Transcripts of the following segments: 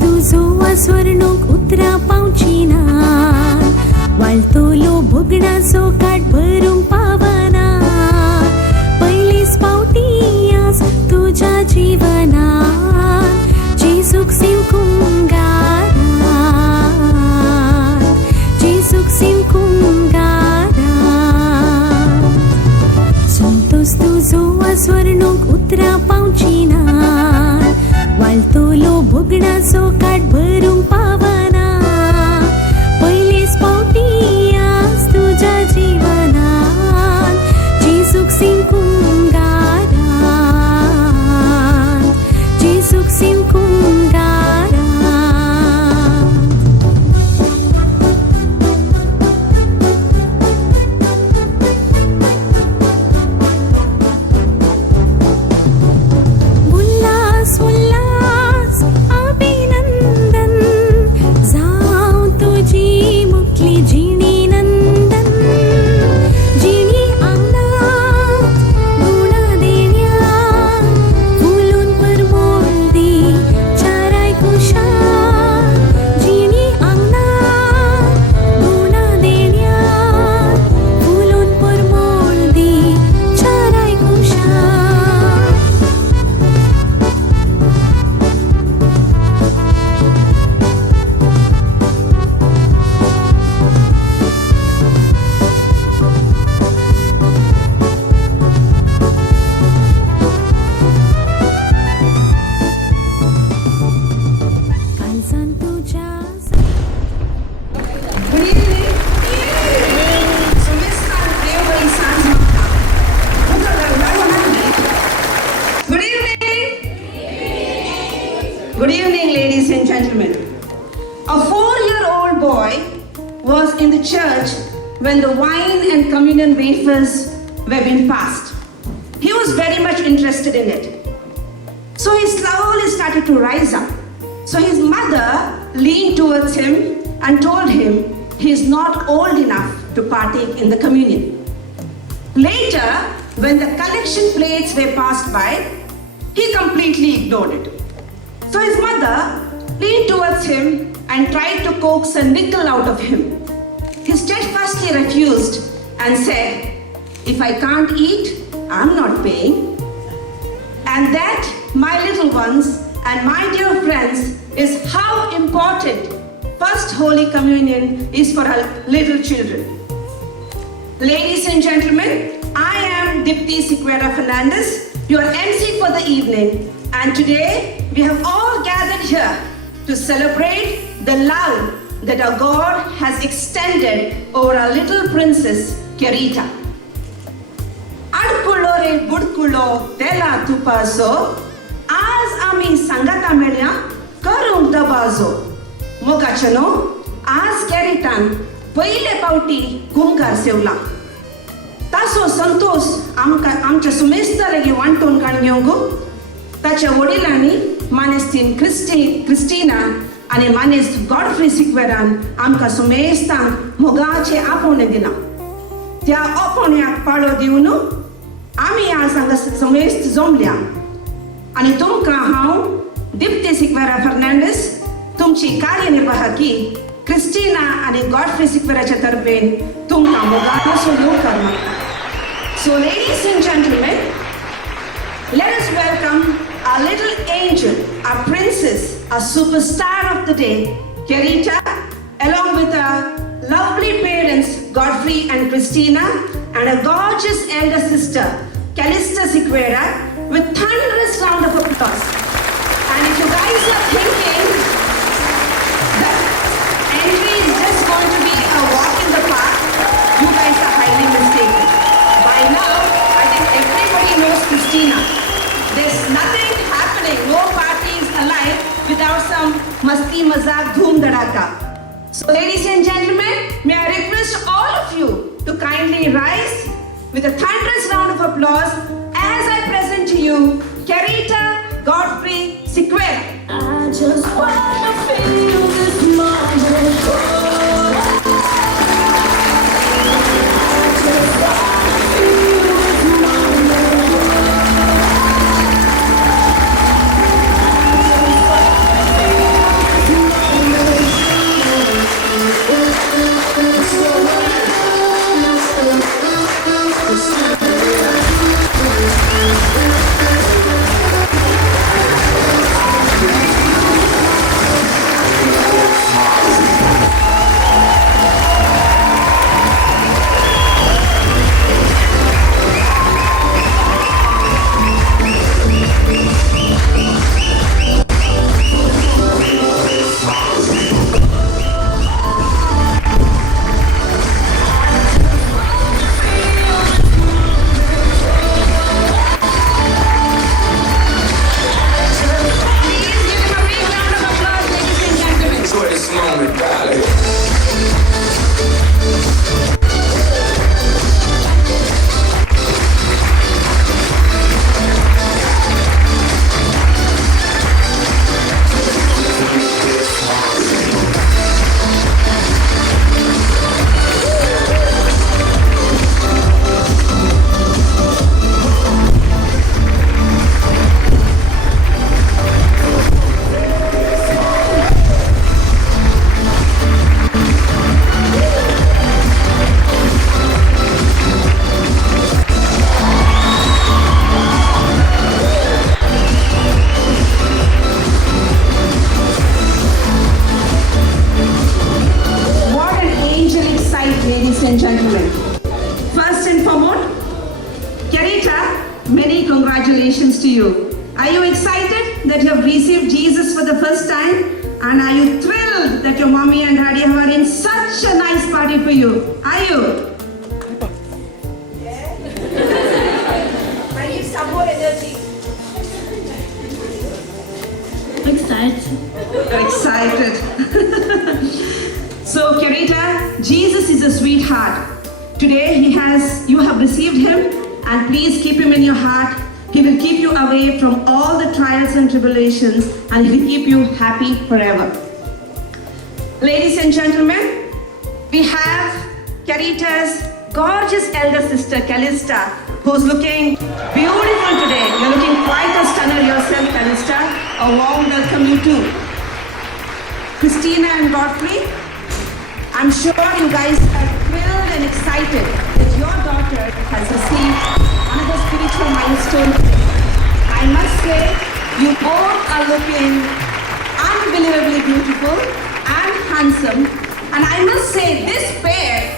तुझो आस्वरणूक उतरा पावचीना वाळतलो भोगणाचो काट भरूंक पावना पयलीच पावटी आज तुझ्या जिवनात जेजूक सिमकुंगारा जेजूक सिमकुंगारा संतोष तुझो आस्वरणूक उतरा पावचीना वाळतलो भोगणाचो काट भरूंक पावना पयलीच पावटी आज तुझ्या जिवनात जेजूक सिमकुंगारा जेजूक सिमकुंगारा उल्हास उल्हास अभिनंदन जावं तुझी मुखली जिणी नंदन जिणी अंगणात गुणा देण्या फुलून परमोळदी चाराय कुशा जिणी अंगणात गुणा देण्या फुलून परमोळदी चाराय कुशा काळजान तुझ्या Good evening. Good evening, ladies and gentlemen. A 4-year-old boy was in the church when the wine and communion wafers were being passed. He was very much interested in it. So he slowly started to rise up. So his mother leaned towards him and told him he is not old enough to partake in the communion. Later, when the collection plates were passed by, he completely ignored it. So his mother leaned towards him and tried to coax a nickel out of him. He steadfastly refused and said, "If I can't eat, I'm not paying." And that, my little ones and my dear friends, is how important First Holy Communion is for our little children. Ladies and gentlemen, I am Dipti Sequeira Fernandez, your MC for the evening, and today we have all gathered here to celebrate the love that our God has extended over our little princess, Kyarita. Adkulo re budkulo tela tupazo, आज आम्ही संगता मेळ्या करूंक दबाजो. मोगाचनो, आज कॅरिटान पयले पावटी कुंकार सेवला. तासो संतोष आमच्या सुमेस्ता लेगी वांटून काण घेवंक ताच्या वडिलांनी मानेस्तीन क्रिस्टिना आनी मानेस्त गॉडफ्री सिक्वेरान आमकां सुमेस्तांक मोगाचे आपोवणे दिला. त्या आपोवण्याक पाळो दिवन आमी आज हांगा सुमेस्त जमल्या आनी तुमकां हांव दिप्ती सिक्वेरा फर्नांडीस तुमची कार्यनिर्वाहकी क्रिस्टिना आनी गॉडफ्री सिक्वेराच्या तर्फेन तुमकां मोगाचो येवकार मागता. So ladies and gentlemen, let us welcome our little angel, our princess, our superstar of the day, Kyarita, along with her lovely parents, Godfrey and Christina, and her gorgeous elder sister, Callista Sequeira, with thunderous round of applause. And if you guys are thinking that entry is just going to be a walk in the park, you guys are highly mistaken. By now, I think everybody knows Christina. There's nothing happening, no parties alive without some masti mazak dhoom dhadaka. So ladies and gentlemen, may I request all of you to kindly rise with a thunderous round of applause as I present to you Kyarita Godfrey Sequeira. I just wanna feel this moment. you. Are you excited that you have received Jesus for the first time? And are you thrilled that your mommy and daddy have arranged such a nice party for you? Are you? Yeah. I need some more energy. Excited. You're excited. So, Carita, Jesus is a sweetheart. Today you have received him, and please keep him in your heart. He will keep you away from all the trials and tribulations, and he will keep you happy forever. Ladies and gentlemen, we have Carita's gorgeous elder sister, Callista, who's looking beautiful today. You're looking quite a stunner yourself, Callista. A warm welcome you too. Christina and Godfrey, I'm sure you guys are thrilled and excited that your daughter has received another spiritual milestone. I must say, you both are looking unbelievably beautiful and handsome. And I must say, this pair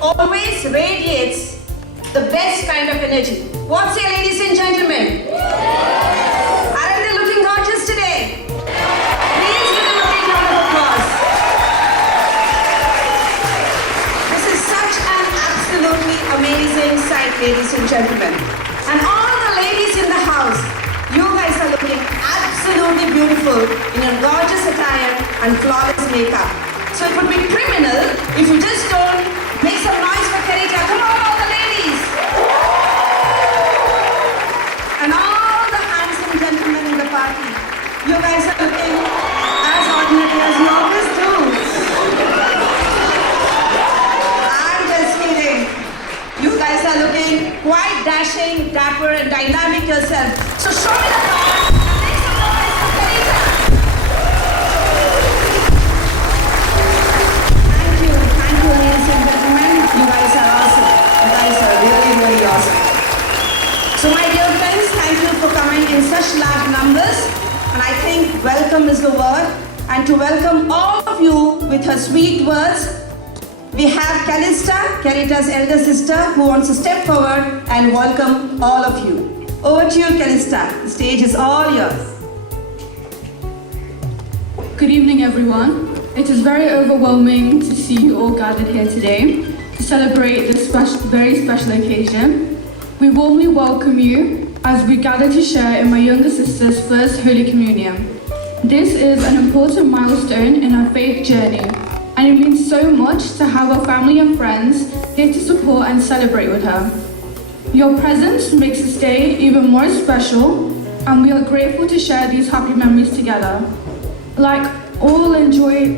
always radiates the best kind of energy. What say, ladies and gentlemen? Aren't they looking gorgeous today? Please give them a big round of applause. This is such an absolutely amazing sight, ladies and gentlemen. And all the ladies in the house, you guys are looking absolutely beautiful in your gorgeous attire and flawless makeup. So it would be criminal if you just don't make some noise for Carita. Come on, all the ladies. And all the handsome gentlemen in the party. You guys are looking as ordinary as you always do. I'm just kidding. You guys are looking quite dashing, dapper, and dynamic yourself. So show me the power and make some noise for Carita. Thank you, ladies and gentlemen. You guys are awesome. You guys are really, really awesome. So my dear friends, thank you for coming in such large numbers. And I think welcome is the word. And to welcome all of you with her sweet words, we have Callista, Carita's elder sister, who wants to step forward and welcome all of you. Over to you, Callista. The stage is all yours. Good evening, everyone. It is very overwhelming to see you all gathered here today to celebrate this very special occasion. We warmly welcome you as we gather to share in my younger sister's first Holy Communion. This is an important milestone in her faith journey, and it means so much to have her family and friends here to support and celebrate with her. Your presence makes this day even more special, and we are grateful to share these happy memories together. Let's all enjoy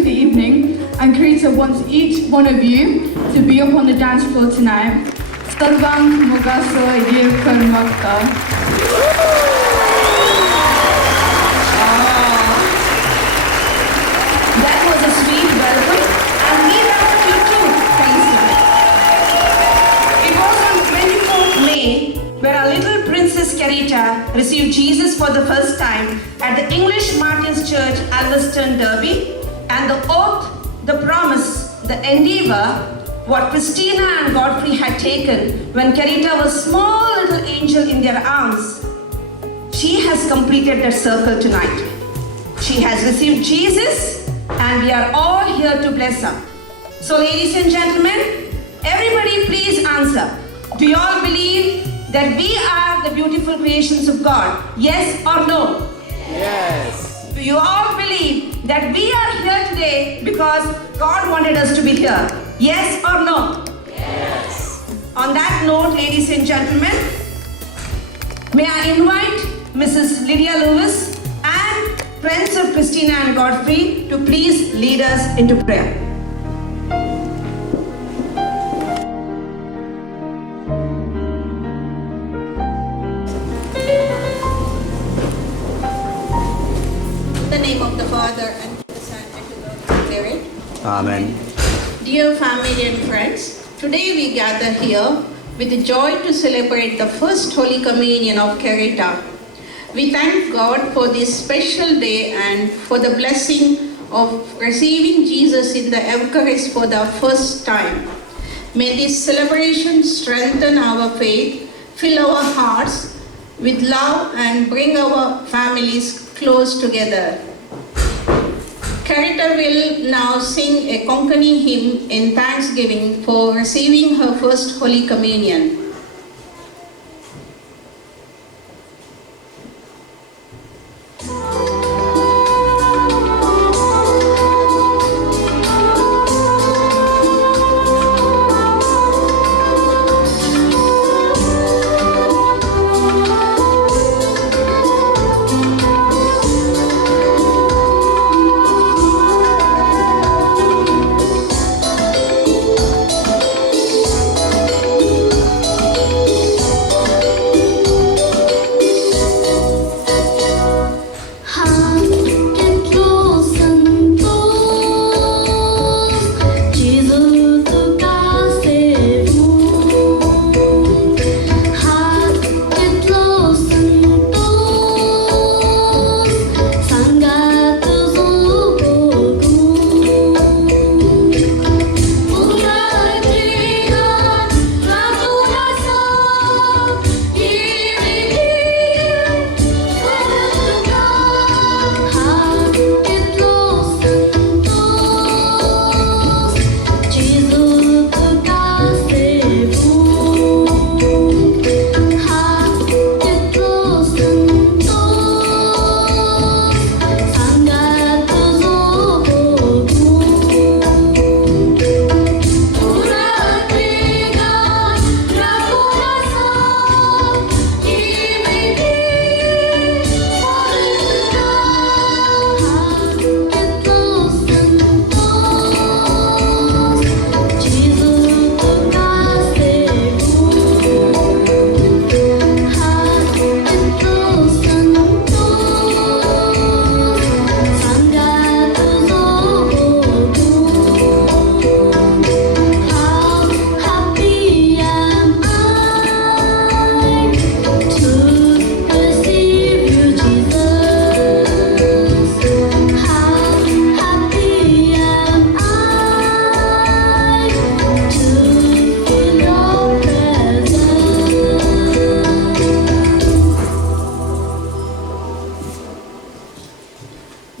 the evening, and Carita wants each one of you to be up on the dance floor tonight. Sarvang Mogaso Yev Karmakta. That was a sweet welcome, and we welcome you too, Callista. It was on 24th May where our little Princess Carita received Jesus for the first time at the English Martyrs Church, Alveston, Derby, and the oath, the promise, the endeavor, what Christina and Godfrey had taken when Carita was small little angel in their arms. She has completed that circle tonight. She has received Jesus, and we are all here to bless her. So ladies and gentlemen, everybody please answer. Do you all believe that we are the beautiful creations of God? Yes or no? Yes. Do you all believe that we are here today because God wanted us to be here? Yes or no? Yes. On that note, ladies and gentlemen, may I invite Mrs. Lydia Lewis and friends of Christina and Godfrey to please lead us into prayer. In the name of the Father, and to the Son, and to the Holy Spirit. Amen. Dear family and friends, today we gather here with the joy to celebrate the first Holy Communion of Carita. We thank God for this special day and for the blessing of receiving Jesus in the Eucharist for the first time. May this celebration strengthen our faith, fill our hearts, with love and bring our families close together. Carita will now sing a Konkani hymn in thanksgiving for receiving her first Holy Communion.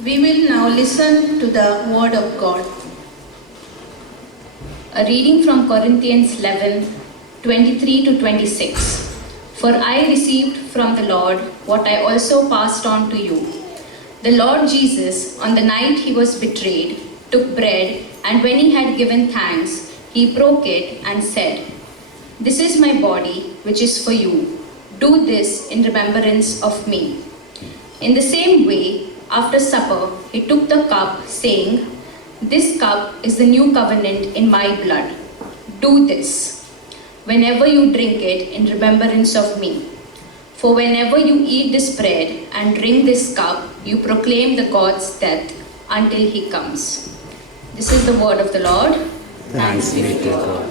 We will now listen to the Word of God. A reading from Corinthians 11, 23 to 26. For I received from the Lord what I also passed on to you. The Lord Jesus, on the night he was betrayed, took bread, and when he had given thanks, he broke it and said, "This is my body, which is for you. Do this in remembrance of me." In the same way, after supper, he took the cup, saying, "This cup is the new covenant in my blood. Do this whenever you drink it in remembrance of me. For whenever you eat this bread and drink this cup, you proclaim the God's death until he comes." This is the word of the Lord. Thanks be to God.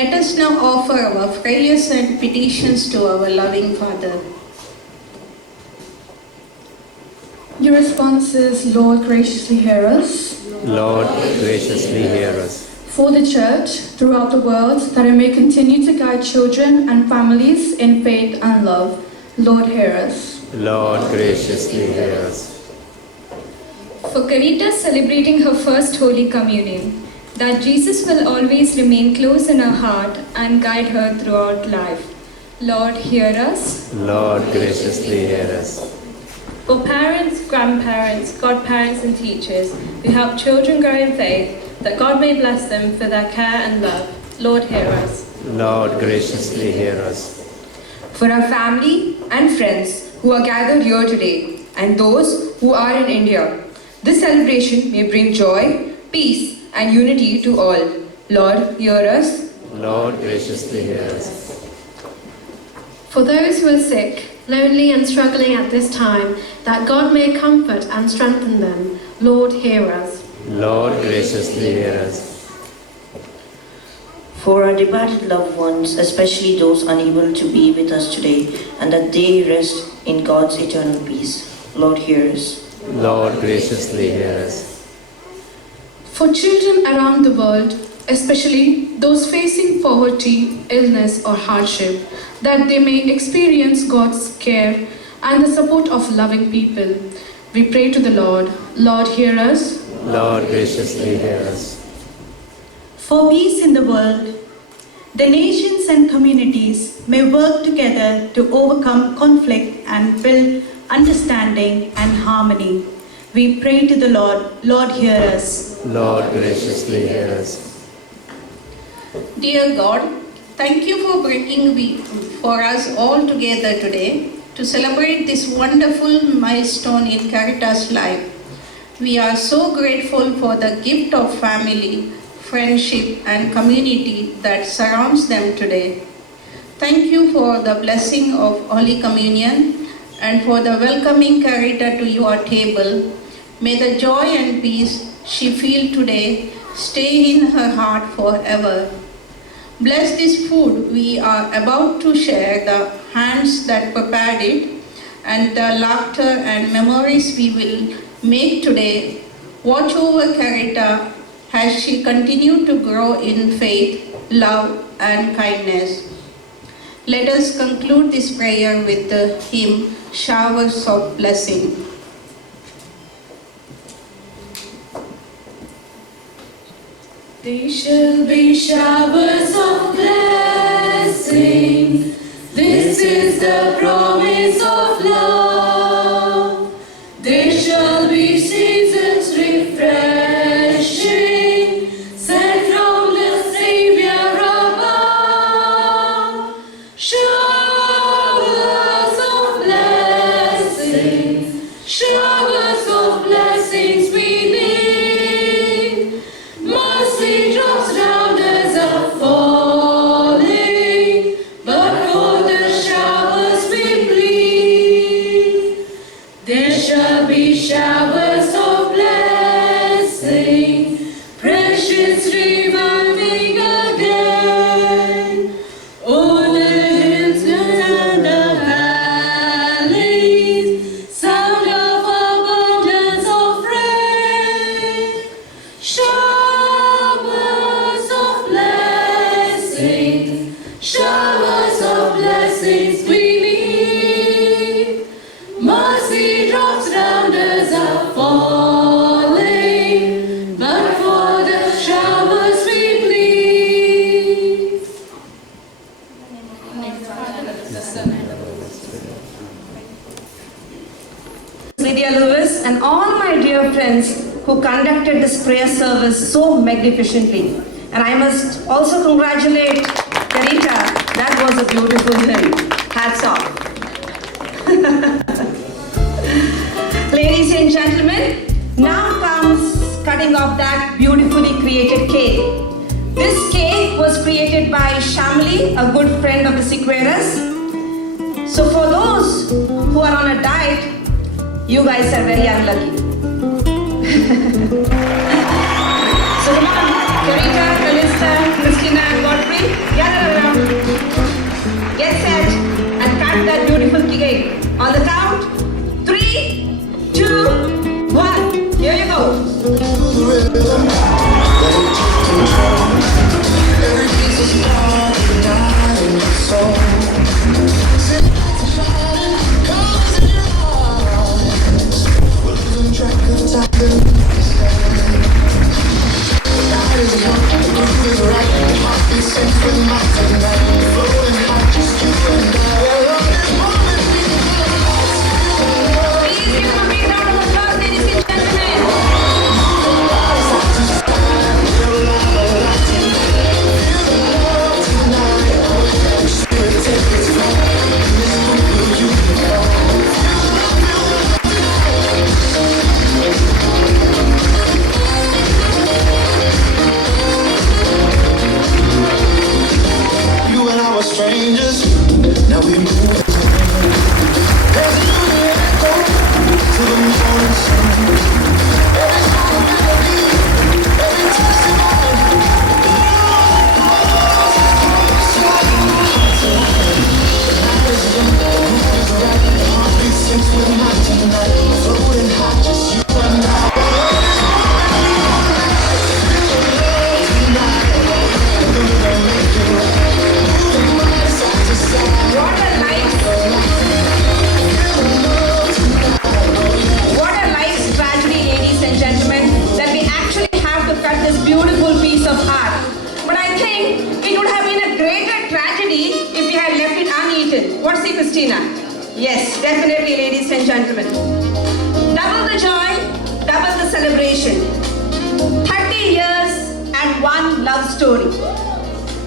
Let us now offer our prayers and petitions to our loving Father. Your response is, Lord, graciously hear us. Lord, graciously hear us. For the Church throughout the world, that it may continue to guide children and families in faith and love, Lord, hear us. Lord, graciously hear us. For Carita celebrating her first Holy Communion, that Jesus will always remain close in her heart and guide her throughout life, Lord, hear us. Lord, graciously hear us. For parents, grandparents, godparents and teachers who help children grow in faith, that God may bless them for their care and love, Lord, hear us. Lord, graciously hear us. For our family and friends who are gathered here today and those who are in India, this celebration may bring joy, peace and unity to all. Lord, hear us. Lord, graciously hear us. For those who are sick, lonely and struggling at this time, that God may comfort and strengthen them, Lord, hear us. Lord, graciously hear us. For our departed loved ones, especially those unable to be with us today, and that they rest in God's eternal peace, Lord, hear us. Lord, graciously hear us. For children around the world, especially those facing poverty, illness or hardship, that they may experience God's care and the support of loving people. We pray to the Lord. Lord, hear us. Lord, graciously hear us. For peace in the world, the nations and communities may work together to overcome conflict and build understanding and harmony. We pray to the Lord. Lord, hear us. Lord, graciously hear us. Dear God, thank you for bringing for us all together today to celebrate this wonderful milestone in Caritas' life. We are so grateful for the gift of family, friendship, and community that surrounds them today. Thank you for the blessing of Holy Communion and for the welcoming Carita to your table. May the joy and peace she feels today stay in her heart forever. Bless this food we are about to share, the hands that prepared it, and the laughter and memories we will make today. Watch over Carita as she continues to grow in faith, love, and kindness. Let us conclude this prayer with the hymn, Showers of Blessing. They shall be showers of blessing. This is the promise of love. They shall be seasons refreshing, sent from the Savior above. Showers of blessings, showers of blessings we need. Mercy drops round us are falling, but for the showers we plead. There shall be showers of blessing, precious reviving again. O'er the hills and the valleys, sound of abundance of rain. Showers of blessings, showers of blessings we need. Mercy drops round us are falling, but for the showers we plead. Lydia Lewis and all my dear friends who conducted this prayer service so magnificently. And I must also congratulate Carita. That was a beautiful hymn. Hats off. Ladies and gentlemen, now comes cutting off that beautifully created cake. This cake was created by Shamli, a good friend of the Sequeiras. So for those who are on a diet, you guys are very unlucky. So come on, Carita, Calista, Christina, and Godfrey, gather around. Get set and cut that beautiful cake. On the count, 3, 2, 1. Here you go. Every piece is not in your soul. Yes, definitely, ladies and gentlemen. Double the joy, double the celebration. 30 years and one love story.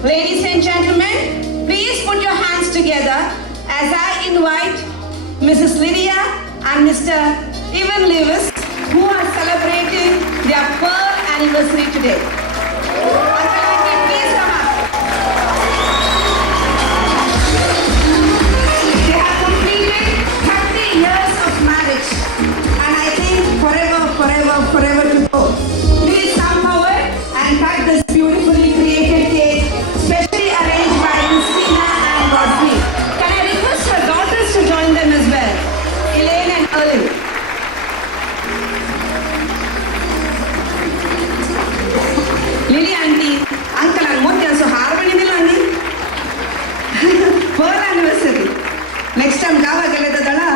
Ladies and gentlemen, please put your hands together as I invite Mrs. Lydia and Mr. Evan Lewis, who are celebrating their pearl anniversary today. Uncle Auntie, please come up. They have completed 30 years of marriage, and I think forever to go. Please come forward and cut this beautifully created cake, specially arranged by Christina and Godfrey. Can I request your daughters to join them as well? Elaine and Erling. Lily auntie, uncle and Moti also harmony landi. Pearl anniversary. Next time gawa geleda dala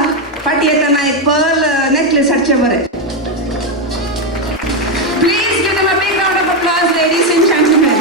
patti etana ek pearl necklace harche bare. Please give them a big round of applause, ladies and gentlemen.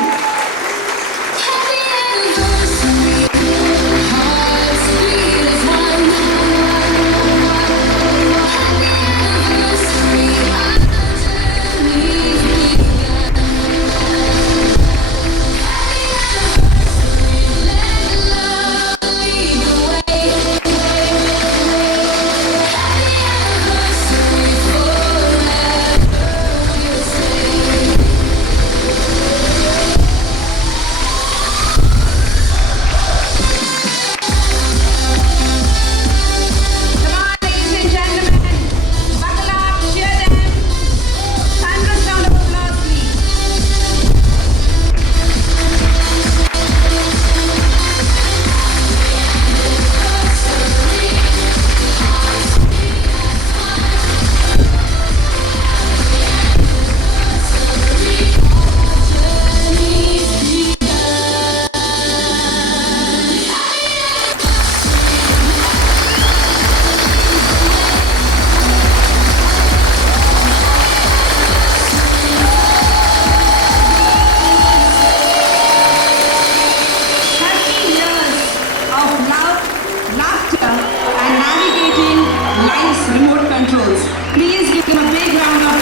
Remote controls. Please give them a big round of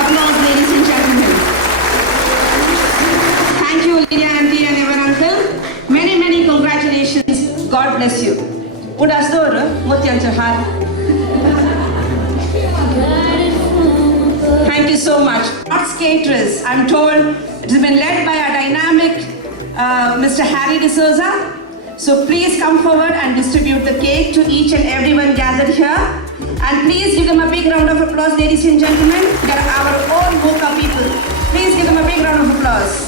applause, ladies and gentlemen. Thank you, Lydia auntie and Evan uncle. Many congratulations. God bless you. Udasdor, Moti Anchahar. Thank you so much. Arts caterers, I'm told it has been led by our dynamic Mr. Harry D'Souza. So please come forward and distribute the cake to each and everyone gathered here. And please give them a big round of applause, ladies and gentlemen. They are our own Mocha people. Please give them a big round of applause.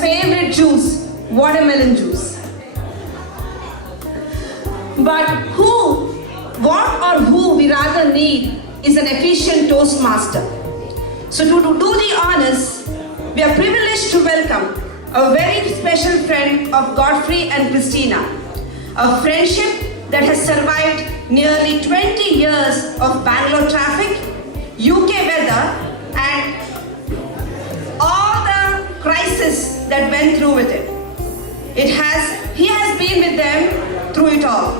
favorite juice, watermelon juice. But who we rather need is an efficient Toastmaster. So to do the honors, we are privileged to welcome a very special friend of Godfrey and Christina, a friendship that has survived nearly 20 years of Bangalore traffic, UK weather, and all the crisis that went through with it. He has been with them through it all.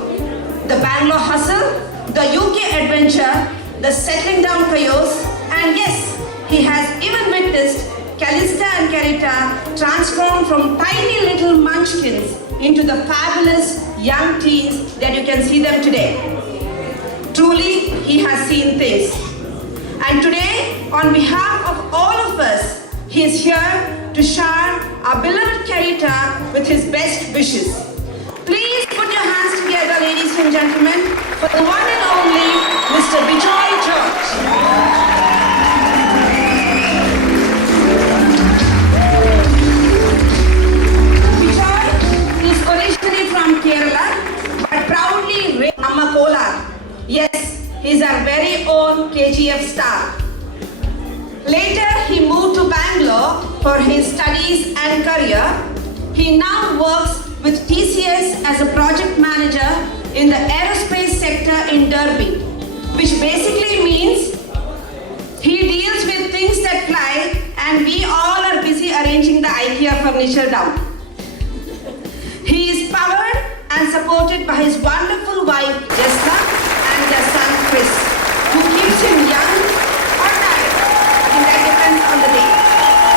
The Bangalore hustle, the UK adventure, the settling down chaos, and yes, he has even witnessed Callista and Carita transform from tiny little munchkins into the fabulous young teens that you can see them today. Truly, he has seen things. And today, on behalf of all of us, he is here to shower our beloved Carita with his best wishes. Please put your hands together, ladies and gentlemen, for the one and only Mr. Bijoy George. From Kerala, but proudly raised Amma Kolar. Yes, he's our very own KGF star. Later, he moved to Bangalore for his studies and career. He now works with TCS as a project manager in the aerospace sector in Derby, which basically means he deals with things that fly and we all are busy arranging the IKEA furniture down. He is powered and supported by his wonderful wife Jessica and their son Chris, who keeps him young or tired. I think that depends on the day.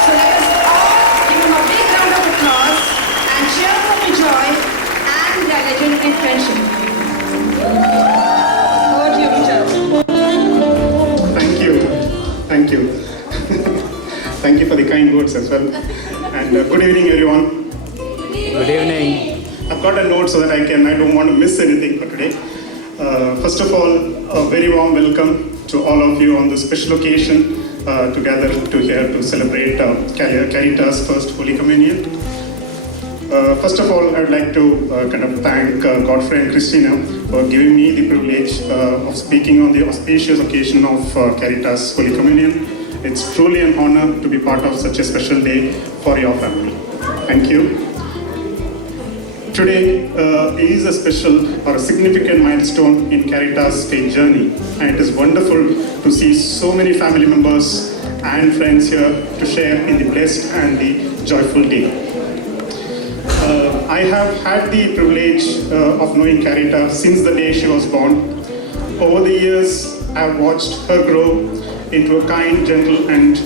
So let us all give him a big round of applause and cheer for Bijoy and their legendary friendship. Over to you, Bijoy. Thank you. Thank you for the kind words as well. And good evening, everyone. Good evening. I've got a note so that I don't want to miss anything for today. First of all, a very warm welcome to all of you on this special occasion together to celebrate Carita's first Holy Communion. First of all, I would like to thank Godfrey and Christina for giving me the privilege of speaking on the auspicious occasion of Carita's Holy Communion. It's truly an honor to be part of such a special day for your family. Thank you. Today is a special or a significant milestone in Carita's faith journey, and it is wonderful to see so many family members and friends here to share in the blessed and the joyful day. I have had the privilege of knowing Carita since the day she was born. Over the years, I have watched her grow into a kind, gentle and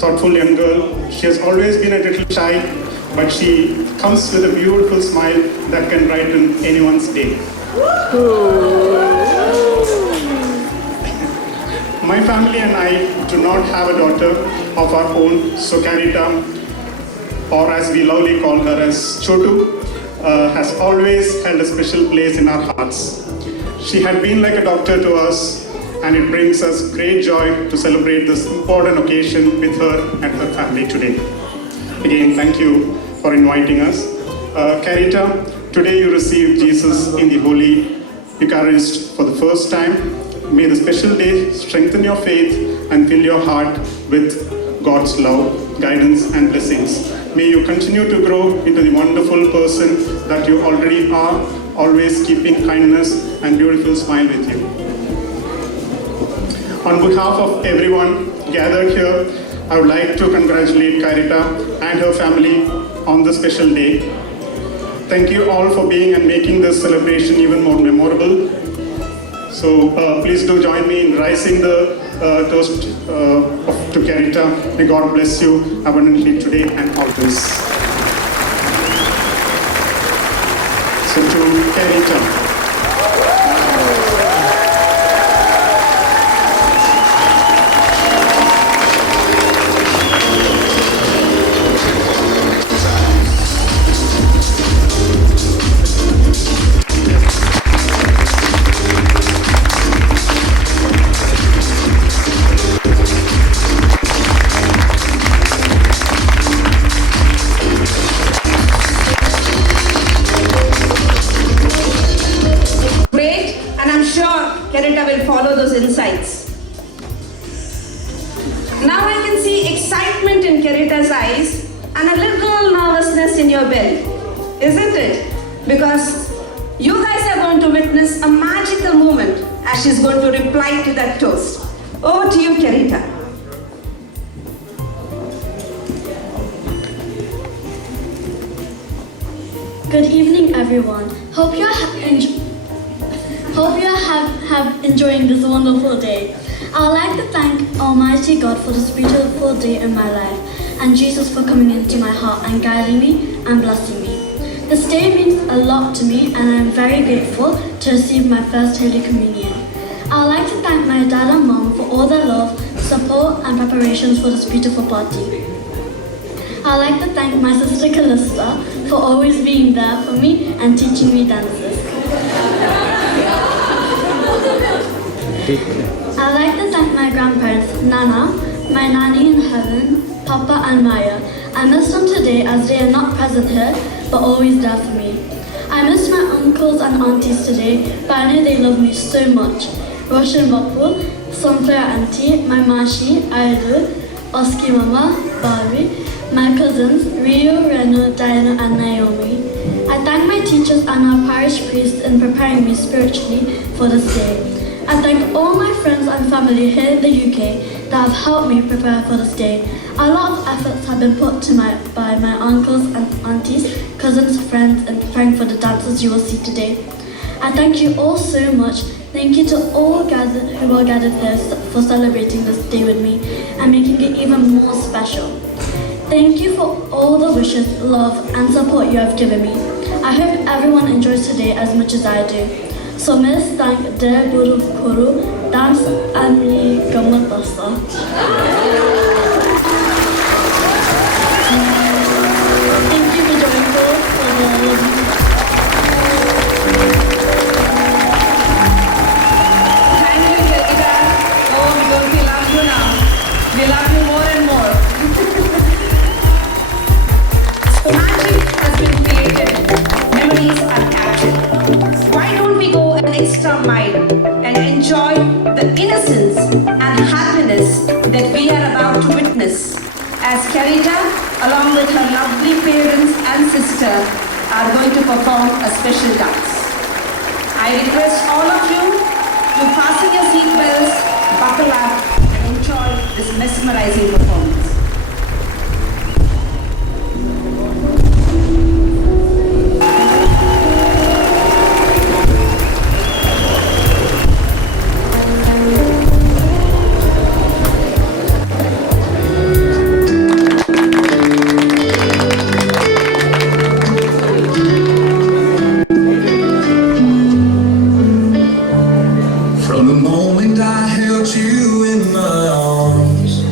thoughtful young girl. She has always been a little shy, but she comes with a beautiful smile that can brighten anyone's day. My family and I do not have a daughter of our own, so Carita, or as we lovingly call her as Chotu, has always held a special place in our hearts. She had been like a doctor to us, and it brings us great joy to celebrate this important occasion with her and her family today. Again, thank you for inviting us. Carita, today you received Jesus in the Holy Eucharist for the first time. May the special day strengthen your faith and fill your heart with God's love, guidance and blessings. May you continue to grow into the wonderful person that you already are, always keeping kindness and beautiful smile with you. On behalf of everyone gathered here, I would like to congratulate Carita and her family on this special day. Thank you all for being and making this celebration even more memorable. So please do join me in rising the toast to Carita. May God bless you abundantly today and always. So to Carita. follow those insights. Now I can see excitement in Kerita's eyes and a little nervousness in your belly, isn't it? Because you guys are going to witness a magical moment as she's going to reply to that toast. Over to you, Kerita. Good evening, everyone. Hope you have enjoying this wonderful day. I would like to thank Almighty God for this beautiful day in my life and Jesus for coming into my heart and guiding me and blessing me. This day means a lot to me and I am very grateful to receive my first Holy Communion. I would like to thank my dad and mom for all their love, support and preparations for this beautiful party. I would like to thank my sister Calista for always being there for me and teaching me dances. I'd like to thank my grandparents, Nana, my nanny in heaven, Papa and Maya. I miss them today as they are not present here, but always there for me. I miss my uncles and aunties today, but I know they love me so much. Roshan Bapu, Sompra auntie, my Mashi, Aidu, Oski Mama, Bari, my cousins, Rio, Reno, Diana and Naomi. I thank my teachers and our parish priest in preparing me spiritually for this day. I thank all my friends and family here in the UK that have helped me prepare for this day. A lot of efforts have been put to by my uncles and aunties, cousins, friends in preparing for the dances you will see today. I thank you all so much. Thank you to all who are gathered here for celebrating this day with me and making it even more special. Thank you for all the wishes, love and support you have given me. I hope everyone enjoys today as much as I do. So miss thank De Buru Kuru Dance Ani Gamatasa. Thank you for joining us for the Thank you, Kerita. Oh, because we love you now. We love you more and more. Magic has been created. Memories are captured. Why don't we go an extra mile and enjoy the innocence and happiness that we are about to witness as Kerita, along with her lovely parents and sister, are going to perform a special dance. I request all of you to fasten your seatbelts, buckle up, and enjoy this mesmerizing performance. From the moment I held you in my arms,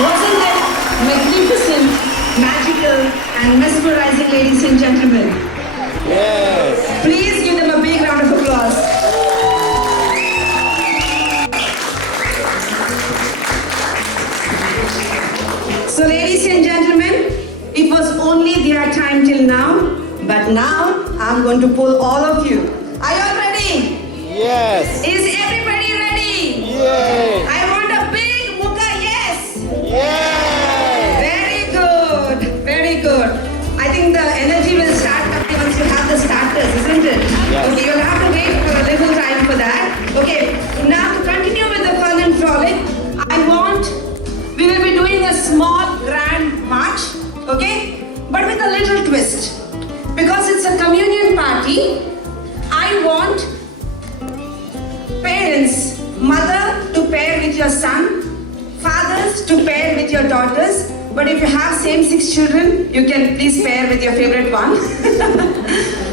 Wasn't it magnificent, magical, and mesmerizing, ladies and gentlemen? Yes. Please give them a big round of applause. So, ladies and gentlemen, it was only their time till now, but now I'm going to pull all of you. Are you all ready? Yes. Is everybody ready? Yes. I want a big muka yes. Yes. Very good. Very good. I think the energy will start coming once you have the starters, isn't it? Yes. Okay, you'll have to wait for a little time for that. Okay, now to continue with the fun and frolic, we will be doing a small grand march, okay? But with a little twist. Because it's a communion party, I want parents, mother to pair with your son, fathers to pair with your daughters, but if you have same-sex children, you can please pair with your favorite one.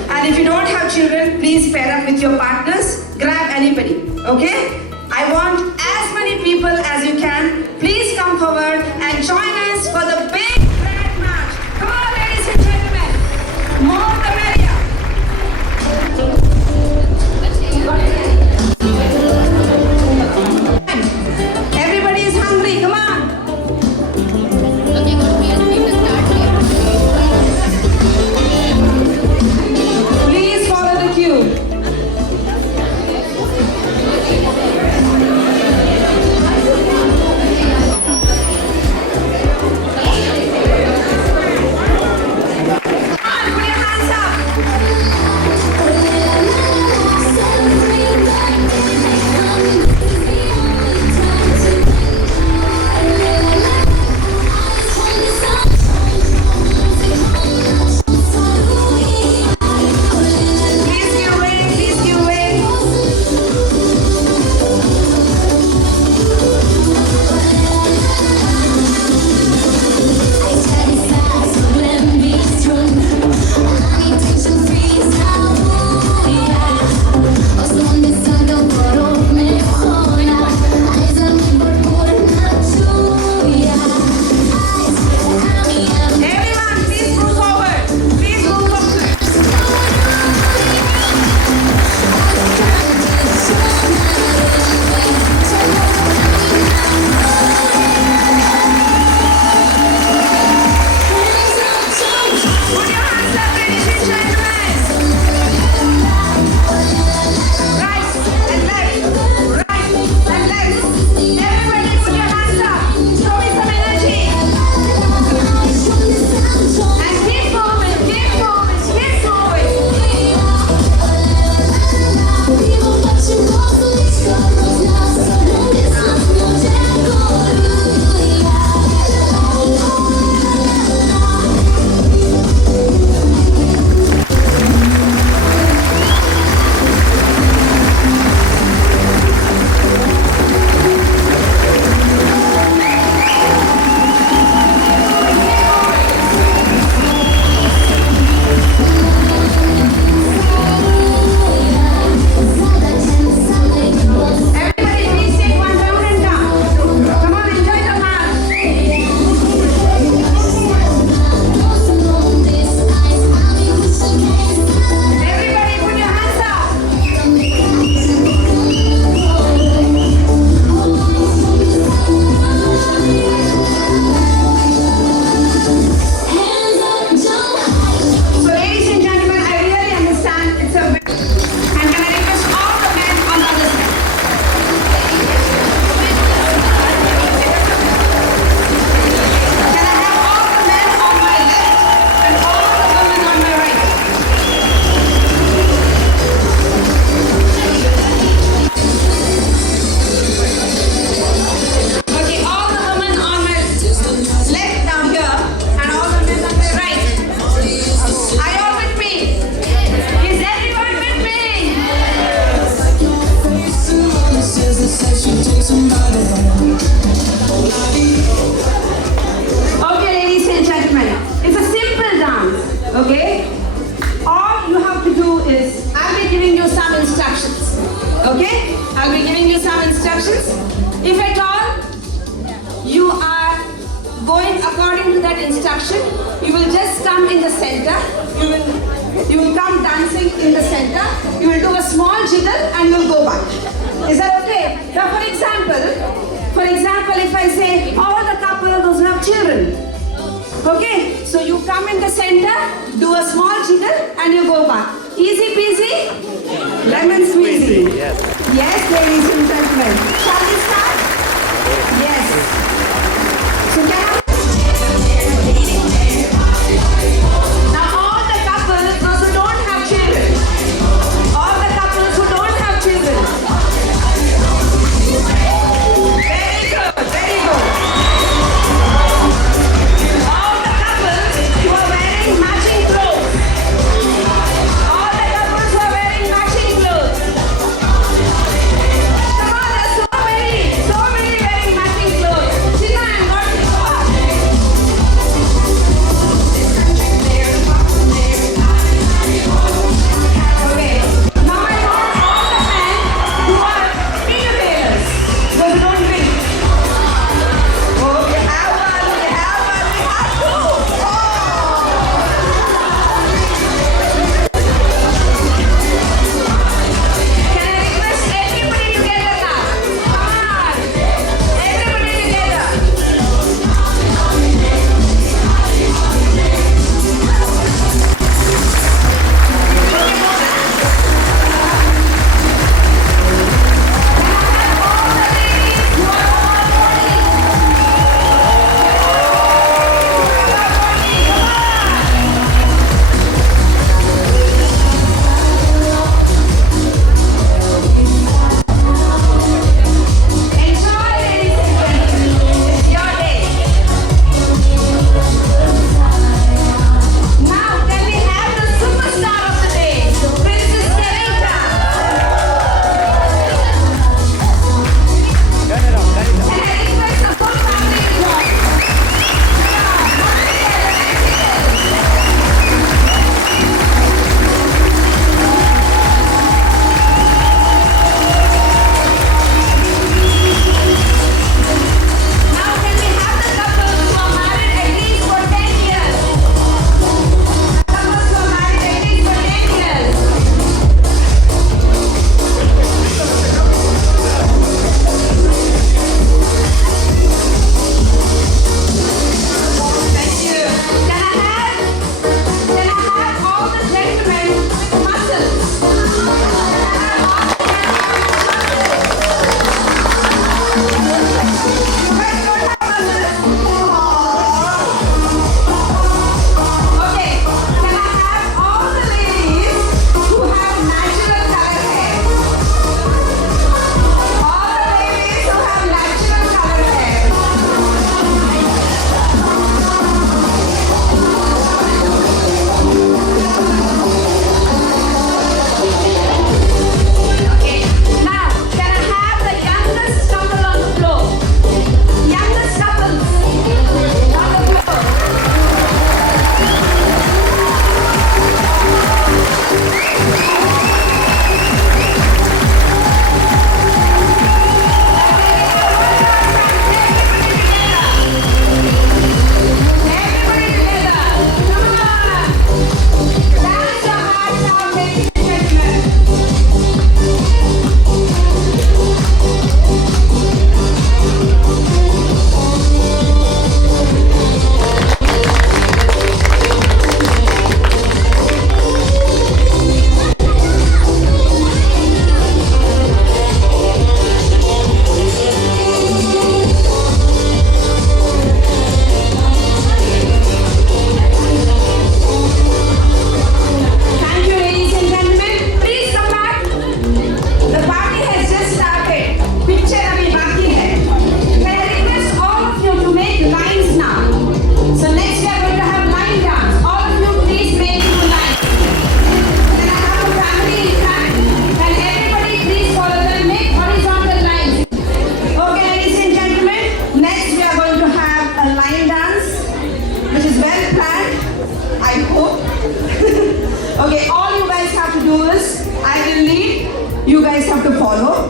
And if you don't have children, please pair up with your partners, grab anybody, okay? I want as many people as you can. Please come forward and join us for the big grand march. Come on, ladies and gentlemen. More the merrier. Everybody is hungry. Come on. Please follow the queue. Okay? I'll be giving you some instructions. If at all you are going according to that instruction. You will just come in the center. You will come dancing in the center. You will do a small jiggle and you will go back. Is that okay? Now for example, if I say all the couples those who have children. Okay, so you come in the center, do a small jiggle and you go back. Easy peasy, lemon squeezy. Yes, ladies and gentlemen. Shall we start? Yes. So now all the couples, those who don't have children. All the couples who don't have children. Very good, very good. All the couples who are wearing matching clothes. All the couples who are wearing matching clothes. Come on, there's so many wearing matching clothes. China and what is what? Okay, now I want all the men who are beer bears. Those who don't drink. Oh, we have one, we have two. Oh. Can I request everybody together now? Come on. Everybody together. Enjoy, ladies and gentlemen. It's your day. Now, can we have the superstar of the day, Princess Carita? And I request the whole family to join. Now, can we have the couples who are married at least for 10 years? Couples who are married at least for 10 years. Thank you. Can I have all the gentlemen with muscles? Okay, can I have all the ladies who have natural color hair? All the ladies who have natural color hair. Okay, now can I have the youngest couple on the floor? Youngest couples on the floor. Everybody together. Come on. Dance your hearts out, ladies and gentlemen. Thank you, ladies and gentlemen. Please come back. The party has just started. Picture abhi baki hai. Can I request all of you to make lines now? So next we are going to have line dance. All of you please make two lines. Then I have a family in front. And everybody please follow them. Make horizontal lines. Okay, ladies and gentlemen. Next we are going to have a line dance, which is well planned, I hope. Okay, all you guys have to do is, I will lead, you guys have to follow.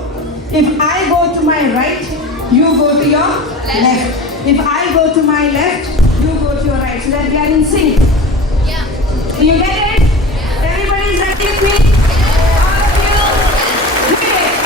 If I go to my right, you go to your left. If I go to my left, you go to your right, so that we are in sync. Yeah. Do you get it? Everybody's ready with me? All of you? Great.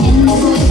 And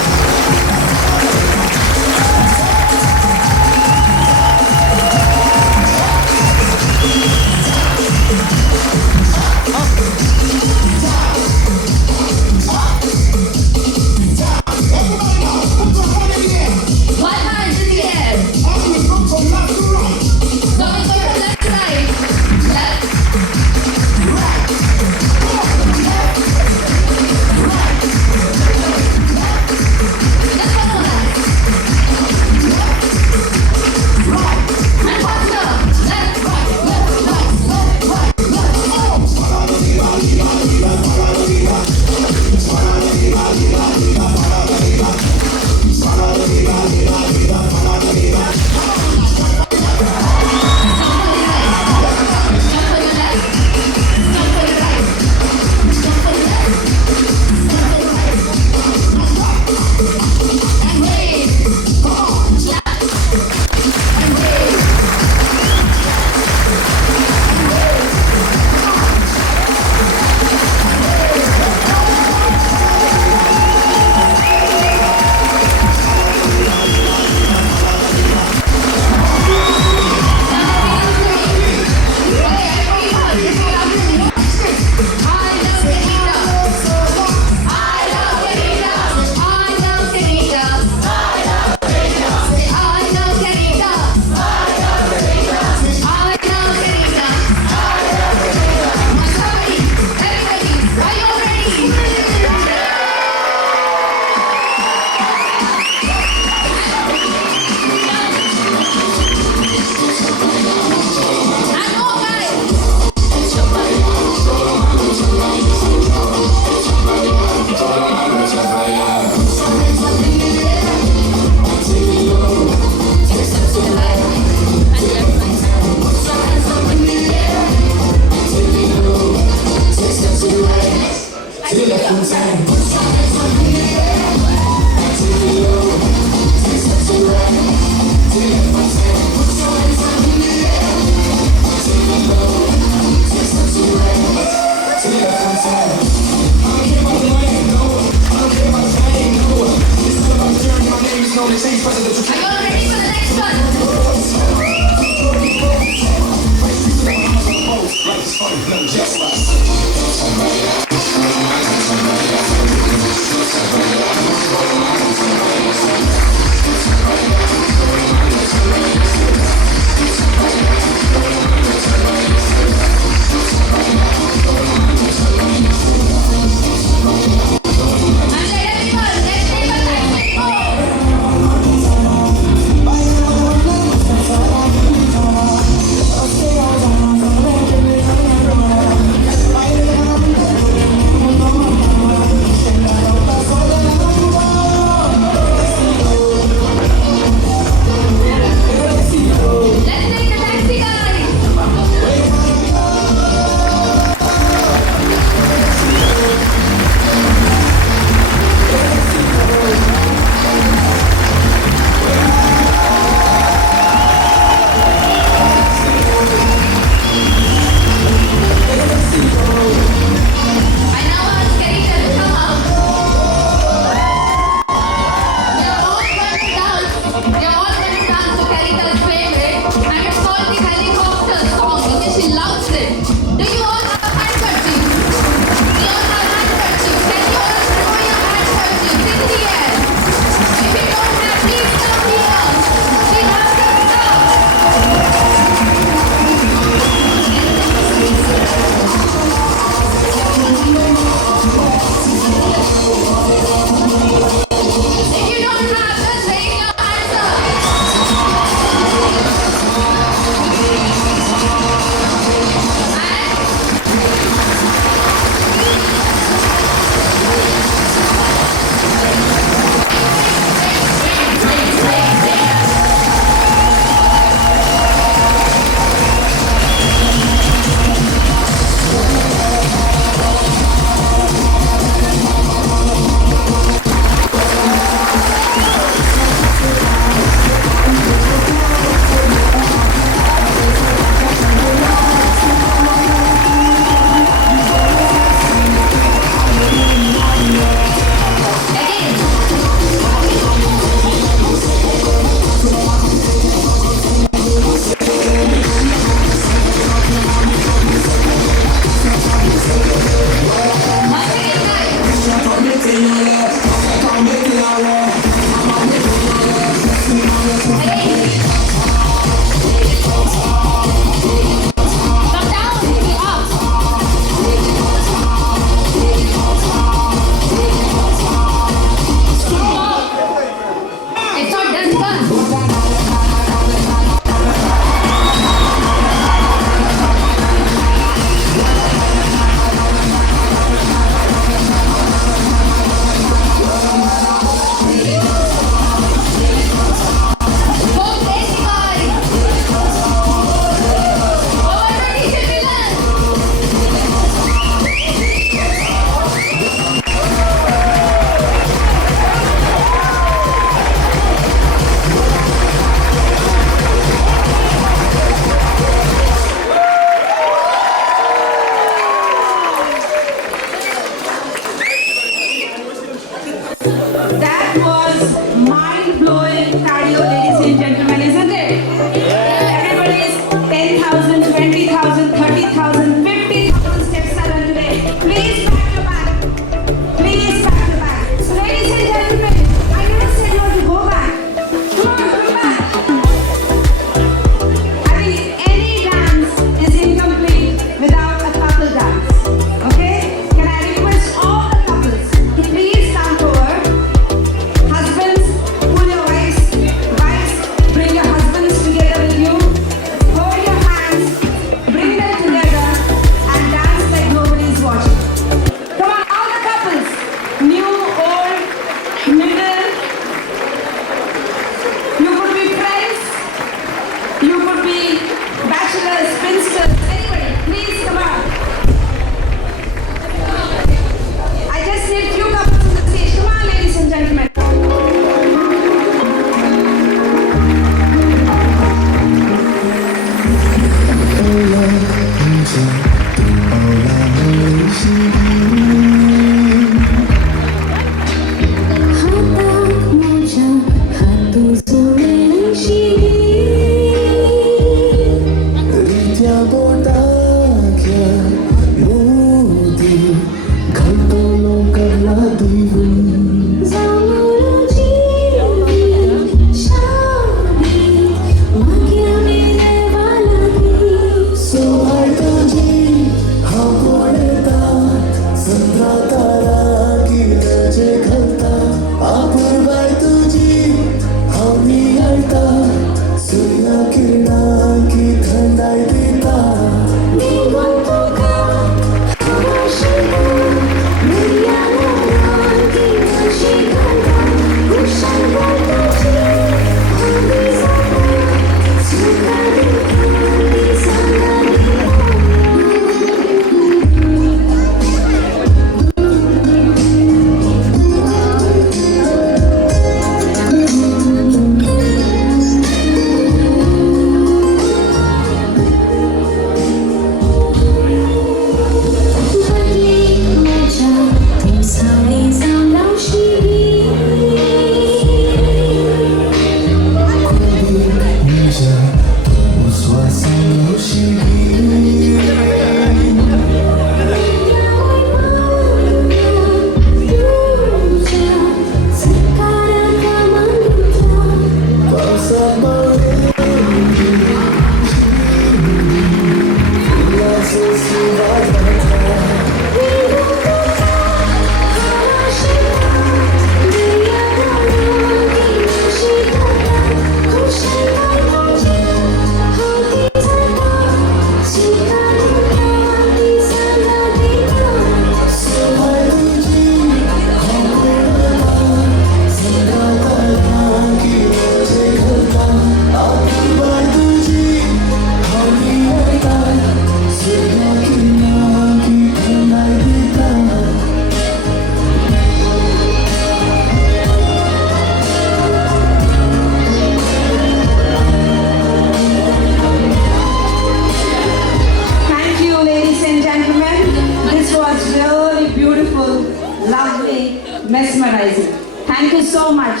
so much.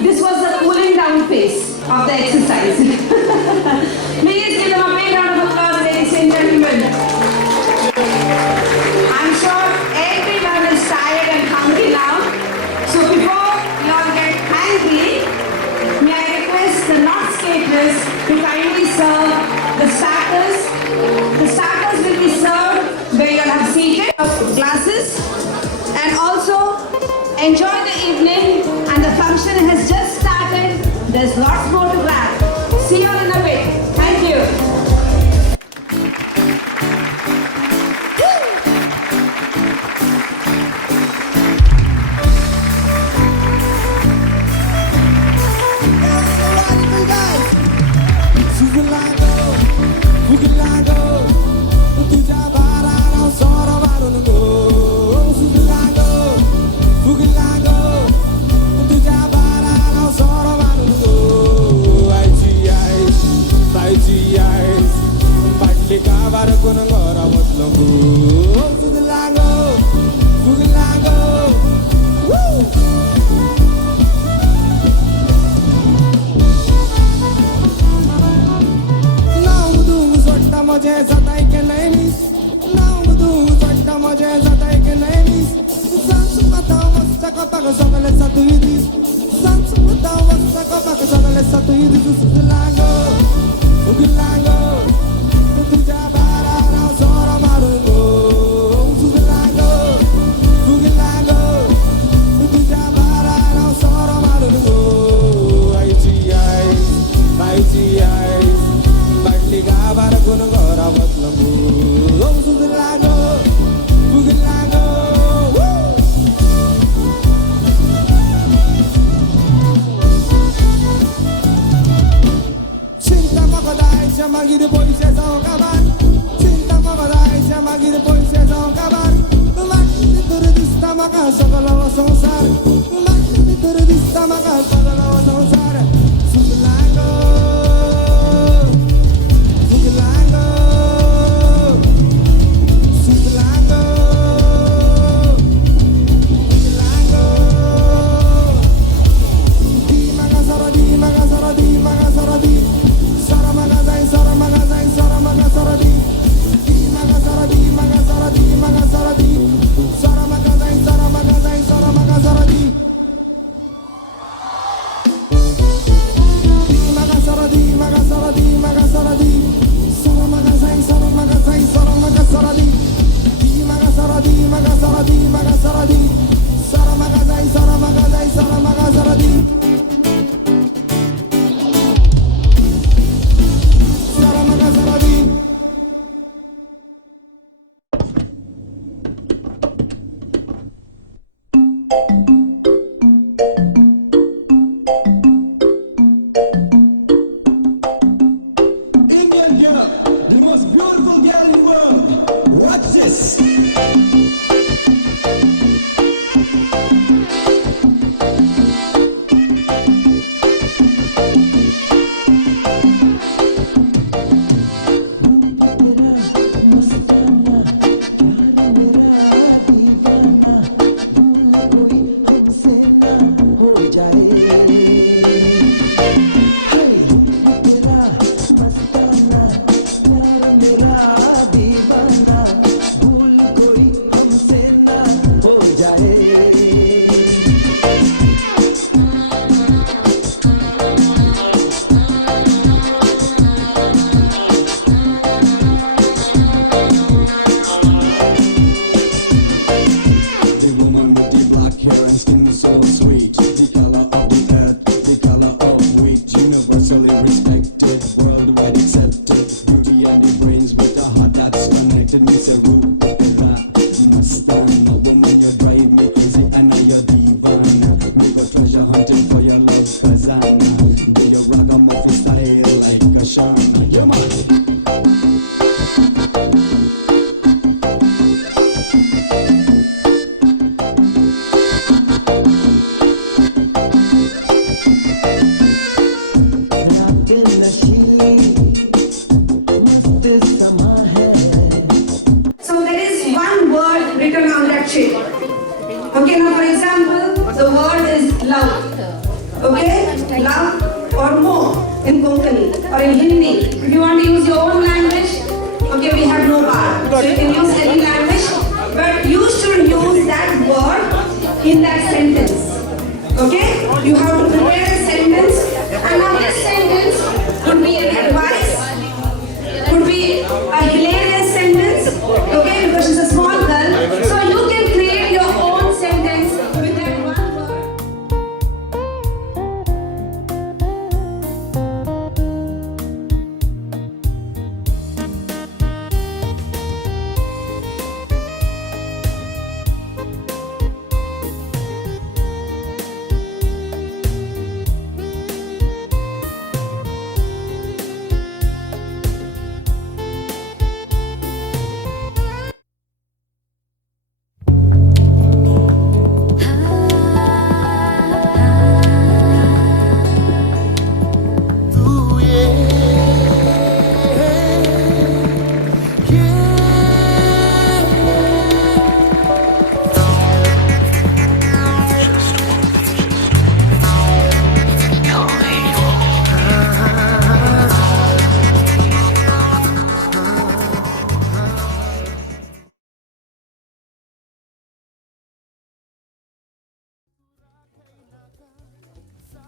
This was the cooling down phase of the exercise. Please give them a big round of applause, ladies and gentlemen. I'm sure everyone is tired and hungry now. So before you all get hungry, may I request the not skaters to kindly serve the starters. The starters will be served where you all have seated glasses, and also enjoy the evening, and the function has just started. There's lots more to grab. See you all in a bit. Thank you. in Konkani or in Hindi. If you want to use your own language, okay, we have no bar. So you can use any language, but you should use that word in that sentence. Okay? You have to prepare a sentence, and now this sentence could be an advice, could be a hilarious sentence, okay, because she's a small girl. So you can create your own sentence with that one word.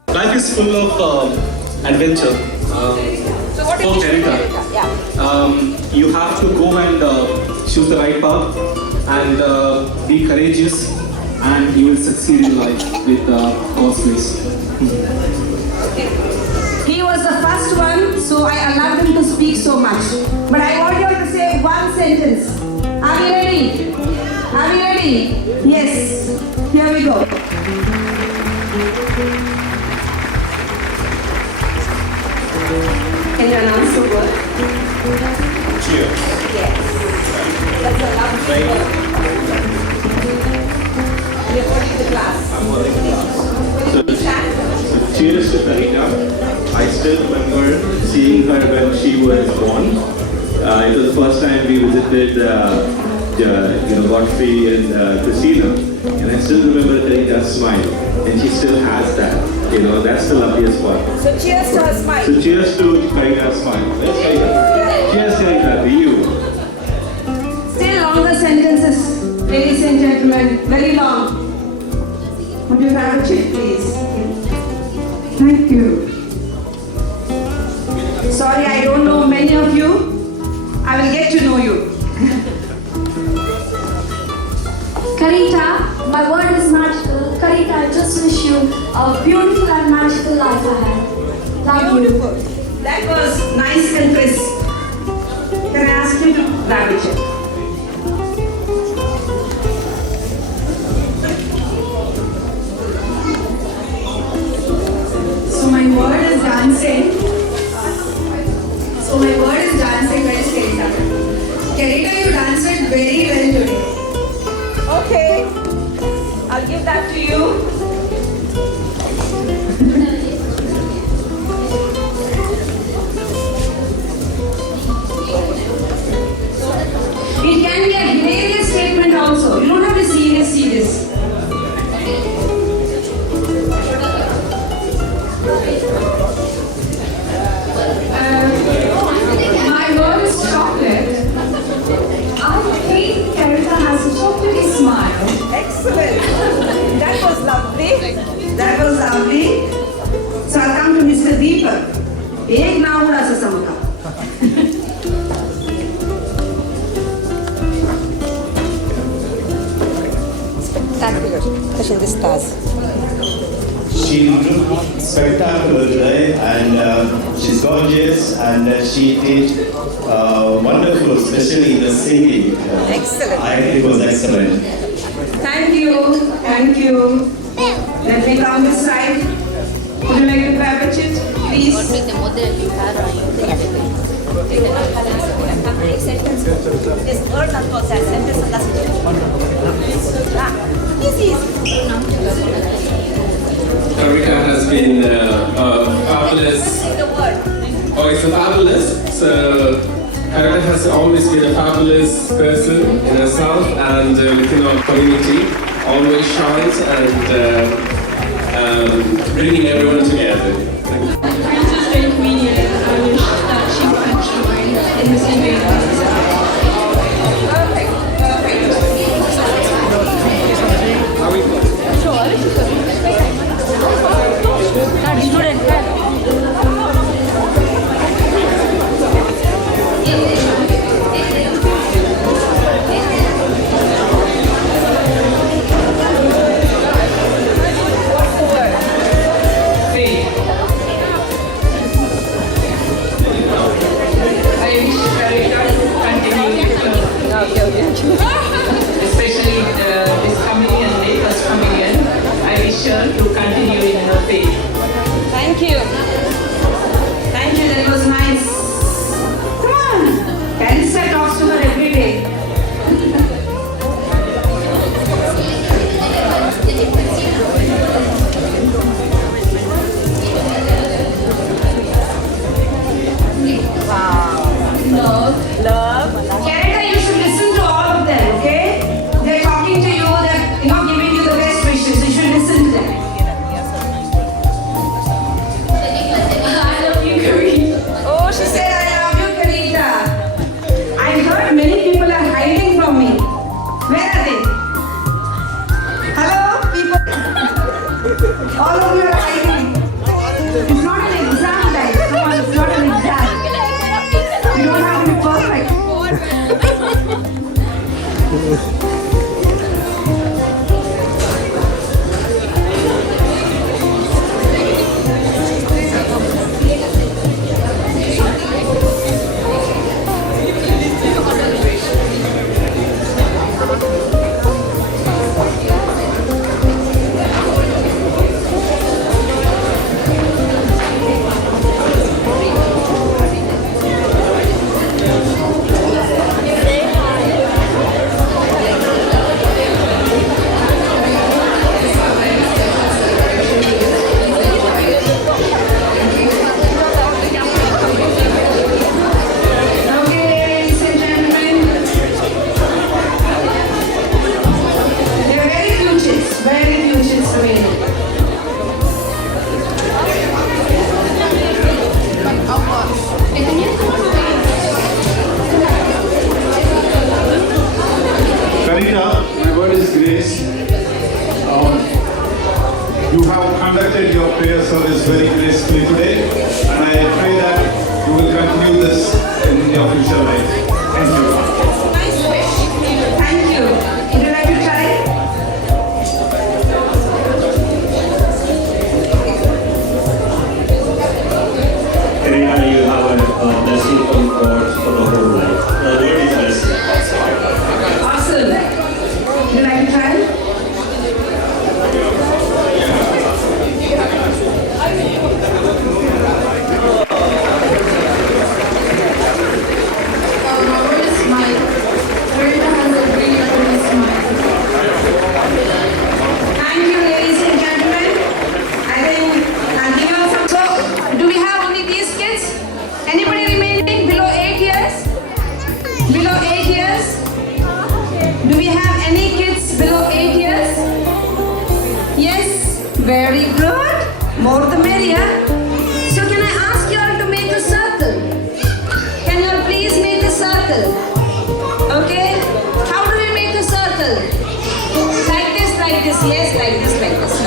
Life is full of adventure. For Carita, you have to go and choose the right path and be courageous, and you will succeed in life with God's grace. He was the first one, so I allowed him to speak so much. But I want you to say one sentence. Are you ready? Are you ready? Yes. Here we go. Can you announce the word? Cheers. Yes. That's a lovely word. You're holding the glass. I'm holding the glass. So cheers to Carita. I still remember seeing her when she was born. It was the first time we visited Godfrey and Christina. And I still remember Carita's smile. And she still has that. That's the loveliest part. So cheers to her smile. So cheers to Carita's smile. Let's try that. Cheers, Carita, to you. Still longer sentences, ladies and gentlemen. Very long. Would you have a check, please? Thank you. Sorry, I don't know many of you. I will get to know you. Carita, my word is magical. Carita, I just wish you a beautiful and magical life ahead. Love Beautiful. you. That was nice and crisp. Can I ask you to grab a check? So my word is dancing. Where is Carita? Carita, you danced very well today. Okay. I'll give that to you. It can be a hilarious statement also. You don't have to see this. My word is chocolate. I think Carita has a chocolatey smile. Excellent. That was lovely. That was lovely. So I'll come to Mr. Deepak. Ek na uda sa samka. She looked spectacular today, and she's gorgeous, and she did wonderful, especially the singing. Excellent. I think it was excellent. Thank you. Thank you. Let me come this side. Would you like to grab a chit, please? Carita has been fabulous. Oh, it's a fabulous. So Carita has always been a fabulous person in herself and within our community. Always shines and bringing everyone together. Princess and Queen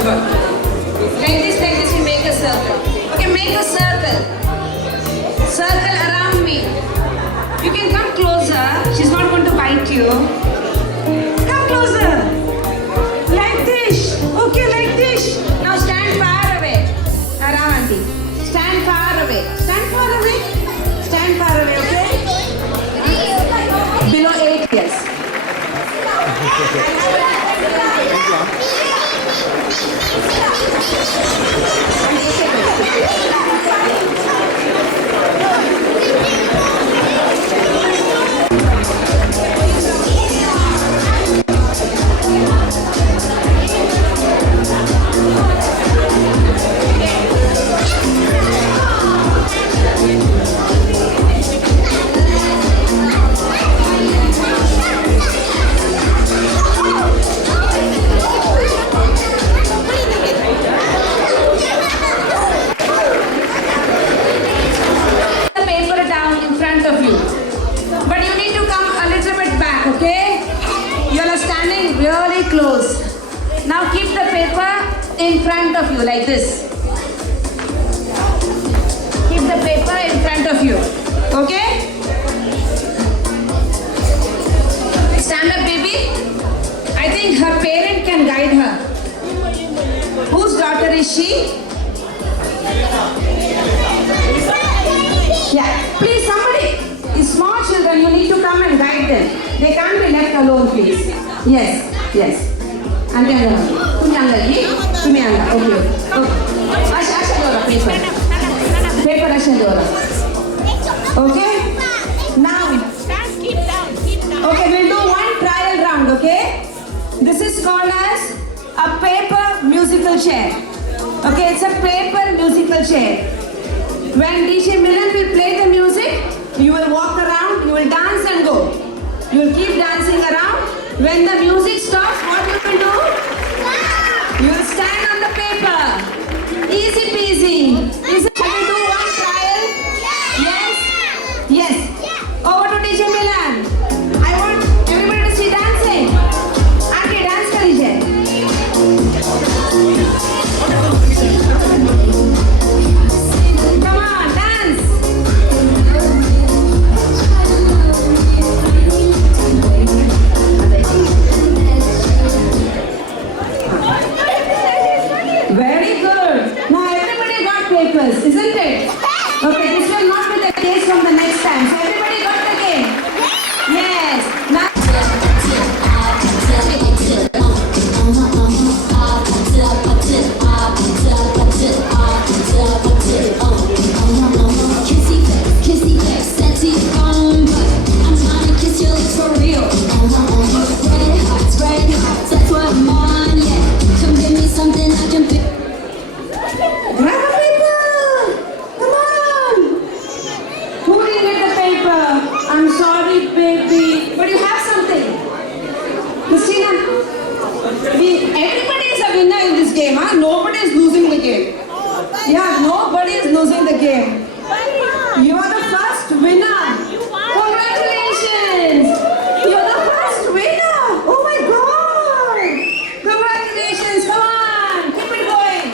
Like this, we make a circle. Okay, make a circle. Circle around me. You can come closer. She's not going to bite you. Come closer. Like this. Okay, like this. Now stand far away. Around auntie. Stand far away. Stand far away. Stand far away, okay? Below 8 years. Close. Now keep the paper in front of you like this. Keep the paper in front of you. Okay? Stand up, baby. I think her parent can guide her. Whose daughter is she? Yeah. Please, somebody. Small children, you need to come and guide them. They can't be left alone, please. Yes. Yes. And then, okay. Paper okay? Now. Okay, we'll do one trial round, okay? This is called as a paper musical chair. Okay, it's a paper musical chair. When DJ Milan will play the music, you will walk around, you will dance and go. You will keep dancing around. When the music stops, what you will do? You will stand on the paper. Easy peasy. Is it? Can you do one trial? Yes? Yes. Over to DJ Milan. I want everybody to see dancing. Auntie, dance kariye. Come on, dance. Very good. Now everybody got papers, isn't it? Okay, this will not be the case from the next time. So everybody got the game? Yes. Now Kissy back, sexy phone, but I'm trying to kiss your lips for real. Red hearts, that's what I'm on, yeah. Come give me something I can pick. grab a paper. Come on. Who didn't get the paper? I'm sorry, baby. But you have something. Christina, everybody is a winner in this game, huh? Nobody is losing the game. Yeah, nobody is losing the game. You are the first winner. Congratulations. You are the first winner. Oh my God. Congratulations. Come on. Keep it going.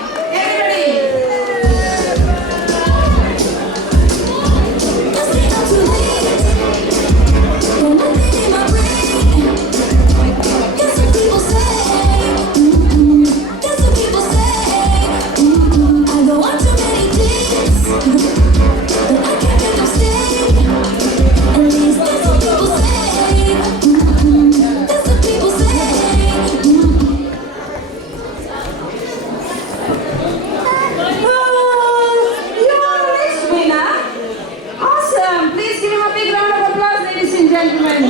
Everybody.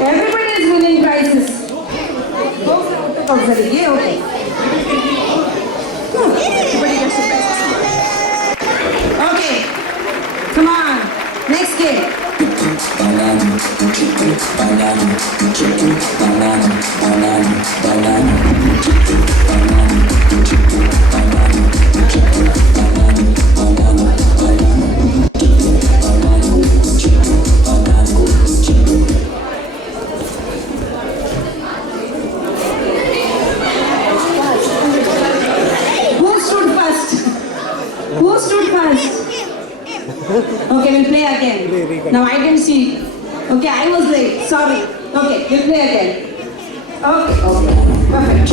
Everybody is winning prizes. Okay. Okay. Come on. Next game. Okay, we'll play again. Now I didn't see. Okay, I was late. Sorry. Okay, we'll play again. Okay, perfect.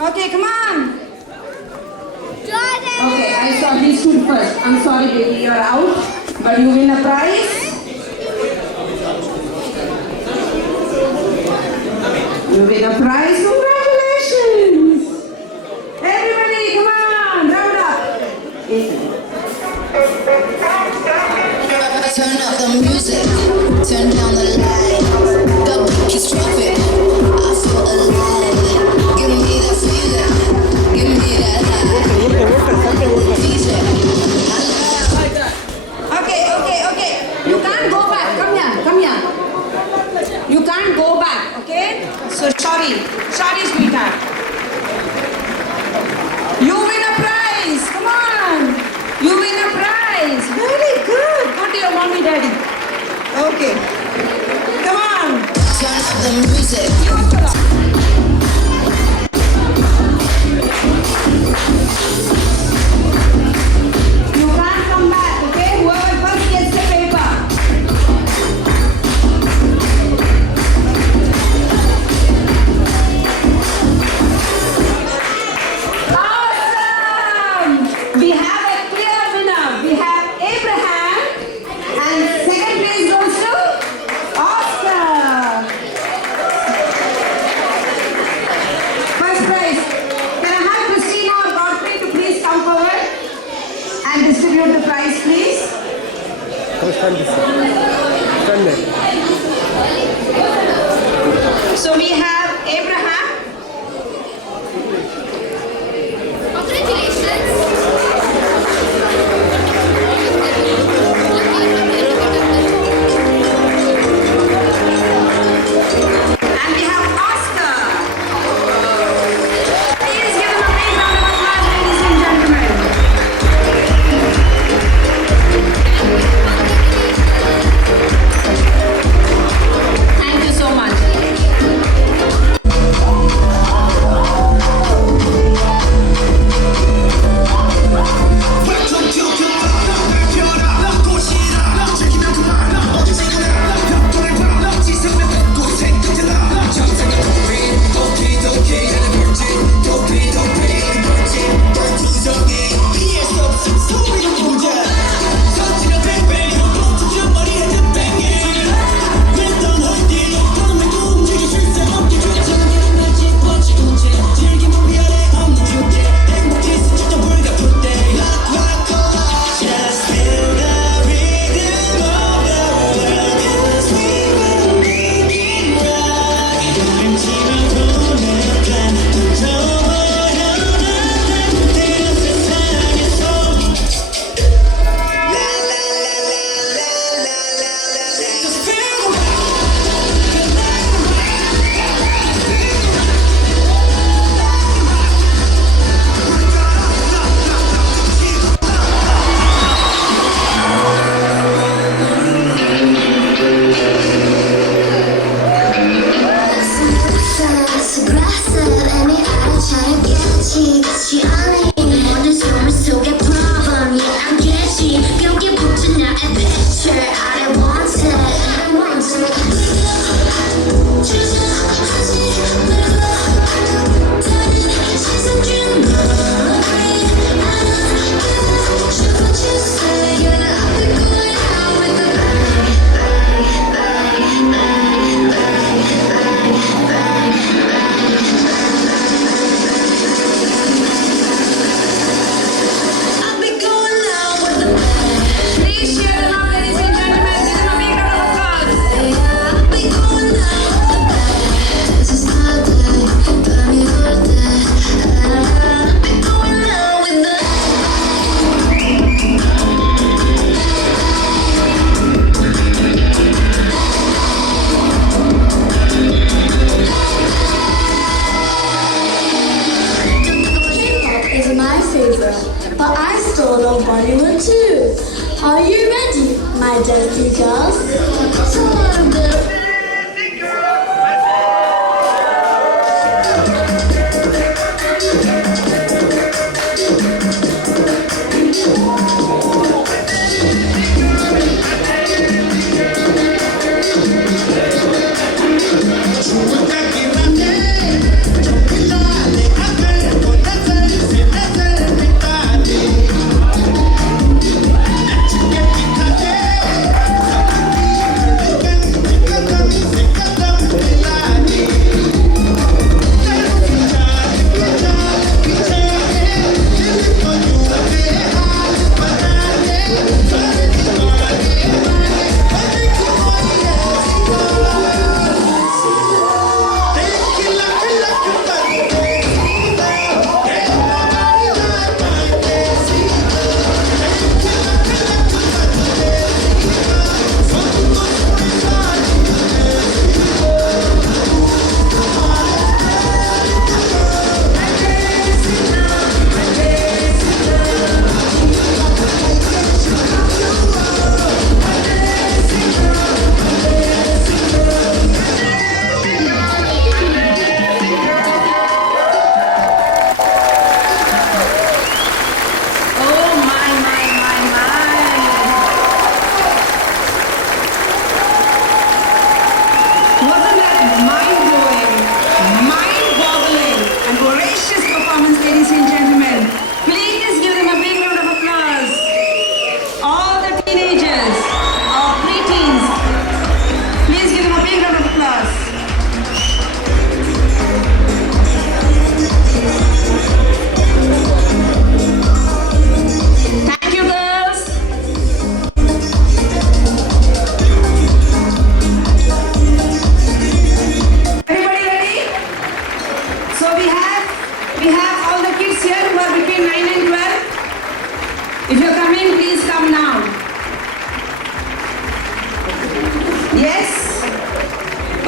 Okay, come on. Okay, I saw these two first. I'm sorry, baby, you're out, but you win a prize. You win a prize. Congratulations! Everybody, come on, round up. Turn up the music, turn down the light. The beat is dropping, I feel alive. Give me that feeling, give me that high. DJ, Okay. You can't go back. Come here. You can't go back, okay? So sorry, sweetheart. You win a prize. Come on. You win a prize. Very good. Go to your mommy, daddy. Okay. Come on. turn up the music. You can't come back, okay? Whoever first gets the paper. Awesome! We have a clear winner. We have Abraham, and second place goes to Oscar. First prize. Can I have Christina or Godfrey to please come forward and distribute the prize, please? So we have Abraham. And we have Oscar. Please give him a big round of applause, ladies and gentlemen. Thank you so much.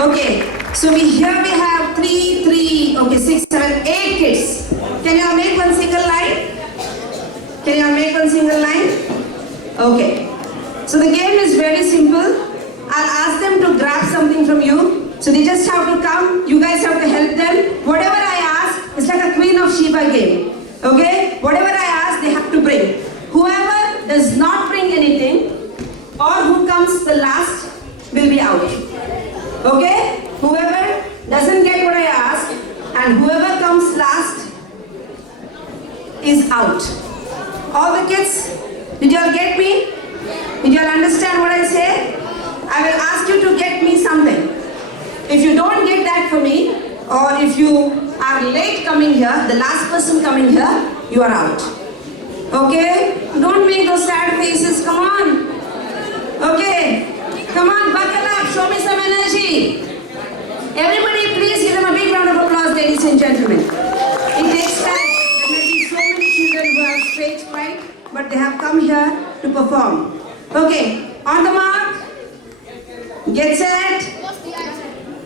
Okay, so here we have 6, 7, 8 kids. Can you all make one single line? Can you all make one single line? Okay. So the game is very simple. I'll ask them to grab something from you. So they just have to come. You guys have to help them. Whatever I ask, it's like a Queen of Sheba game. Okay? Whatever I ask, they have to bring. Whoever does not bring anything or who comes the last will be out. Okay? Whoever doesn't get what I ask and whoever comes last is out. All the kids, did you all get me? Did you all understand what I say? I will ask you to get me something. If you don't get that for me, or if you are late coming here, the last person coming here, you are out. Okay? Don't make those sad faces, come on. Okay? Come on, buckle up, show me some energy. Everybody please give them a big round of applause, ladies and gentlemen. It takes time. There may be so many children who have stage fright, but they have come here to perform. Okay, on the mark, get set.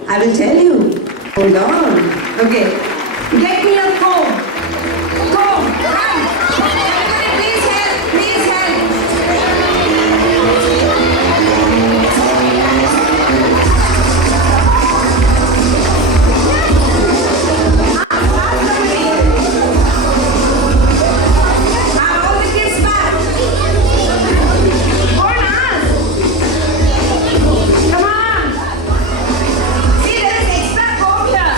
I will tell you. Hold on. Okay, get me a comb. Comb, run. Everybody please help, please help. Come on! See, there is extra comb here.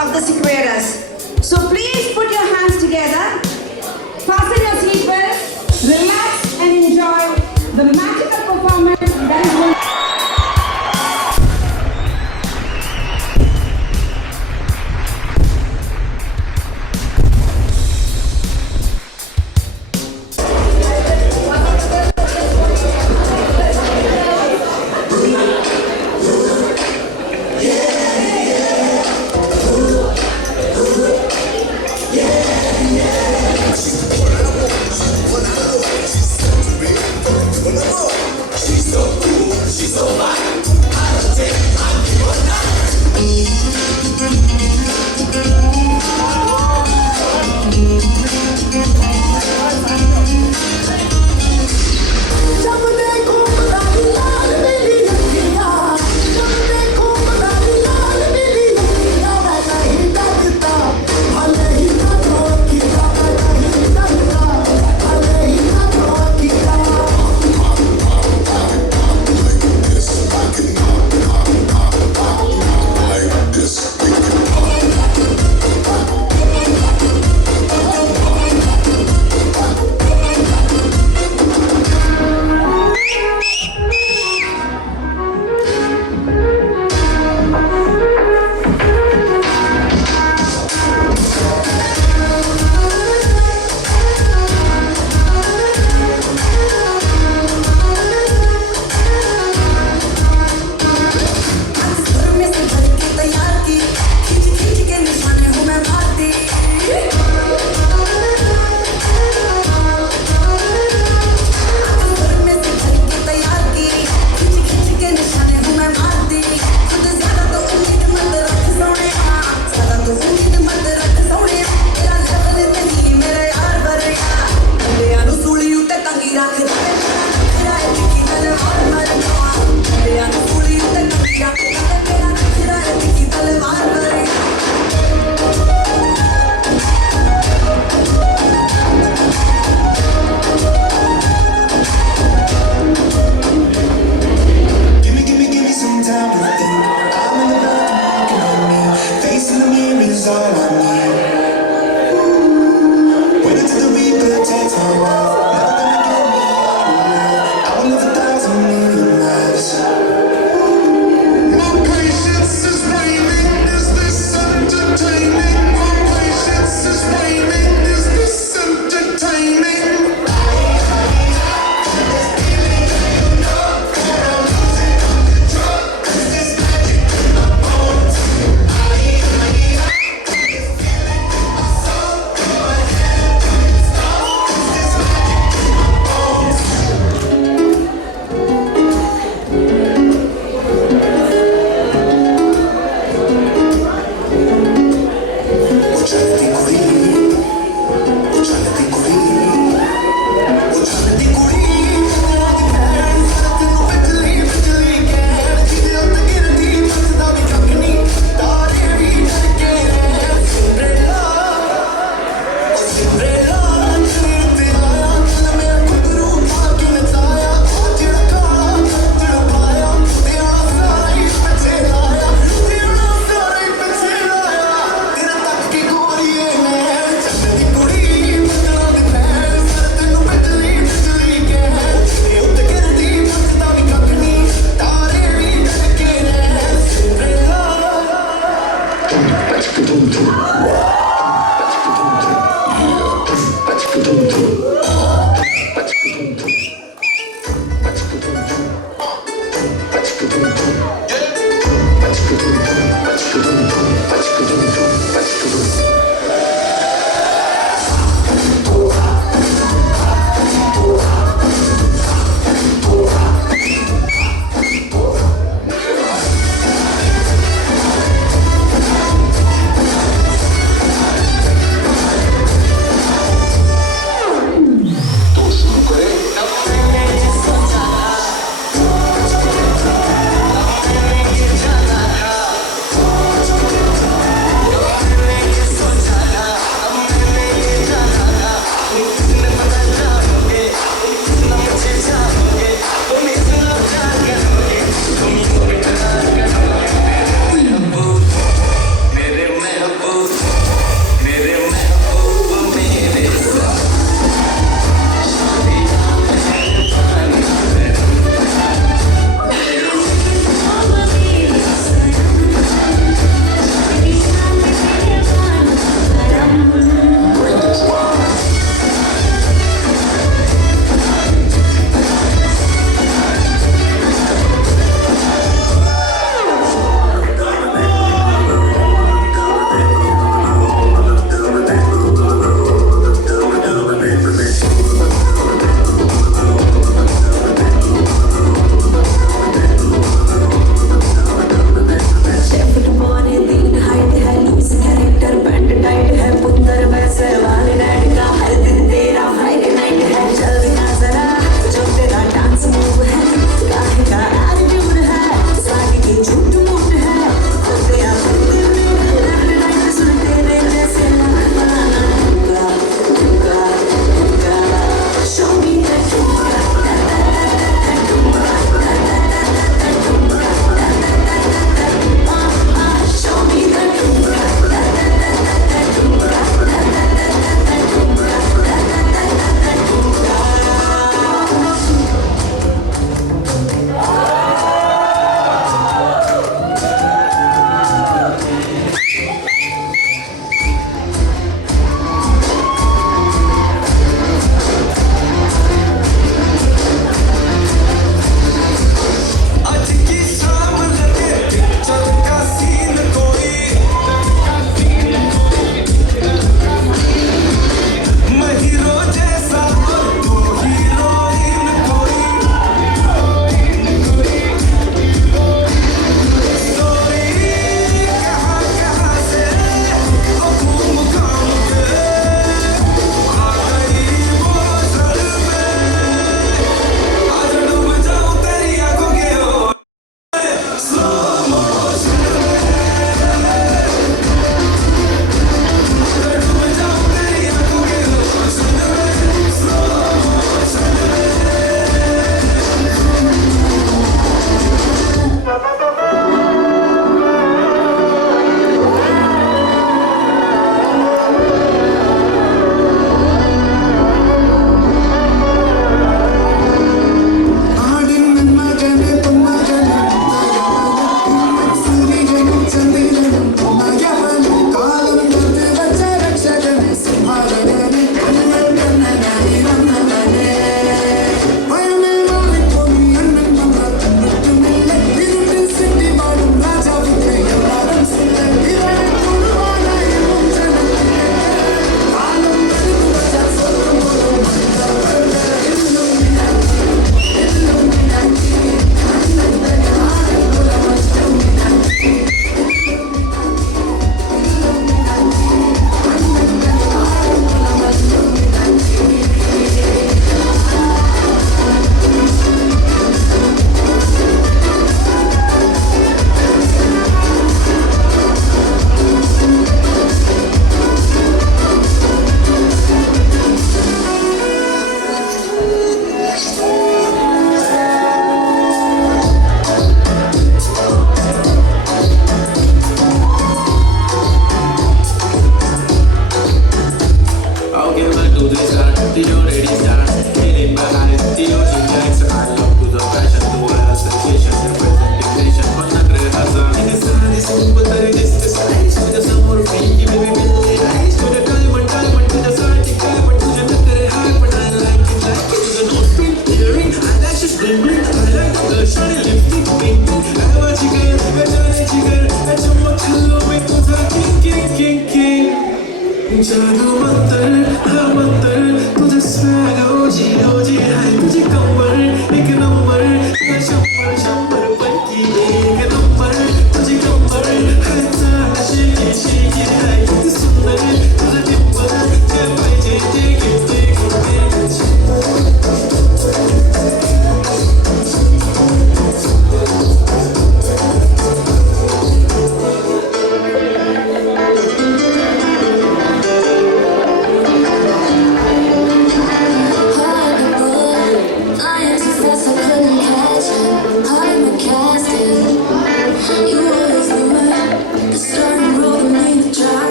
of the sequoias. So please put your hands together, fasten your seatbelts, relax and enjoy the magical performance that is going.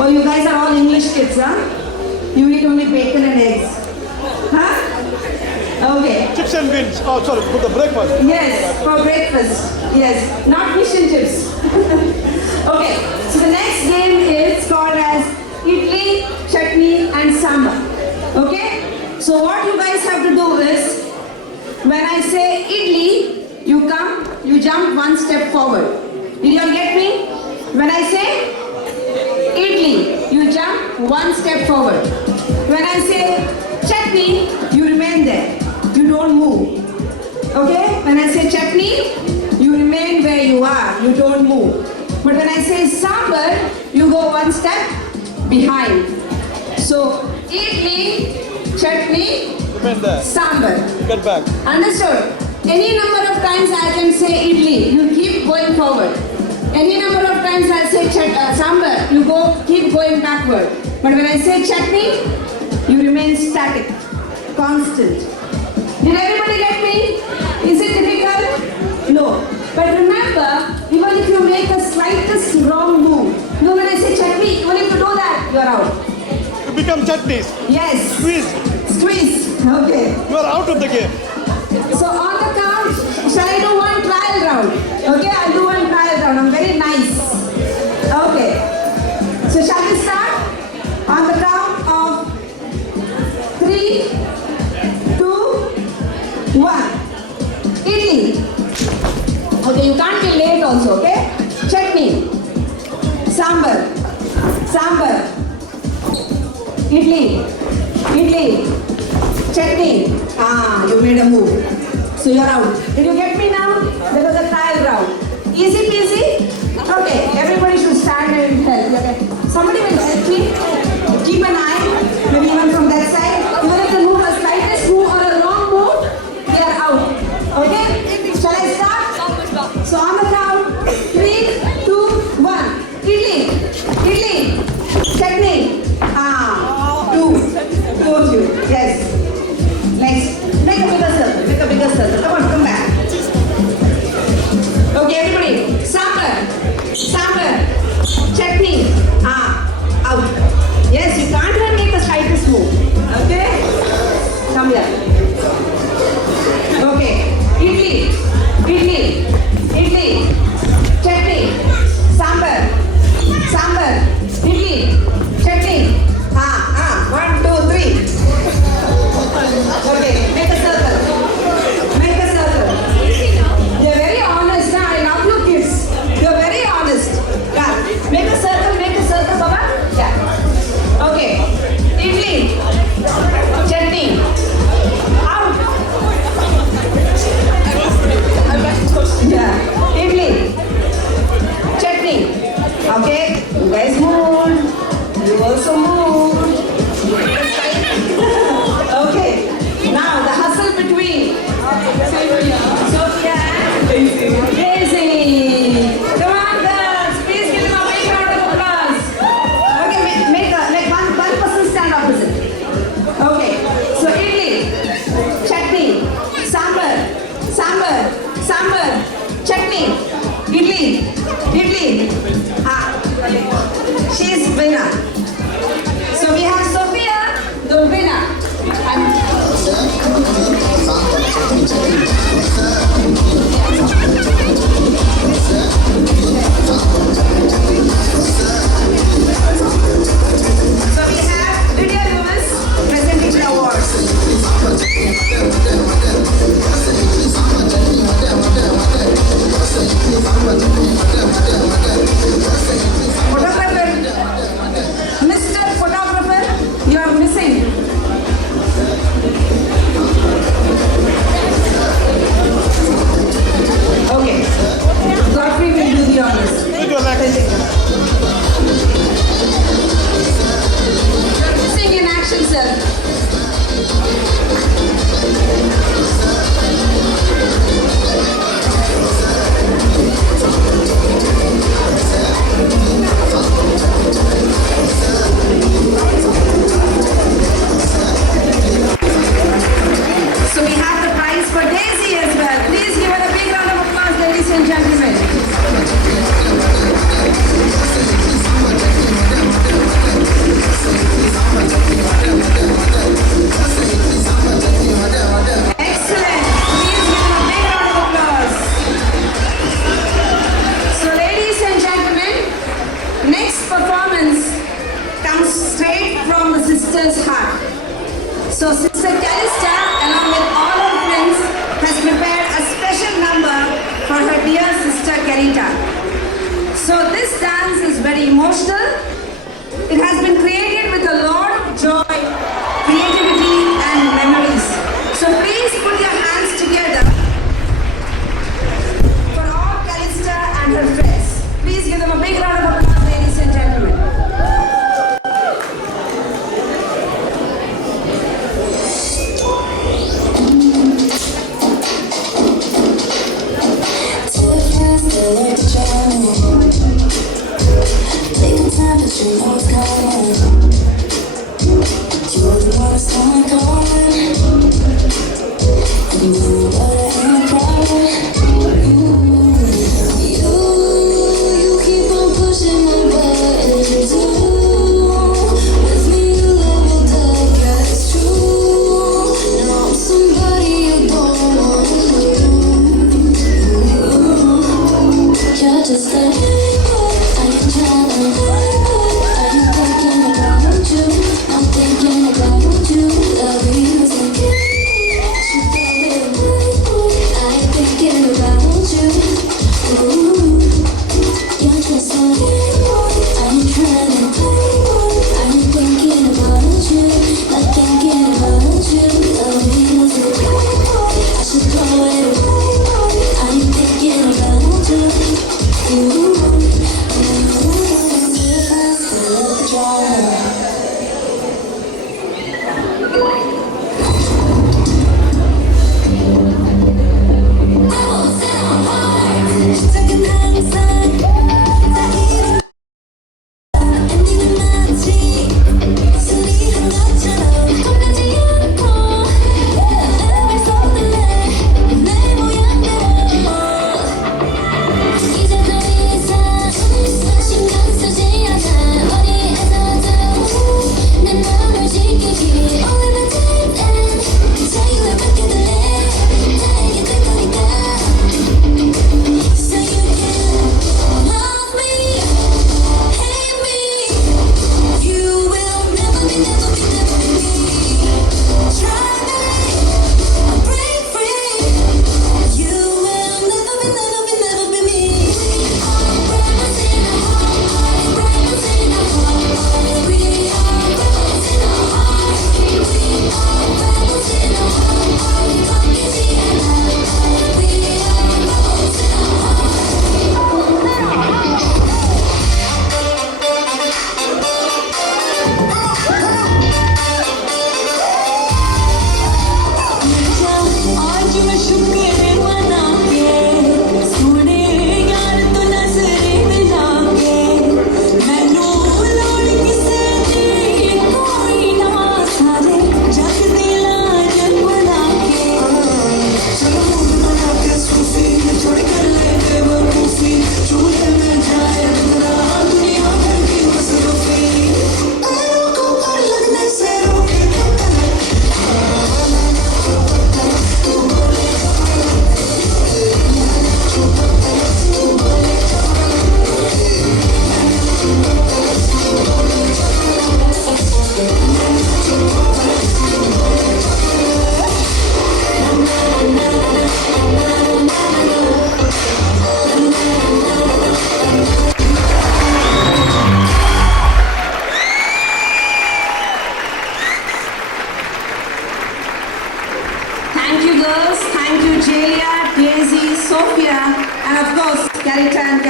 Oh, you guys are all English kids, huh? You eat only bacon and eggs. Huh? Okay. Chips and beans. Oh, sorry, for the breakfast. Yes, for breakfast. Yes, not fish and chips. Okay, so the next game is called as idli, chutney and sambar. Okay? So what you guys have to do is, when I say idli, you jump one step forward. Did you all get me? When I say idli, you jump one step forward. When I say chutney, you remain there. You don't move. Okay? When I say chutney, you remain where you are. You don't move. But when I say sambar, you go one step behind. So idli, chutney, sambar. Get back. Understood? Any number of times I can say idli, you keep going forward. Any number of times I say sambar, you keep going backward. But when I say chutney, you remain static, constant. Did everybody get me? Is it difficult? No. But remember, even if you make the slightest wrong move, when I say chutney, even if you do that, you are out. You become chutneys. Yes. Squeeze. Okay. You are out of the game. So on the count, shall I do one trial round? Okay, I'll do one trial round. I'm very nice. Okay. So shall we start? On the count of 3, 2, also, okay? Chutney, sambar, sambar, idli, idli, chutney. You made a move. So you're out. Did you get me now? There was a trial round. Easy peasy? Okay, everybody should stand and help. Okay. Somebody will help me. Keep an eye, maybe even from that side. Even if they move a slightest move or a wrong move, they are out. Okay? Shall I start? So on the count, 3, 2, 1. Idli, idli, chutney. 2 of you. Yes. Next. Make a bigger circle. Make a bigger circle. Come on, come back. Okay, everybody. Sambar, sambar, chutney. Out. Yes, you can't even make the slightest move. Okay? Come here. Okay. Idli, idli, idli, chutney, sambar, sambar, idli, chutney. 1, 2, 3. Okay, make a circle. Make a circle. You're very honest, huh? I love your kids. You're very honest. Yeah. Make a circle, Baba. Yeah. Okay. Idli, chutney. Out. Yeah. Idli, chutney. Okay. You guys move. You also move. Okay. Now the hustle between Sophia and Daisy. Come on, girls. Please give them a big round of applause. Okay, make one person stand opposite. Okay. So idli, chutney, sambar, sambar, sambar, chutney, idli, idli. She's winner. So we have Sophia, the winner. So we have Lydia Lewis presenting the awards. Photographer, Mr. Photographer, you are missing. Okay. Godfrey will do the honors. Sing in action, sir. So we have the prize for Daisy as well. Please give her a big round of applause, ladies and gentlemen. Excellent. Please give her a big round of applause. So ladies and gentlemen, next performance comes straight from the sister's heart. So Sister Calista, along with all her friends, has prepared a special number for her dear sister Carita. So this dance is very emotional. It has been created with a lot of joy, creativity and memories. So please put your hands together for all Calista and her friends. Please give them a big round of applause, ladies and gentlemen. You know it's coming. You're the one that's calling. And you know what I ain't a problem. You keep on pushing my buttons. With me you let me die, yeah, it's true. Now I'm somebody you don't want to lose. You're just like, I ain't trying to.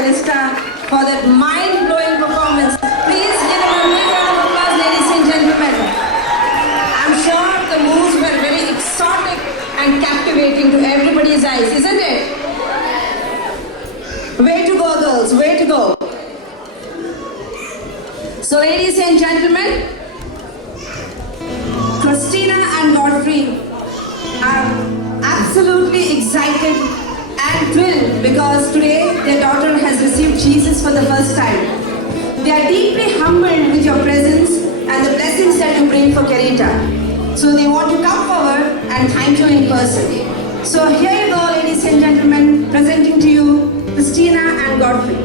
Calista for that mind-blowing performance. Please give him a big round of applause, ladies and gentlemen. I'm sure the moves were very exotic and captivating to everybody's eyes, isn't it? Way to go, girls, way to go. So, ladies and gentlemen, Christina and Godfrey are absolutely excited and thrilled because today their daughter has received Jesus for the first time. They are deeply humbled with your presence and the blessings that you bring for Kerita. So they want to come forward and thank you in person. So here you go, ladies and gentlemen, presenting to you Christina and Godfrey.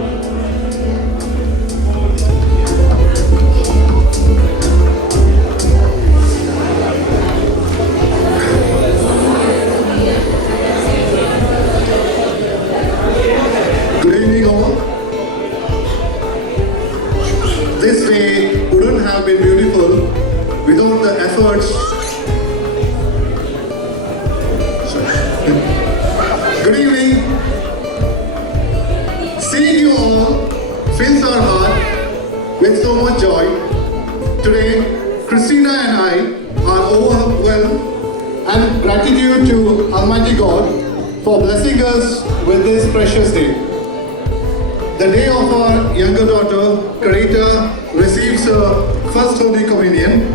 Good evening all. This day wouldn't have been beautiful without the efforts. Good evening. Seeing you all fills our heart with so much joy. Today, Christina and I are overwhelmed and gratitude to Almighty God for blessing us with this precious day. The day of our younger daughter, Kerita, receives her first Holy Communion.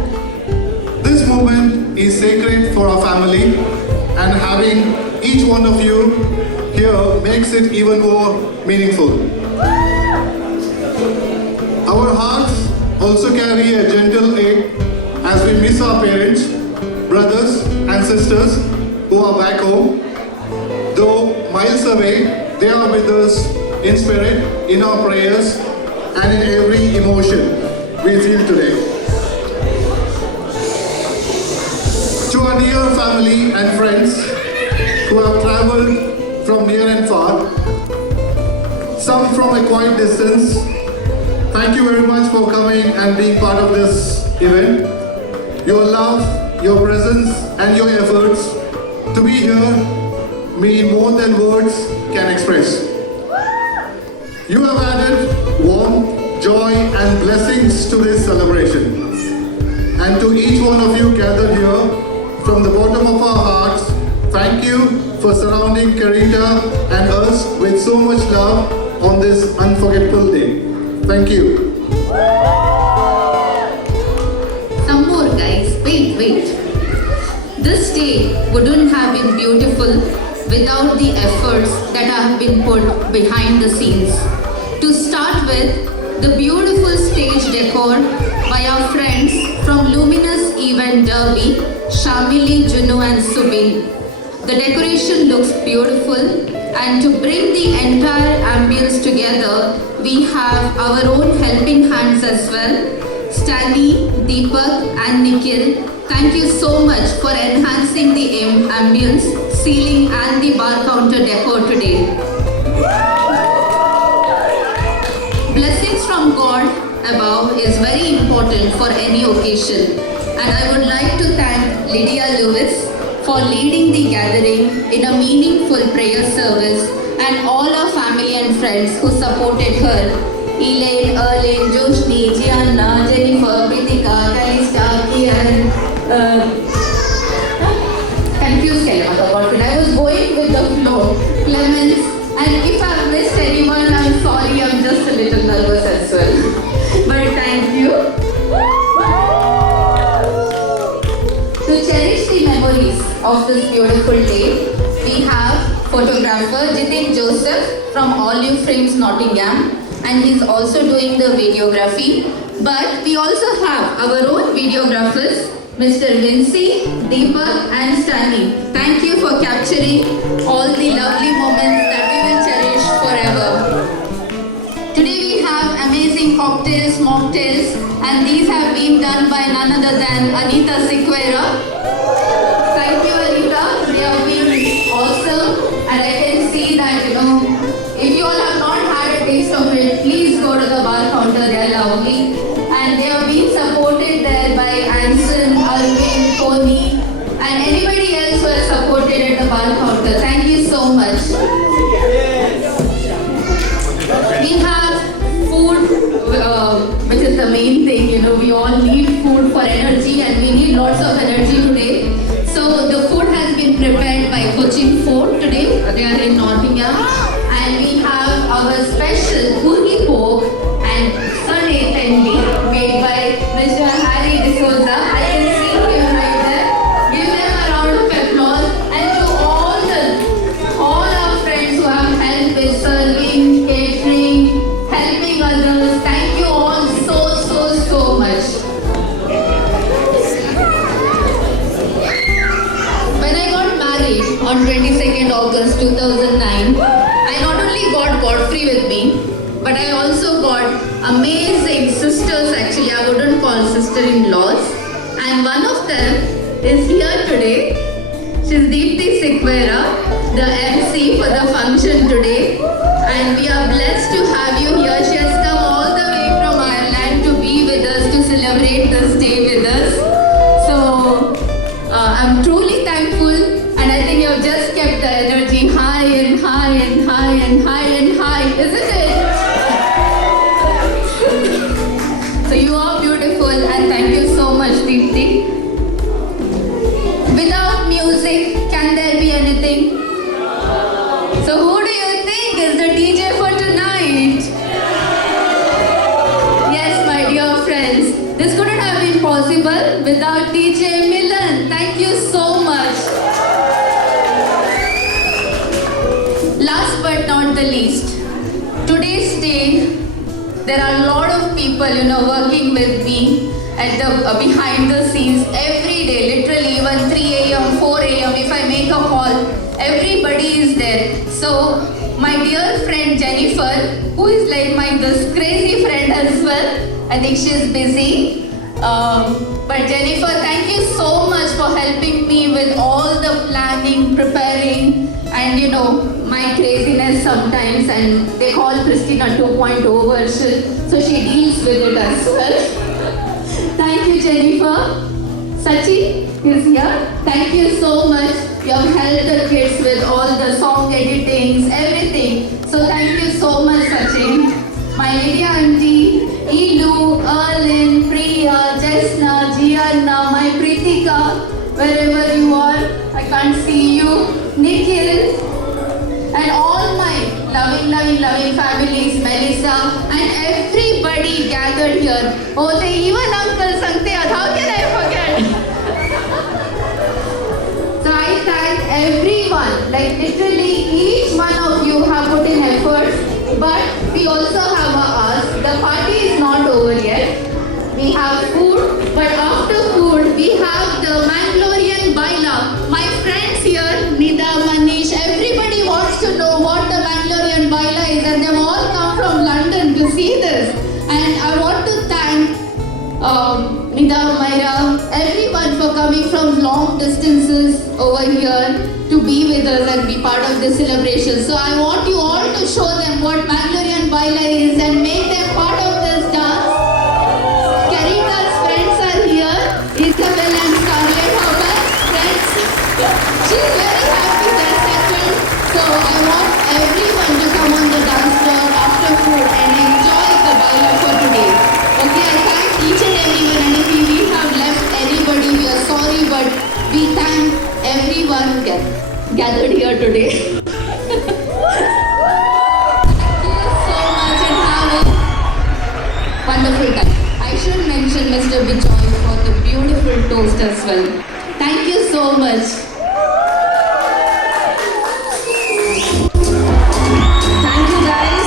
This moment is sacred for our family, and having each one of you here makes it even more meaningful. Our hearts also carry a gentle ache as we miss our parents, brothers and sisters who are back home. Though miles away, they are with us in spirit, in our prayers, and in every emotion we feel today. To our dear family and friends who have traveled from near and far, some from a quiet distance, thank you very much for coming and being part of this event. Your love, your presence, and your efforts to be here mean more than words can express. You have added warmth, joy, and blessings to this celebration. And to each one of you gathered here, from the bottom of our hearts, thank you for surrounding Kerita and us with so much love on this unforgettable day. Thank you. Some more guys, wait. This day wouldn't have been beautiful without the efforts that have been put behind the scenes. To start with, the beautiful stage decor by our friends from Luminous Event Derby, Shamili, Juno and Subin. The decoration looks beautiful, and to bring the entire ambience together, we have our own helping hands as well. Stanley, Deepak and Nikhil, thank you so much for enhancing the ambience, ceiling and the bar counter decor today. Blessings from God above is very important for any occasion, and I would like to thank Lydia Lewis for leading the gathering in a meaningful prayer service, and all our family and friends who supported her. Elaine, Erlin, Joshni, Gianna, Jennifer, Pritika, Calista, Kian, confused I was going with the flow. Clemens, and if I've missed anyone, I'm sorry, I'm just a little nervous as well. But thank you. To cherish the memories of this beautiful day, we have photographer Jitin Joseph from Olive Frames, Nottingham, and he's also doing the videography. But we also have our own videographers, Mr. Vinci, Deepak and Stanley. Thank you for capturing all the lovely moments that we will cherish forever. Today we have amazing cocktails, mocktails, and these have been done by none other than Anita Sequeira. Thank you, Anita. They have been awesome, and I can see that, if you all have not had a taste of it, please go to the bar counter. They are lovely, and they have been supported there by Anson, Alvin, Tony, and anybody else who has supported at the bar counter. Thank you so much. We we all need food for energy and we need lots of energy today. So the food has been prepared by Cochin Fort today. They are in Nottingham. And we have our special Puri pork and Sunday Tendi made by Mr. Harry D'Souza. I can see him right there. Give them a round of applause. And to all our friends who have helped with serving, catering, helping others, thank you all so much. When I got married on 22nd August 2009, I not only got Godfrey with me, but I also got amazing sisters. Actually, I wouldn't call sister-in-laws. And one of them is here today. She's Deepthi Sikwera, the MC for the function today. And we are blessed to have you here. She has come all the way from Ireland to be with us, to celebrate this day with us. So, I'm truly thankful, and I think you have just kept the energy high and high and high and high and high, isn't it? So you are beautiful, and thank you so much, Deepthi. Without music, can there be anything? So who do you think is the DJ for tonight? Yes, my dear friends, this couldn't have been possible without DJ Milan. Thank you so much. Last but not the least, today's day, there are a lot of people, working with me at the behind the scenes every day, literally even 3 a.m., 4 a.m. If I make a call, everybody is there. So my dear friend Jennifer, who is like this crazy friend as well, I think she's busy. But Jennifer, thank you so much for helping me with all the planning, preparing, and my craziness sometimes. And they call Christina 2.0 version, so she deals with it as well. Thank you, Jennifer. Sachi is here. Thank you so much. You have helped the kids with all the song editings, everything. So thank you so much, Sachin. My lady auntie, Ilu, Erlin, Priya, Jesna, Gianna, my Pritika, wherever you are, I can't see you, Nikhil, and all my loving families, Melissa, and everybody gathered here. Oh, they even Uncle Sankte, how can I forget? So I thank everyone, literally each one of you have put in efforts, but we also have a ask. The party is not over yet. We have food, but after food, we have the Mangalorean Baila. My friends here, Nida, Manish, everybody wants to know what the Mangalorean Baila is, and they've all come from London to see this. And I want to thank Nida, Myra, everyone for coming from long distances over here to be with us and be part of this celebration. So I want you all to show them what Mangalorean Baila is and make them part of this dance. Carita's friends are here, Isabel and Scarlett, how about friends? She's very happy they're settled. So I want everyone to come on the dance floor after food and enjoy the Baila for today. Okay, I thank each and everyone, and if we have left anybody, we are sorry, but we thank everyone gathered here today. Thank you so much and have a wonderful time. I should mention Mr. Bijoy for the beautiful toast as well. Thank you so much. Thank you, guys.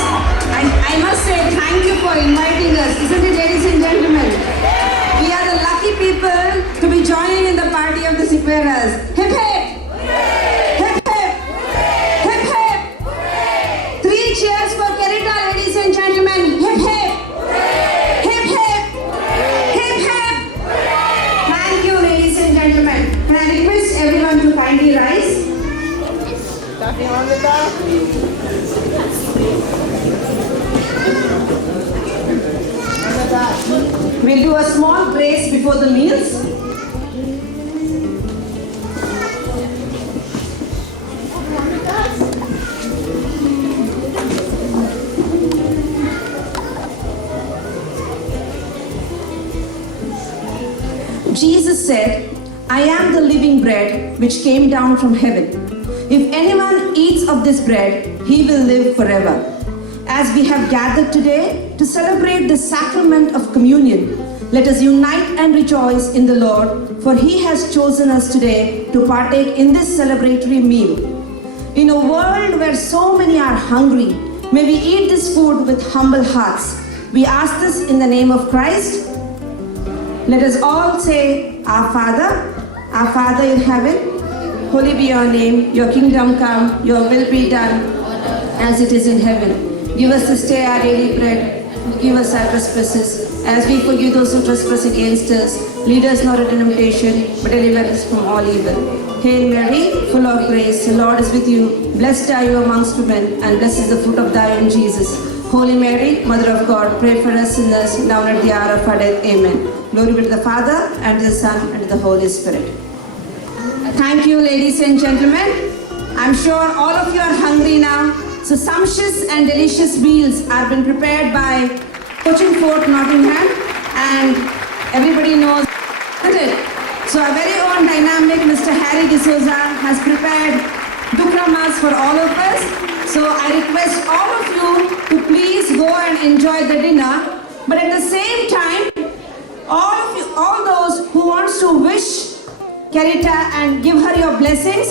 I must say thank you for inviting us, isn't it, ladies and gentlemen? We are the lucky people to be joining in the party of the Sikweras. Hip hip! Hip hip! Hip hip! 3 cheers for Kerita, ladies and gentlemen. Hip hip! Hip hip! Hip hip! Thank you, ladies and gentlemen. Can I request everyone to kindly rise? We'll do a small grace before the meals. Jesus said, I am the living bread which came down from heaven. If anyone eats of this bread, he will live forever. As we have gathered today to celebrate the sacrament of communion, let us unite and rejoice in the Lord, for he has chosen us today to partake in this celebratory meal. In a world where so many are hungry, may we eat this food with humble hearts. We ask this in the name of Christ. Let us all say, Our Father in heaven, holy be your name, your kingdom come, your will be done as it is in heaven. Give us this day our daily bread. Forgive us our trespasses, as we forgive those who trespass against us. Lead us not into temptation, but deliver us from all evil. Hail Mary, full of grace, the Lord is with you. Blessed are you amongst women, and blessed is the fruit of thy womb, Jesus. Holy Mary, Mother of God, pray for us sinners, now and at the hour of our death. Amen. Glory be to the Father, and to the Son, and to the Holy Spirit. Thank you, ladies and gentlemen. I'm sure all of you are hungry now. So sumptuous and delicious meals are been prepared by Cochin Fort, Nottingham, and everybody knows it. So our very own dynamic Mr. Harry D'Souza has prepared dukramas for all of us. So I request all of you to please go and enjoy the dinner. But at the same time, all those who wants to wish Carita and give her your blessings,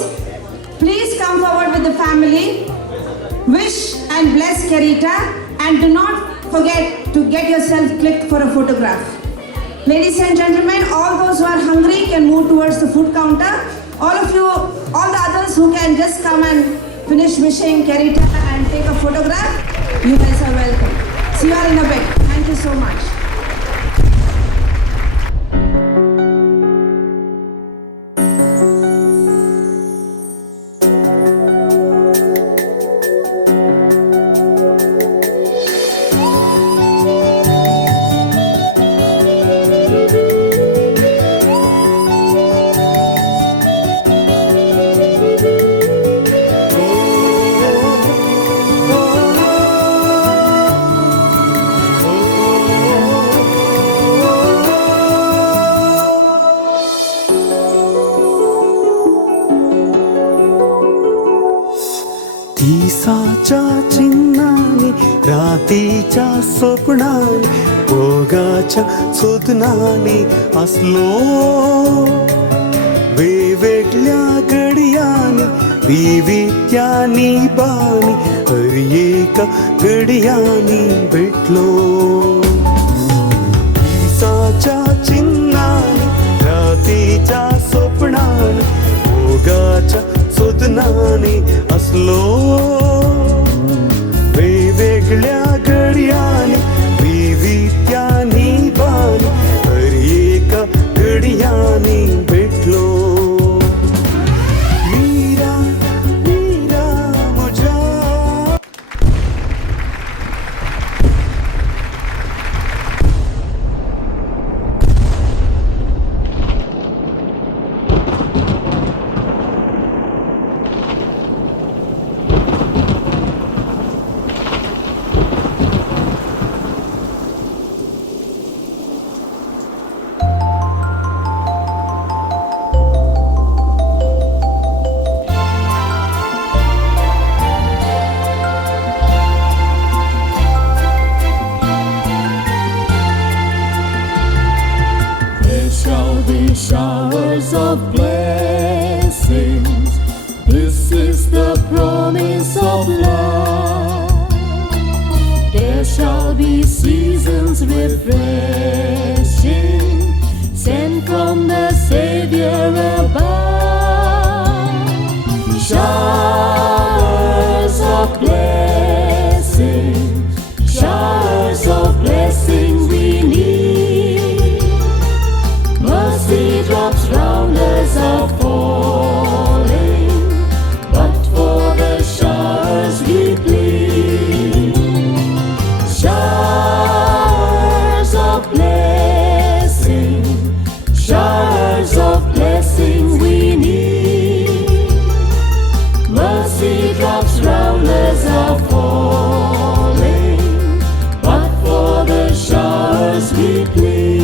please come forward with the family. Wish and bless Carita, and do not forget to get yourself clicked for a photograph. Ladies and gentlemen, all those who are hungry can move towards the food counter. All of you, all the others who can just come and finish wishing Carita and take a photograph, you guys are welcome. See you all in a bit. Thank you so much. दिसाच्या चिन्हानी रातीच्या स्वप्नानी ओगाच्या सोदनानी असलो वेगवेगळ्या घडयांनी विवित्यांनी बानी हर एका घडयांनी भेटलो दिसाच्या चिन्हानी रातीच्या स्वप्नानी ओगाच्या सोदनानी असलो वेगवेगळ्या घडयांनी विवित्यांनी बानी हर एका घडयांनी भेटलो मीरा मीरा मुझा Showers of blessings, this is the promise of love. There shall be seasons refreshing, sent from the Savior above. Showers of blessing, showers of blessing we need. Mercy drops round us are falling, but for the showers we plead. Showers of blessing, showers of blessing we need. Mercy drops round us are falling, but for the showers we plead.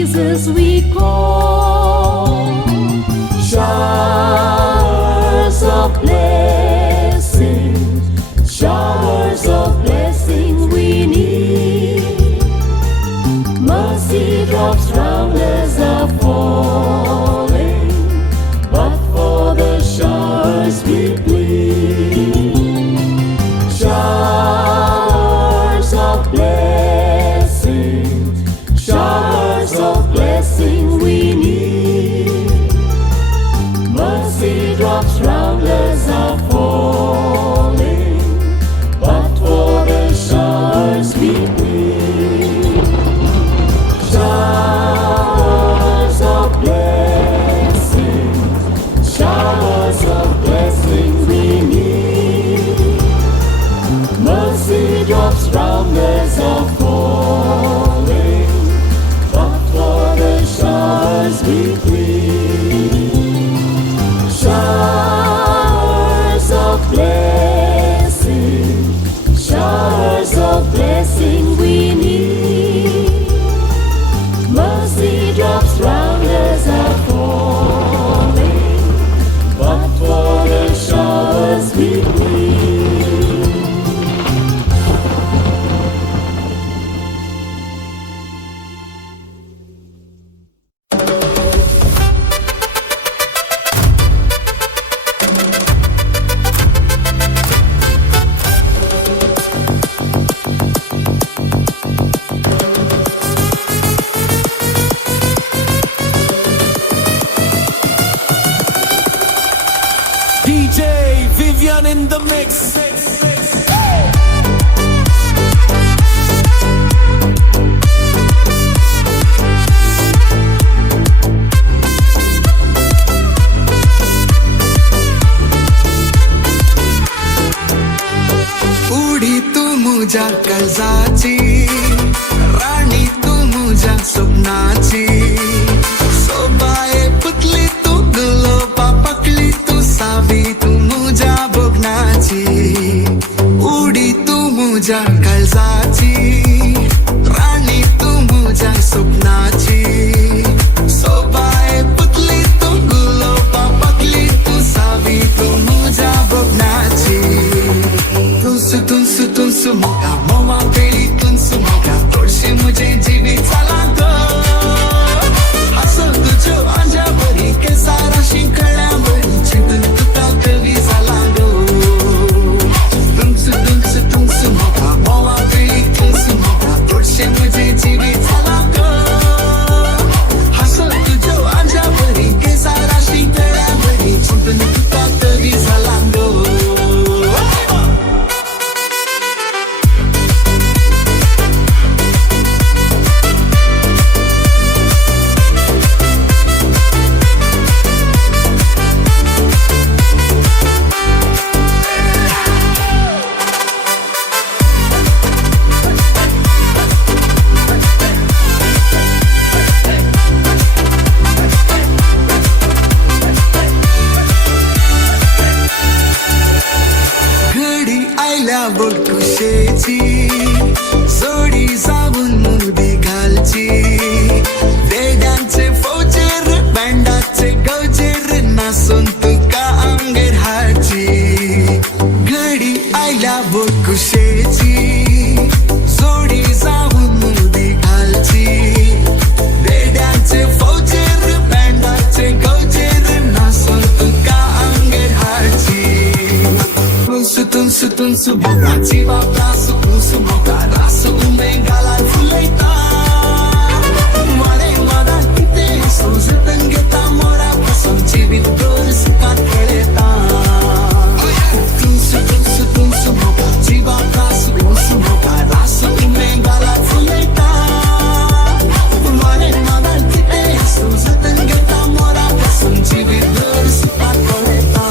Jesus we call. Showers of blessing, showers of blessing we need. Mercy drops round us are falling, but for the showers we plead. Showers of blessing, showers of blessing we need. Mercy drops round us are falling, but for the showers we plead. Showers of blessing, showers of blessing we need. Mercy drops round us are falling, but for the showers we plead. Showers of blessing, showers of blessing we need. Mercy drops round us are falling, but for the showers we plead. DJ Vivian in the mix. उडी तू मुझ्या काळजाची, राणी तू मुझ्या स्वप्नाची. सोबाये पुतली तू गुलोबा पकली तू सावी तू मुझ्या बघनाची. उडी तू मुझ्या काळजाची, राणी तू मुझ्या स्वप्नाची. सोबाये पुतली तू गुलोबा पकली तू सावी तू मुझ्या बघनाची. तुनसु तुनसु मोगा मोमा बेळी तुनसु मोगा तोडशे मुझे जीवी चला ग. असं तुझ्या अंजावरी केसारा शिंकळ्यावरी चिंतून तुका कवी झाला ग. तुनसु मोगा मोमा बेळी तुनसु मोगा तोडशे मुझे जीवी चला ग. असं तुझ्या अंजावरी केसारा शिंकळ्यावरी चिंतून तुका कवी झाला ग. घडी आयल्या बघ कुशेची, जोडी जाऊन मुदी घालची. रेड्यांचे फौजेर बँडाचे गवजेर नासून तुका अंगेर हाडची. घडी आयल्या बघ कुशेची, जोडी जाऊन मुदी घालची. रेड्यांचे फौजेर बँडाचे गवजेर नासून तुका अंगेर हाडची. Tunsu boga jiva prasu kunsu boga rasu umengala fulaita. Mare mada kite sozutan geta mora pasun jivit doris ka kheleta. Tunsu boga jiva prasu kunsu boga rasu umengala fulaita. Mare mada kite sozutan geta mora pasun jivit doris ka kheleta.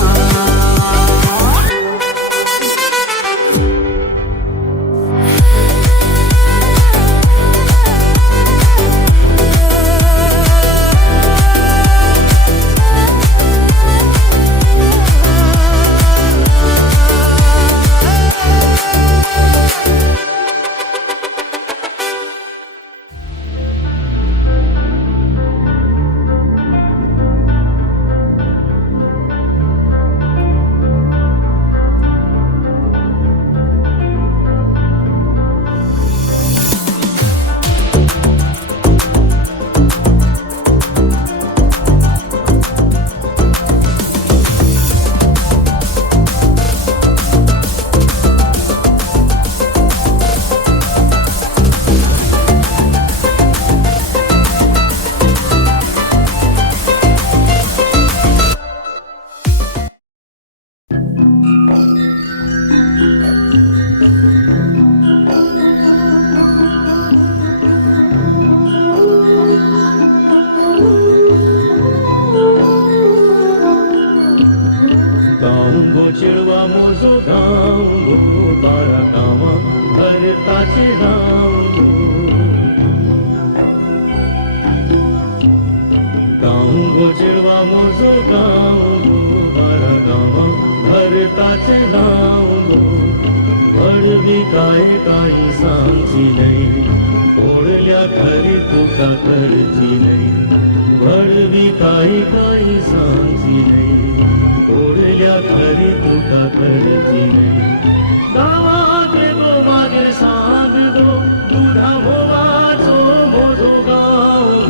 बारा गावा भरताचे नाव गाव चिडवा mojo गाव बारा गावा भरताचे नाव वडवी काय काही सांगची नाही ओढल्या खरी तुका करची नाही वडवी काही काही सांगची नाही ओढल्या खरी तुका करची नाही गावातले तो मागीर सांग दो तुझा भोवाचो मोजो गाव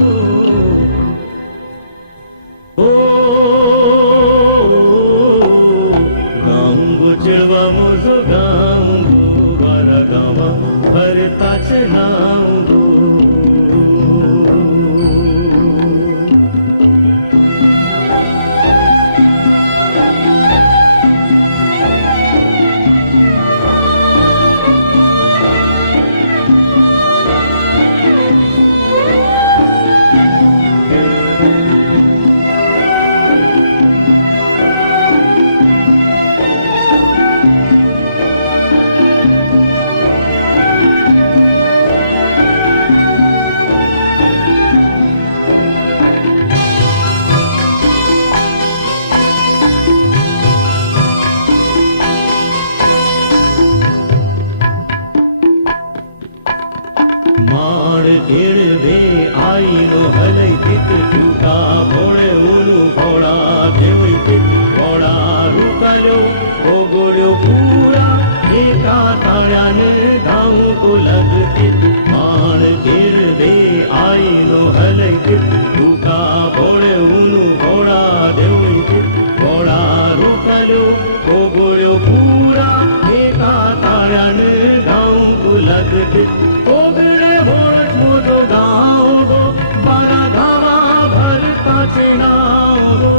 गाव चिडवा मोजो गाव बारा गावा भरताचे नाव माण केळवे आईनो हलै तित टूटा भोळे उनु भोळा घेवई तित भोळा रुकलो ओगोड्यो पूरा एका ताळ्याने गाऊ को लगतीत माण केळवे आईनो हलै तित टूटा भोळे उनु भोळा घेवई तित भोळा रुकलो ओगोड्यो पूरा एका ताळ्याने गाऊ को लगतीत मोजो गाव गो बारा गावा भरताचे नाव गो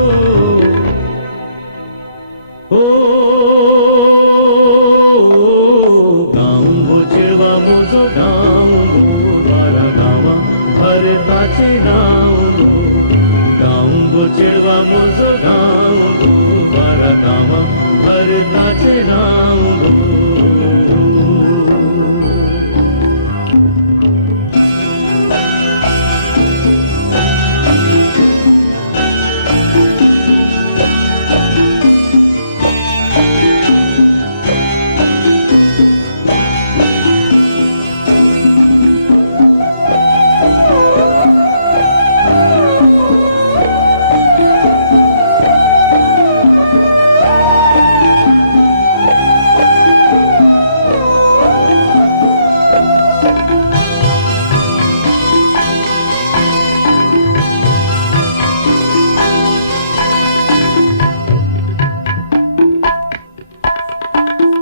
गाव चिडवा मोजो गाव गो बारा गावा भरताचे नाव गो गाव चिडवा मोजो गाव गो बारा गावा भरताचे नाव गो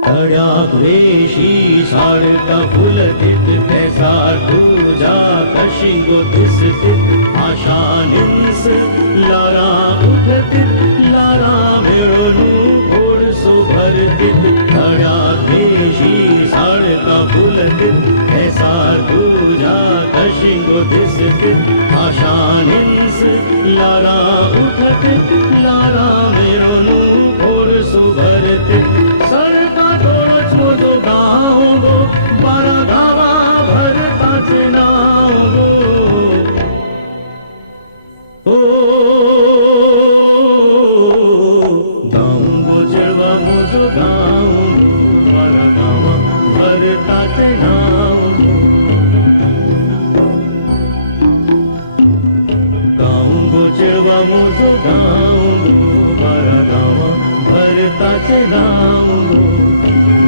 तड्याक रेशी साडका फुलतीत पैसा तुझा कशी गो दिसतीत आशा निंस लारा उठतीत लारा मिळून थोडसो भरतीत तड्याक रेशी साडका फुलतीत पैसा तुझा कशी गो दिसतीत आशा निंस लारा उठतीत लारा मिळून थोडसो भरतीत मोजो गाव गो बारा गावा भरताचे नाव गो गाव चिडवा मोजो गाव बारा गावा भरताचे नाव गाव चिडवा मोजो गाव बारा गावा भरताचे नाव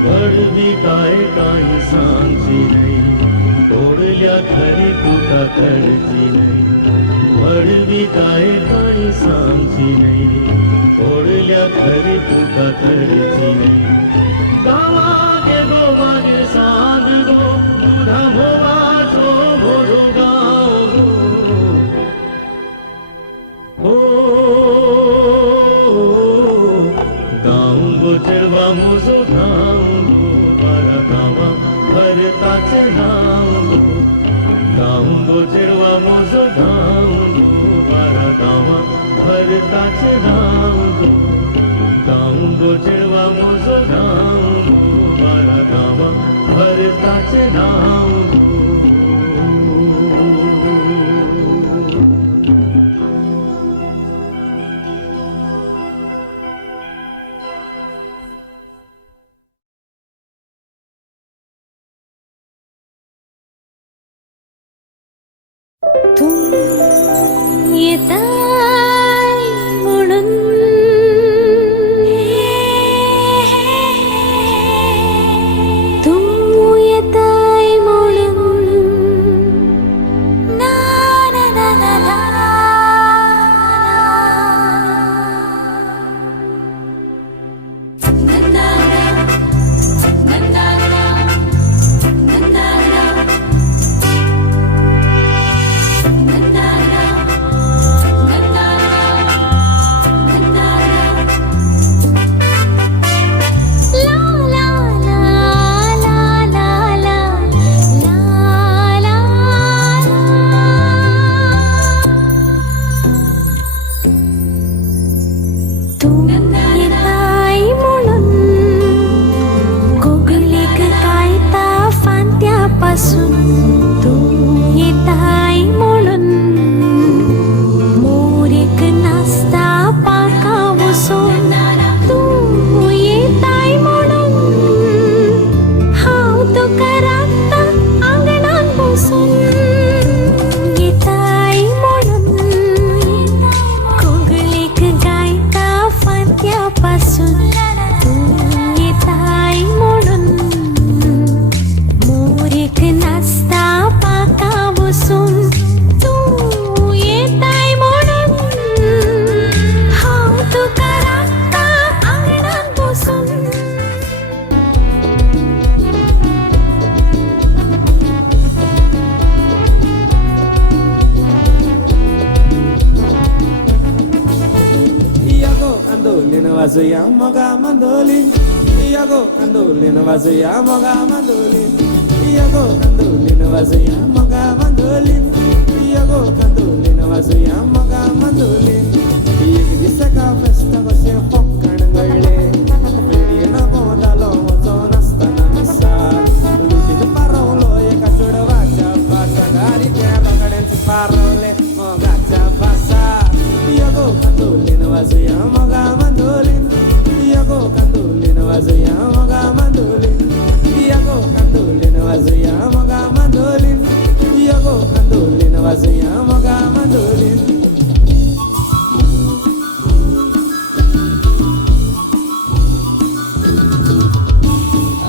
वडवी काय काही सांगची नाही तोडल्या खरी तुका करची नाही वडवी काय काही सांगची नाही तोडल्या खरी तुका करची नाही गावा गे गो मागे सांग गो तुझा भोवाचो भोजो गाव गाव चिडवा मोजो गाव बारा गावा भरताचे नाव गाव चिडवा मोजो गाव बारा गावा भरताचे नाव गाव चिडवा मोजो गाव बारा गावा भरताचे नाव तू येताय म्हणून तू येताय म्हणून ना ना ना ना ना wazuya moga mandolin Iago candolin wazuya moga mandolin Iago candolin wazuya moga mandolin Iago candolin wazuya moga mandolin Ieg disaka festa kose hokkangalle Vediyana bodalo wazo nastana missa Lutin parolo eka chodwacha bata gari tera gadensi parole mogacha basa Iago candolin wazuya moga mandolin Iago candolin wazuya moga mandolin Iago candolin wazuya moga mandolin Iago candolin wazuya moga mandolin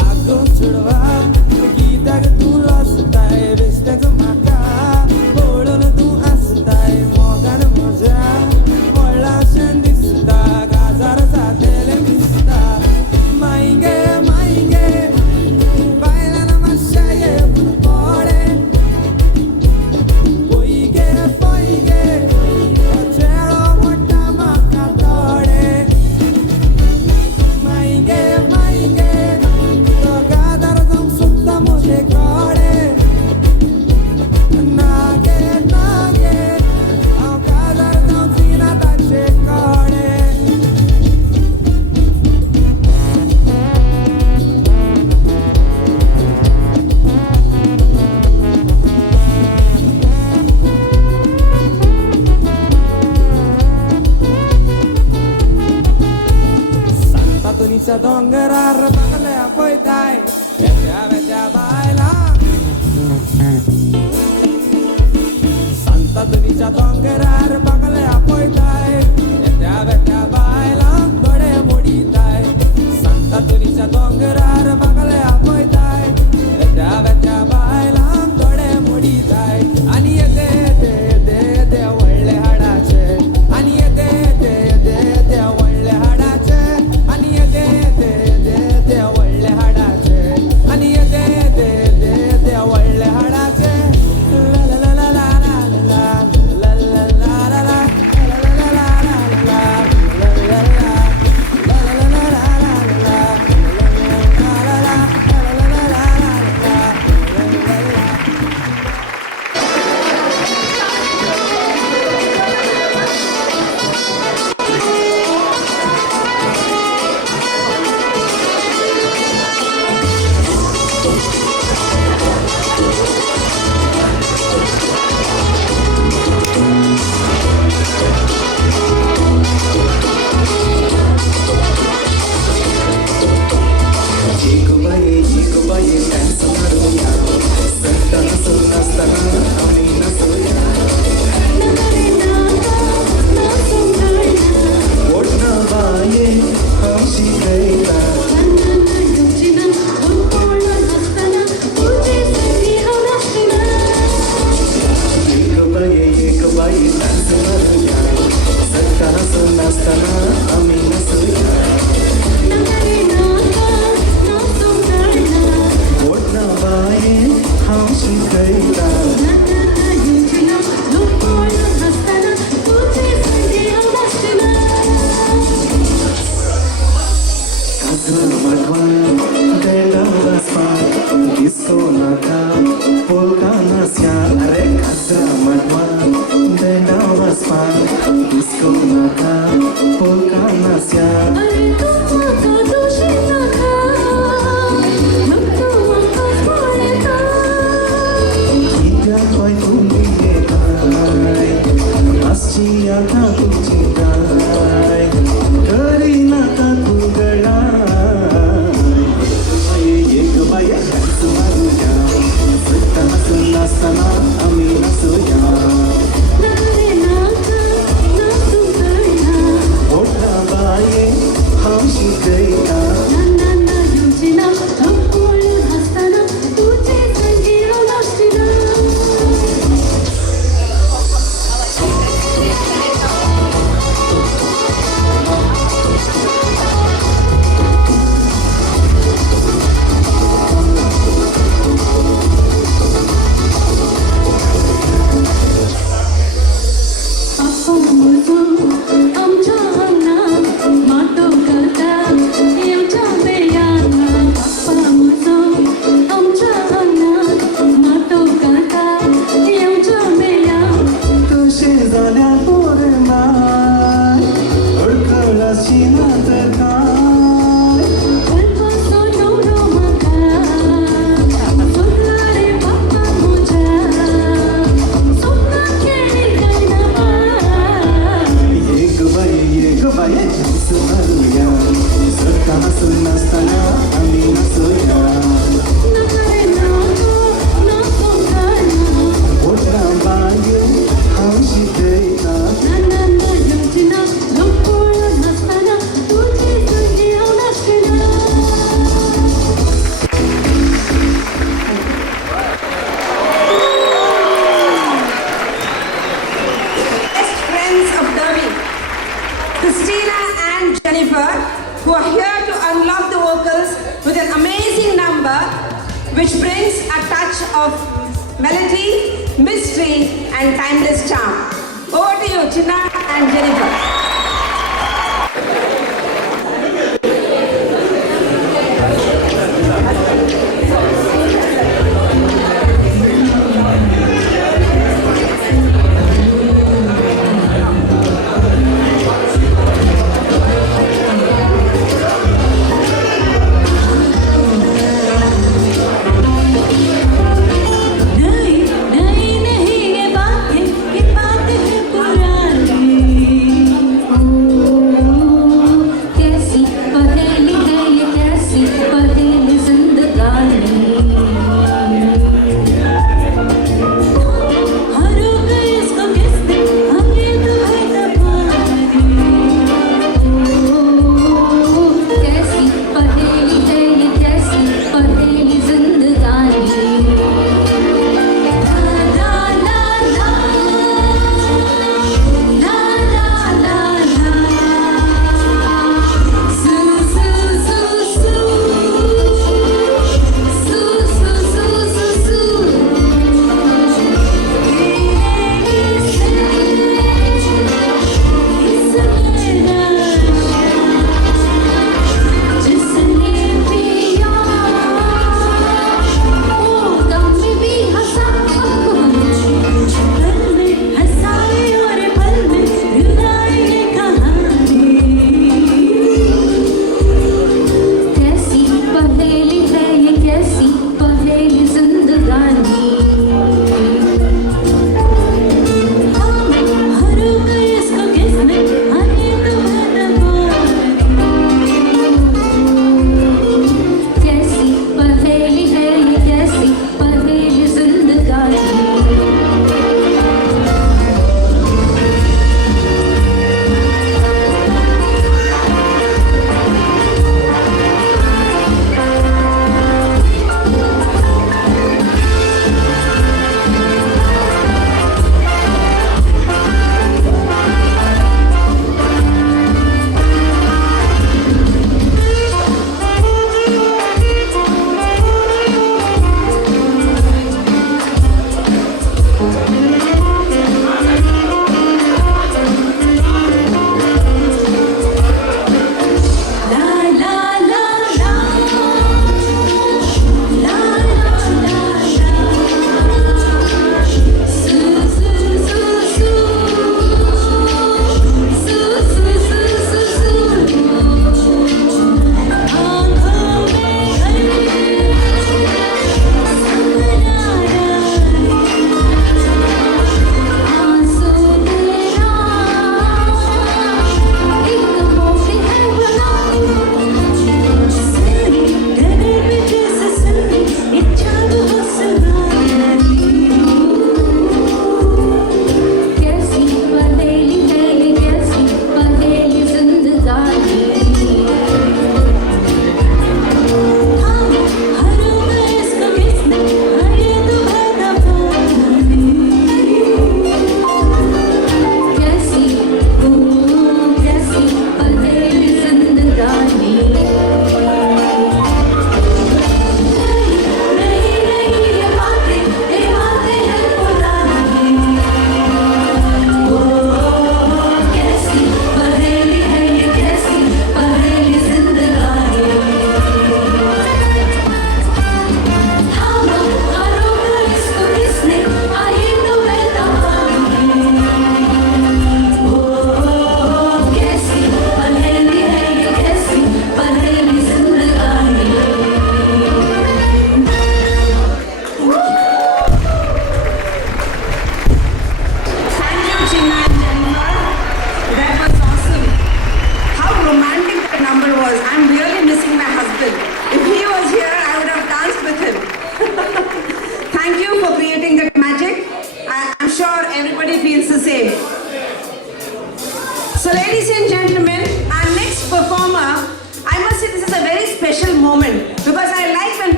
Aku chudwa gitag tu astai vestag maka bodon tu astai mogan moja ola shandista gazar satele mista mainge mainge baila na mashaye pore poige chero motta maka tore mainge mainge to gadar dum sutta mujhe kore nage nage au gadar dum sina tache kore Santa Tunisia dongerar bakale apoy dai Vete a bailar Santa Tunisia dongerar bakale apoy dai Vete a bailar bade modi dai Santa Tunisia dongerar bakale apoy dai Vete a bailar bade modi dai Ani yete de olle hadache Ani yete de olle hadache Ani yete de olle hadache Ani yete de olle hadache La la la la la la la la la la la disco naka polka nasya are khadra matwa benda waspa disco naka polka nasya are kuma ka doshina ka muktu wakas poleta kitya koi tumhi kai aschiya ka tuchi kai karina ka tugala ek baya sumaruya sutta sunasana amina soya nagare naka na tugala ota baye ham shikaya na na yujina thapul hastana tujhe sangiro nastina. Christina and Jennifer, who are here to unlock the vocals with an amazing number which brings a touch of melody, mystery and timeless charm. Over to you, Chinna and Jennifer. नहीं नहीं ये बात है पुरानी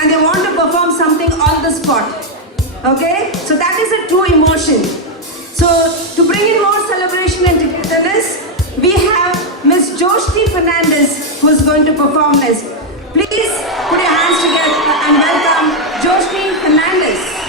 and they want to perform something on the spot. Okay? So that is a true emotion. So to bring in more celebration and togetherness, we have Miss Joshni Fernandez who is going to perform this. Please put your hands together and welcome Joshni Fernandez.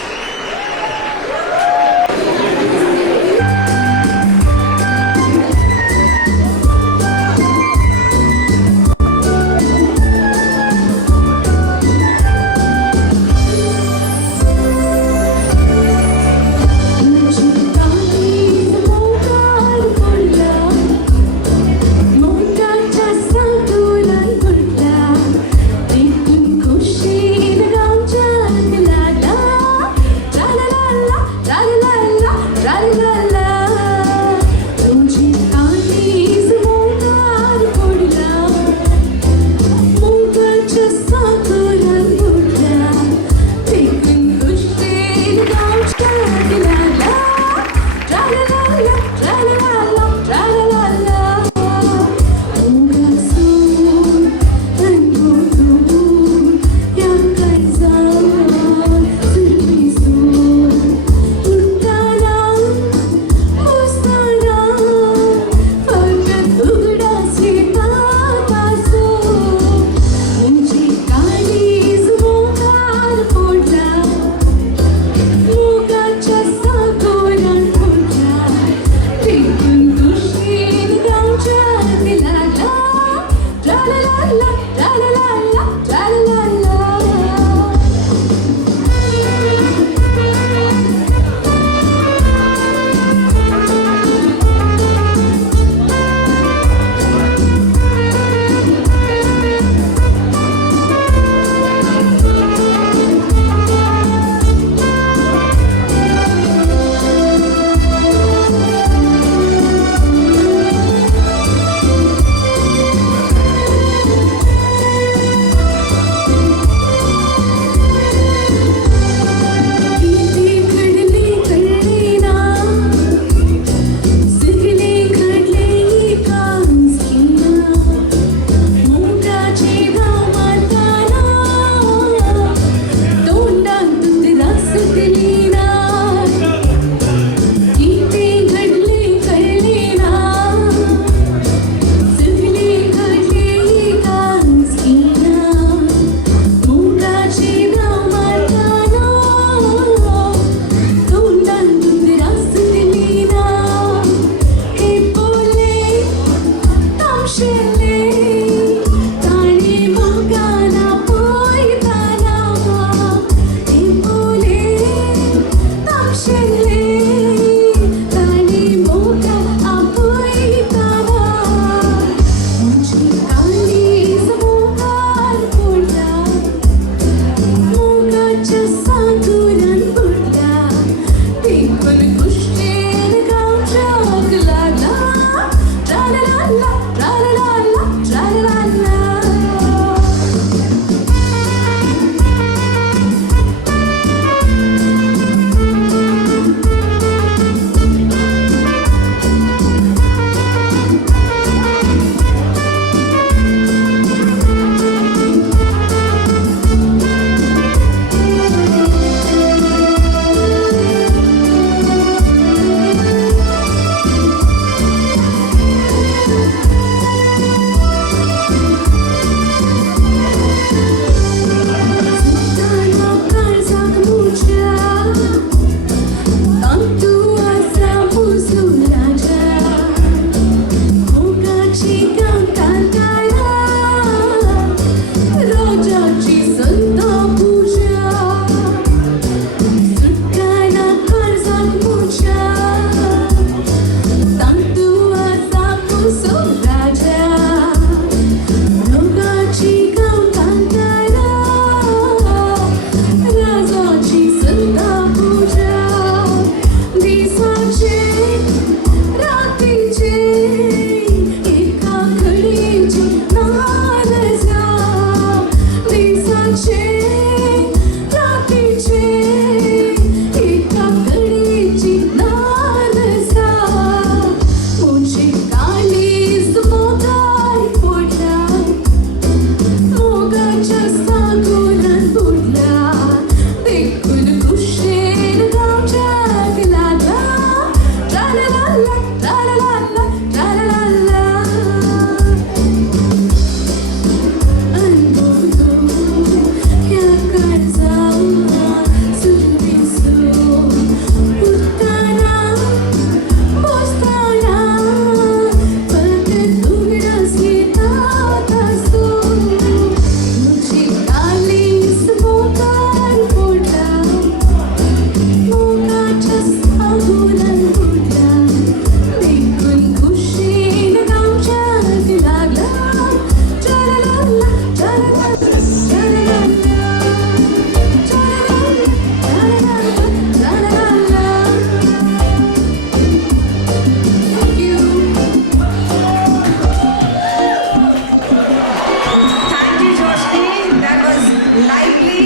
lively,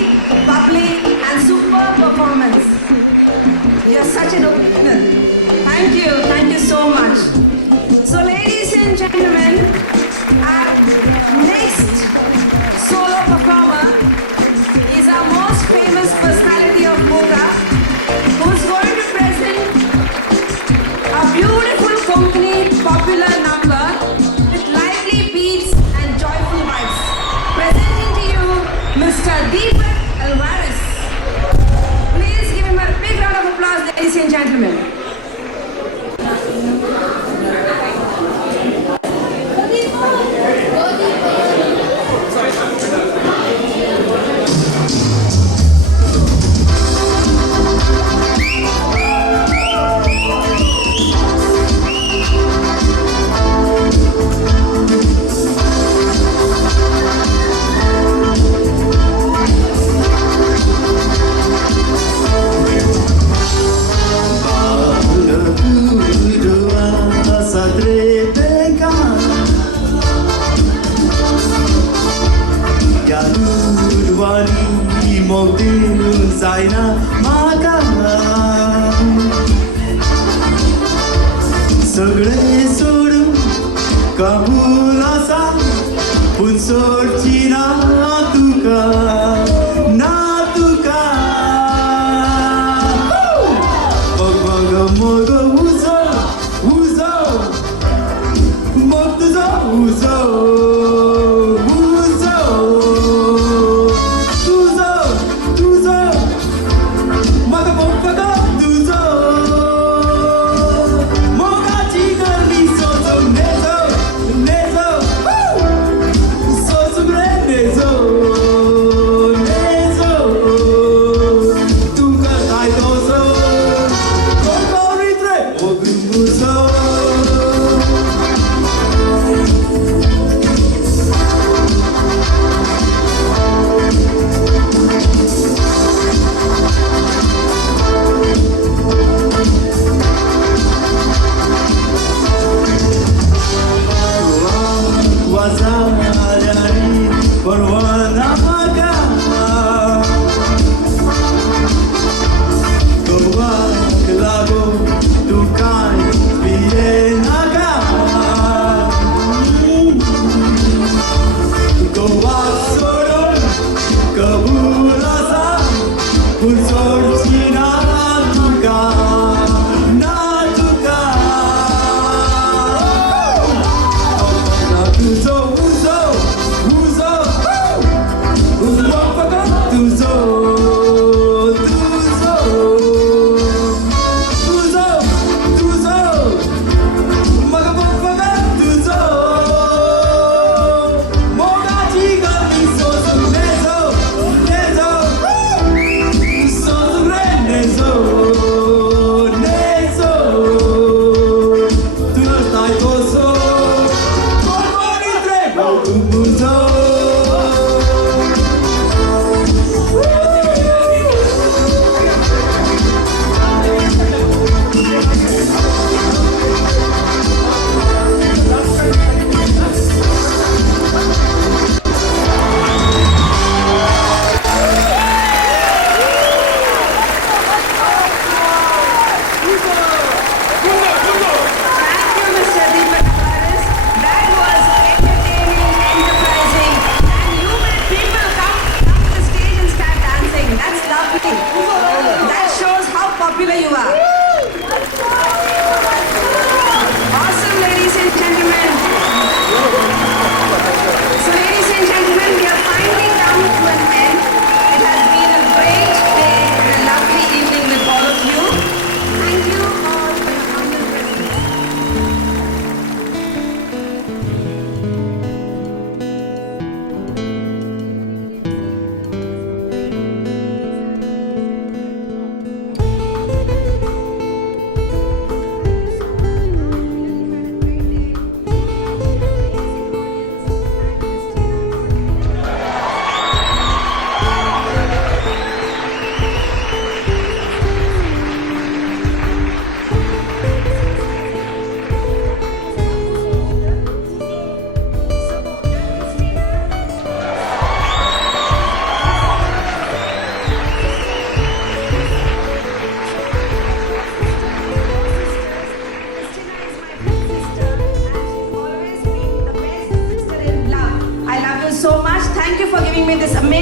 bubbly, and superb performance. You're such an original. Thank you so much. So ladies and gentlemen, our next solo performer is our most famous personality of Moga, who's going to present a beautiful Konkani popular number with lively beats and joyful vibes. Presenting to you, Mr. Deepak Alvarez. Please give him a big round of applause, ladies and gentlemen. सगळे सोडून कबूल आसा पूण सोडची ना तुका ना तुका मोग मोग उजो उजो मोग तुजो उजो उजो तुजो तुजो मोग मोग तुजो मोगाची गर्दी सोजो नेजो नेजो सोजो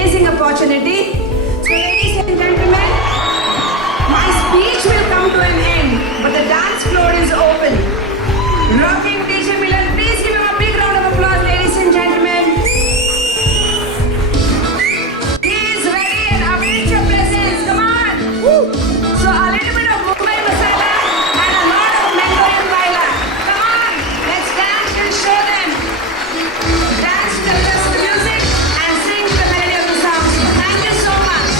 amazing opportunity. So ladies and gentlemen, my speech will come to an end, but the dance floor is open. Rocking DJ Milan, please give him a big round of applause, ladies and gentlemen. He is ready and awaits your presence. Come on. Woo. So a little bit of Mumbai Masala and a lot of Mango and Baila. Come on, let's dance and show them. Dance to the best of music and sing the melody of the song. Thank you so much.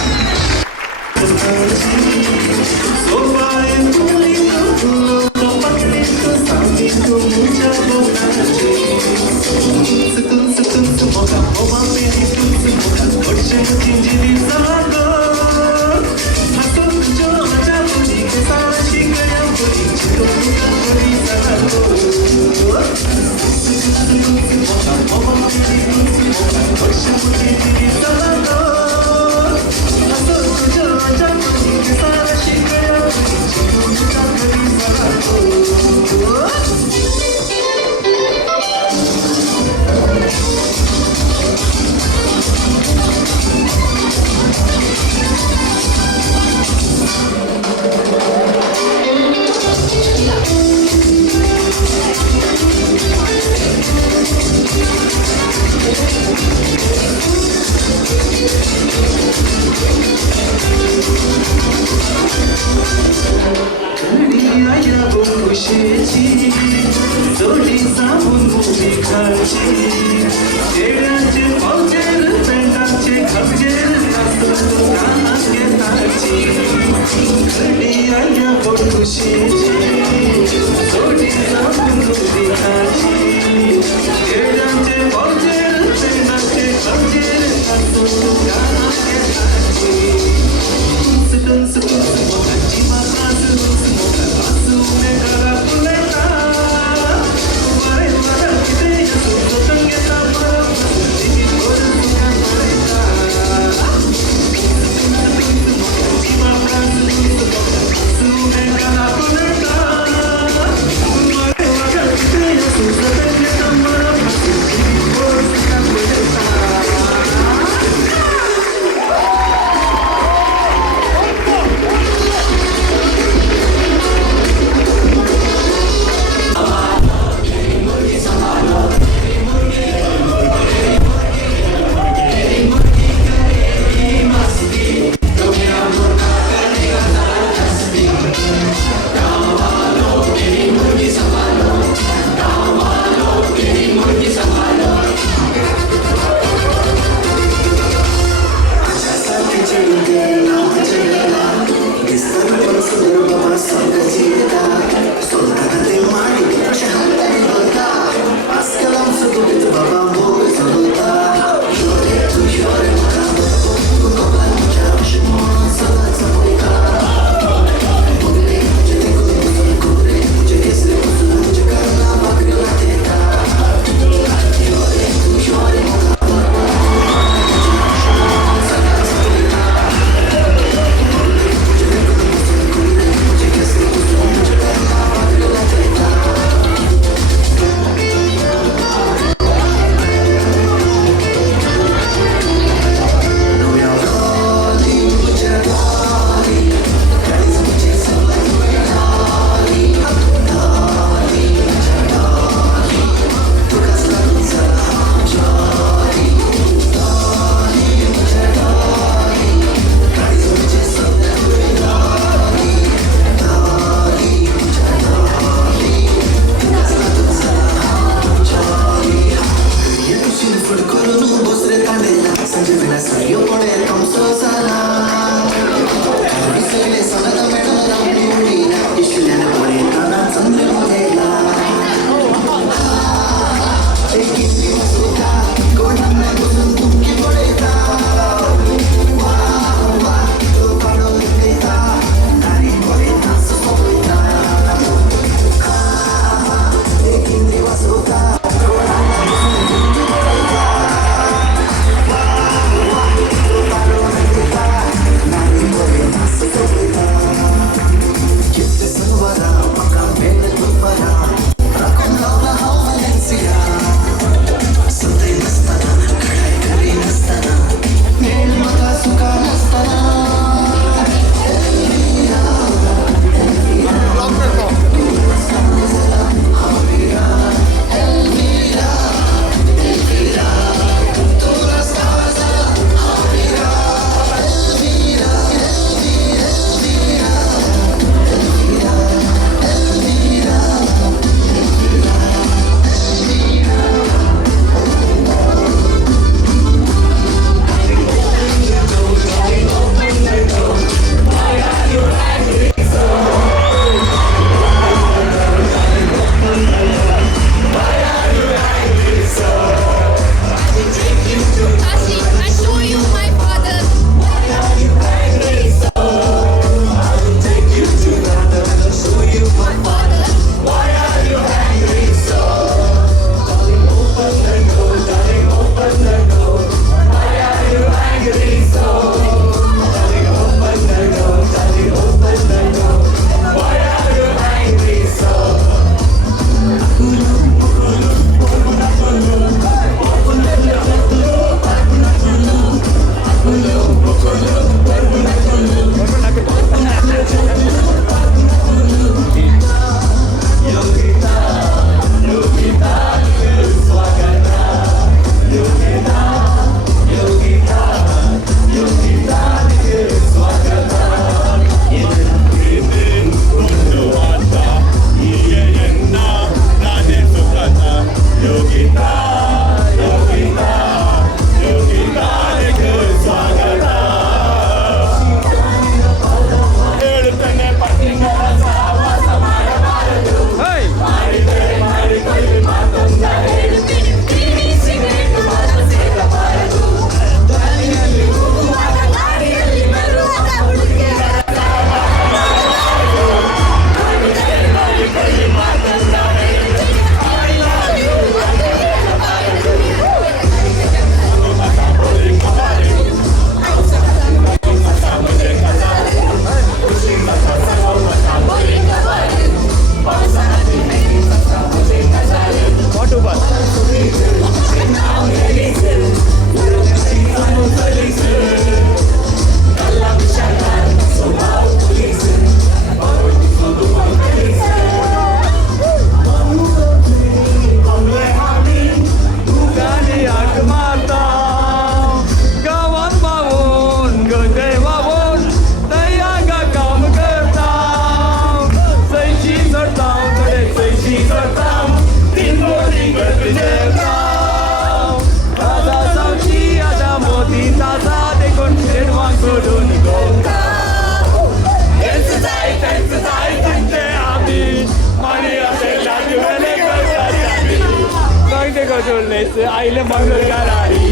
आईले मंगल करारी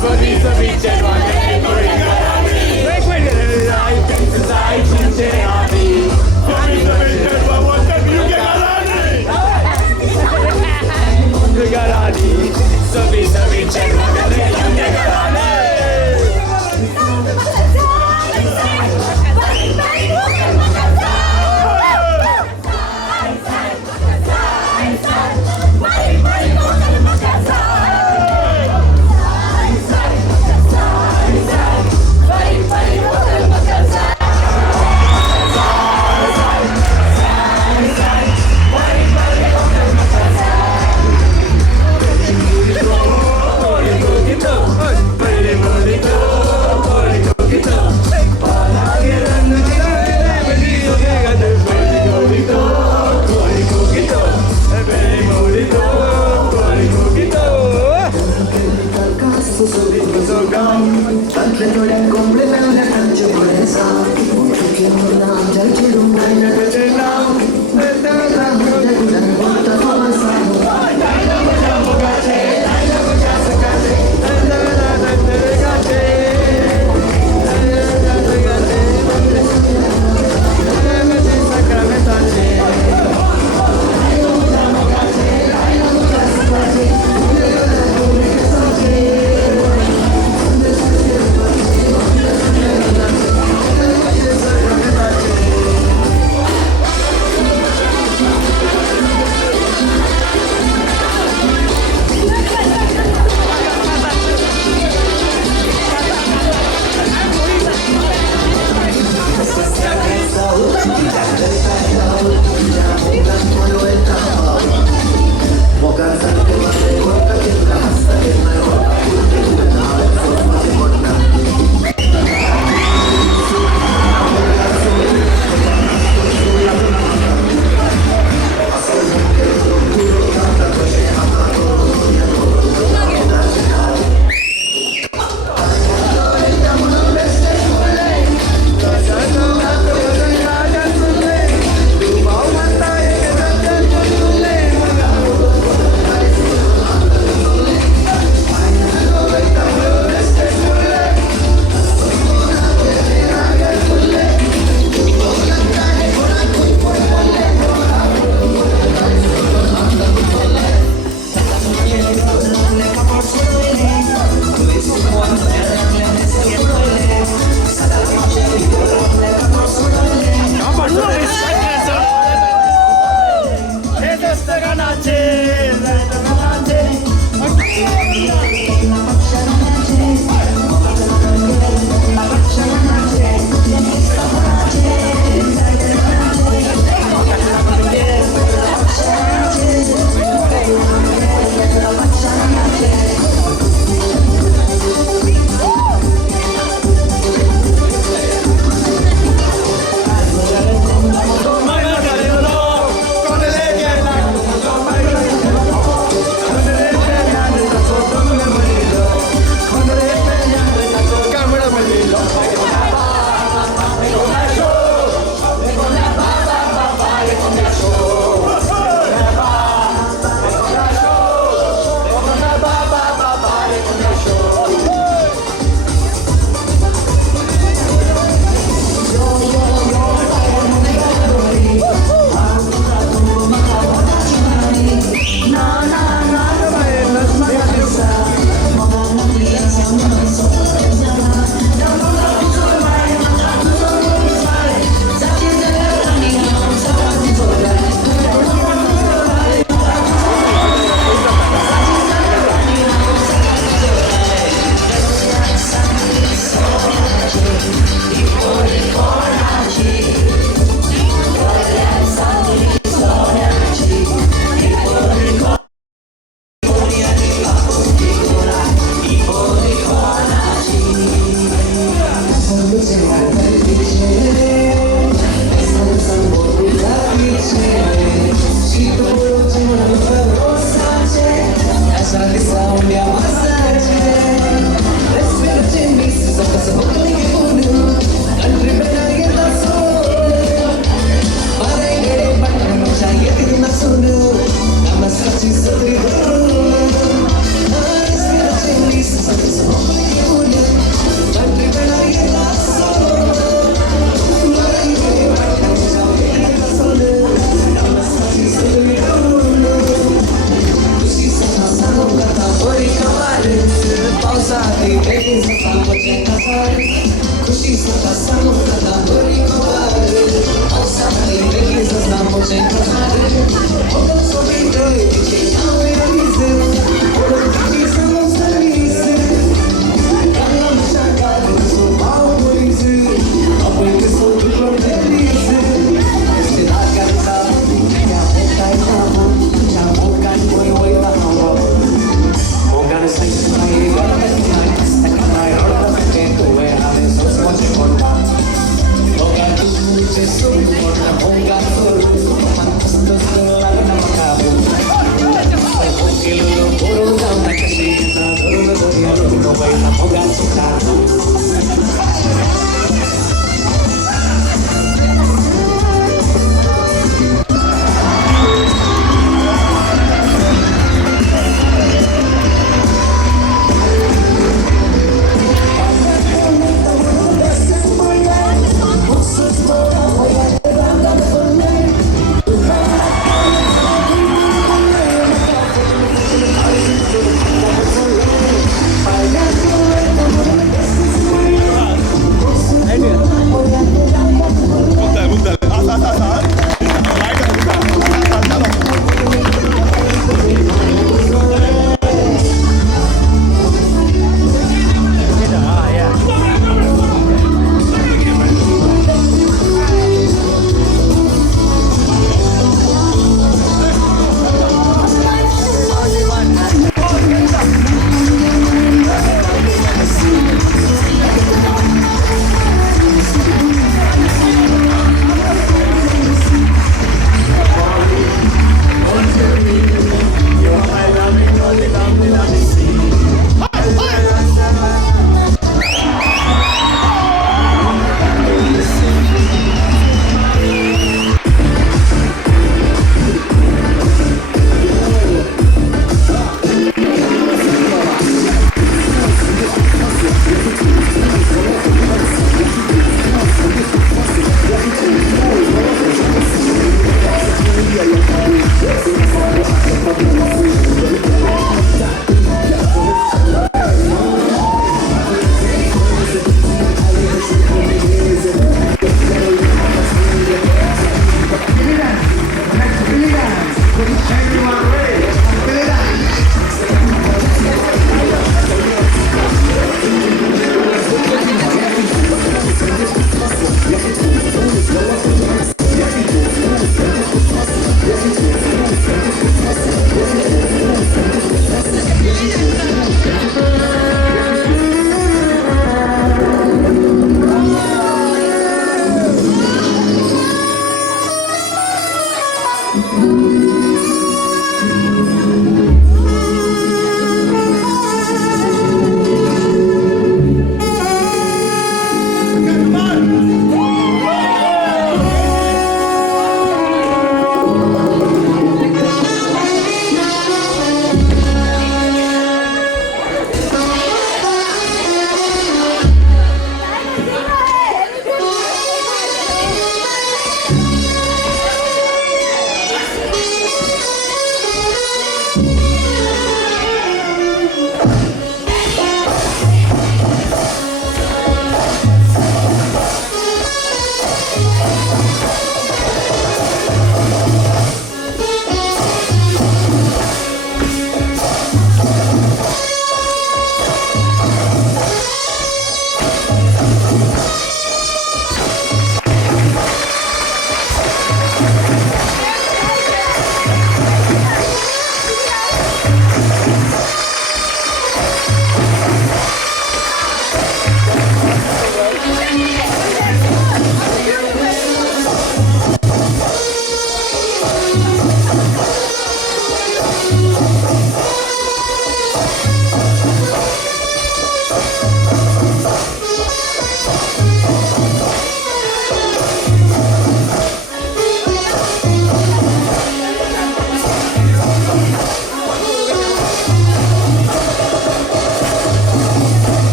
सवी सवी चेडवाले कोळी करारी वेग वेग आई pencil आई चिंचे आनी सवी सवी चेडवा वंत युगे करारी सवी सवी चेडवाले युगे करारी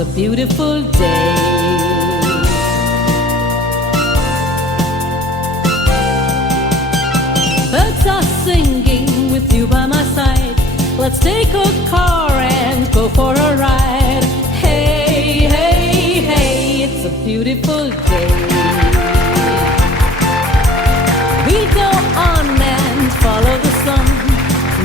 a beautiful day. Birds are singing with you by my side. Let's take a car and go for a ride. Hey, hey, hey, it's a beautiful day. We go on and follow the sun,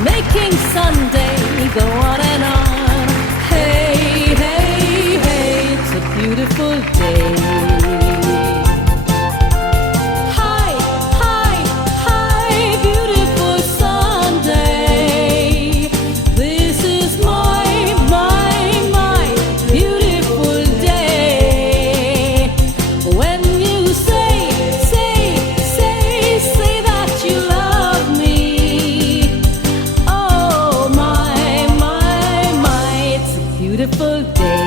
making Sunday go on and on. Hey, hey, hey, it's a beautiful day. Hi, hi, hi, beautiful Sunday. This is my beautiful day. When you say that you love me. Oh my, it's a beautiful day.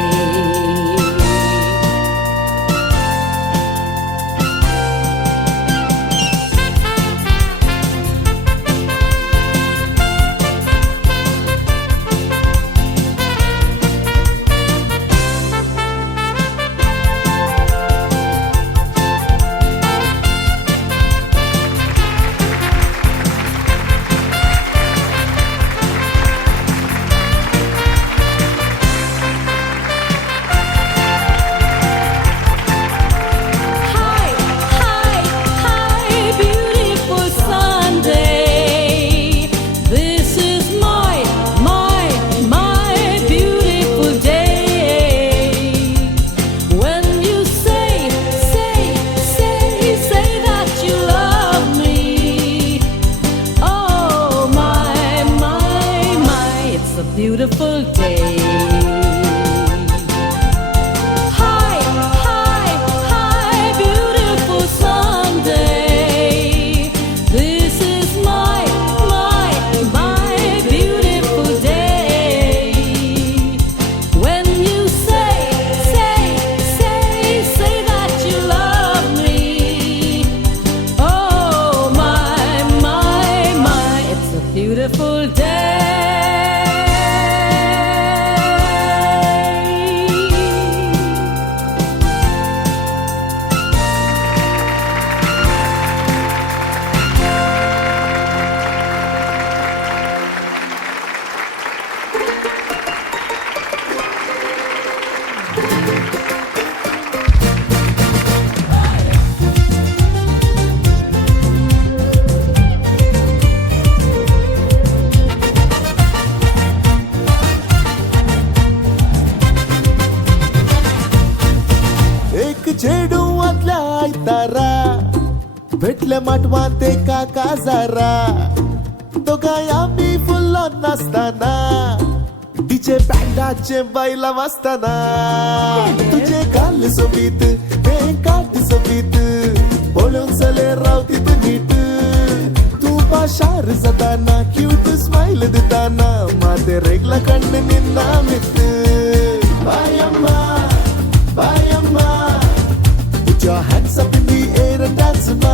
Beautiful day. Hi, hi, hi, beautiful Sunday. This is my beautiful day. When you say that you love me. Oh my, it's a beautiful day. चेडू आदल्या आयतारा भेटले माटवान ते काका Zara दोगांय आमी फुल्लो नासतना DJ बँडाचे बायला वाजताना तुझे गाल सोबीत ते काट सोबीत पळोवन चले रावतीत नीट तू पाशार जाताना क्यूट स्माइल दिताना माते रेगला कण्ण निन्ना मित बायम्मा बायम्मा. Put your hands up in the air and dance, ma.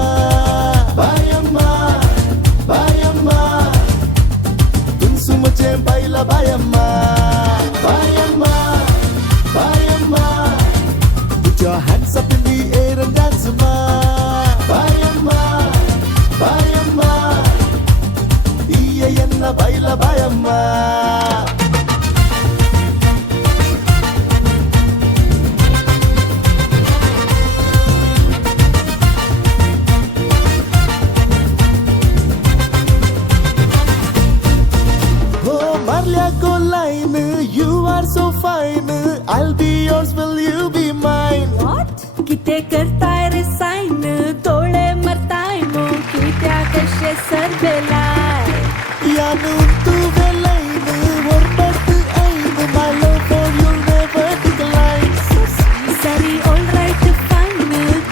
Bayamma, bayamma. Tunsu muche baila bayamma, bayamma, bayamma. Put your hands up in the air and dance, ma. Bayamma, bayamma. Iya yanna baila bayamma. You are so fine, I'll be yours, will you be mine? What? किते करताय रे sign तोळे मरताय मो कित्या कशे सरबेलाय यानु तू वेलाइन वरबत ऐन my love for you'll never decline. Sorry, all right, fine,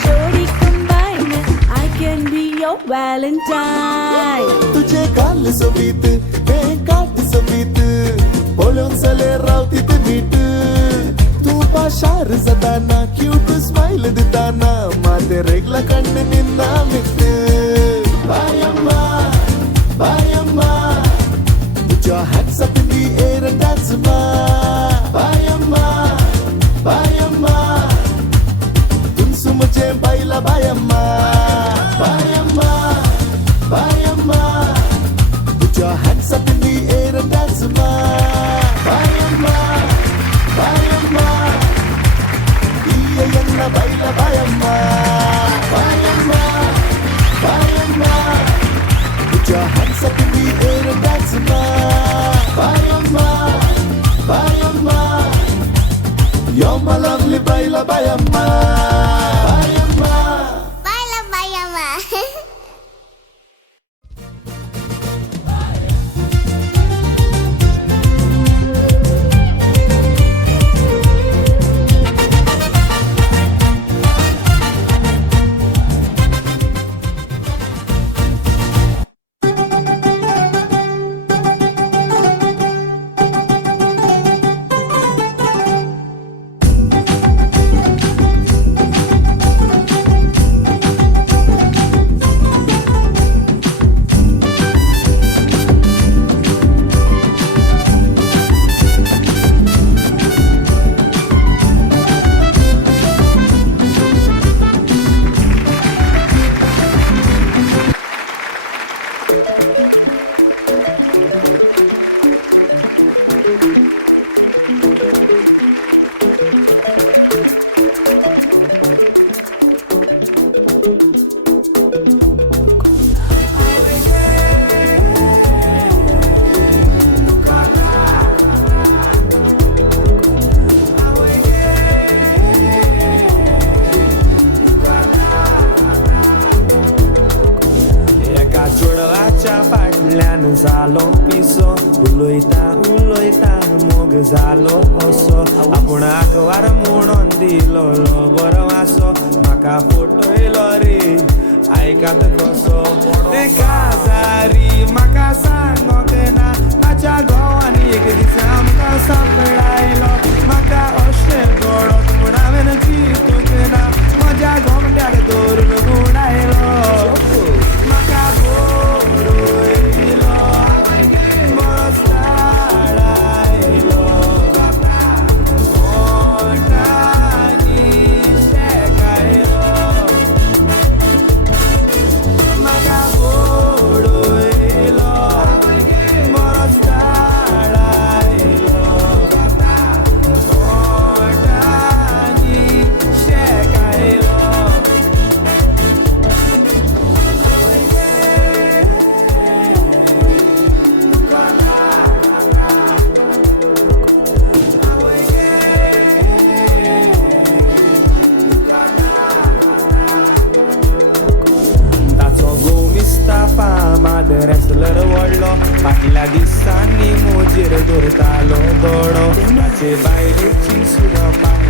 jodi combine, I can be your Valentine. तुझे गाल सोबीत ते काट सोबीत पळोवन चले रावतीत नीट तू पाशार जाताना क्यूट स्माइल दिताना माते रेगला कण्ण निन्ना मित बायम्मा बायम्मा. Put your hands up in the air and dance, ma. Bayamma, my lovely baila bayama. Baila, bayama. जालो पिसो उलोयता उलोयता मोग जालो असो आपूण आकवार म्हणून दिलो बरो वासो म्हाका फटयलो रे आयकात कसो ते काजारी म्हाका सांगोक ना ताच्या घोवांनी एक दीस आमकां सांगडायलो म्हाका अशें घडोत म्हूण हांवें चिंतूंक ना म्हज्या घोमट्याक धरून गुडायलो म्हाका रेसलर व्हडलो फाटल्या दिसांनी मोजेर धरतालो दोडो ताचे बायलेची सुद्दां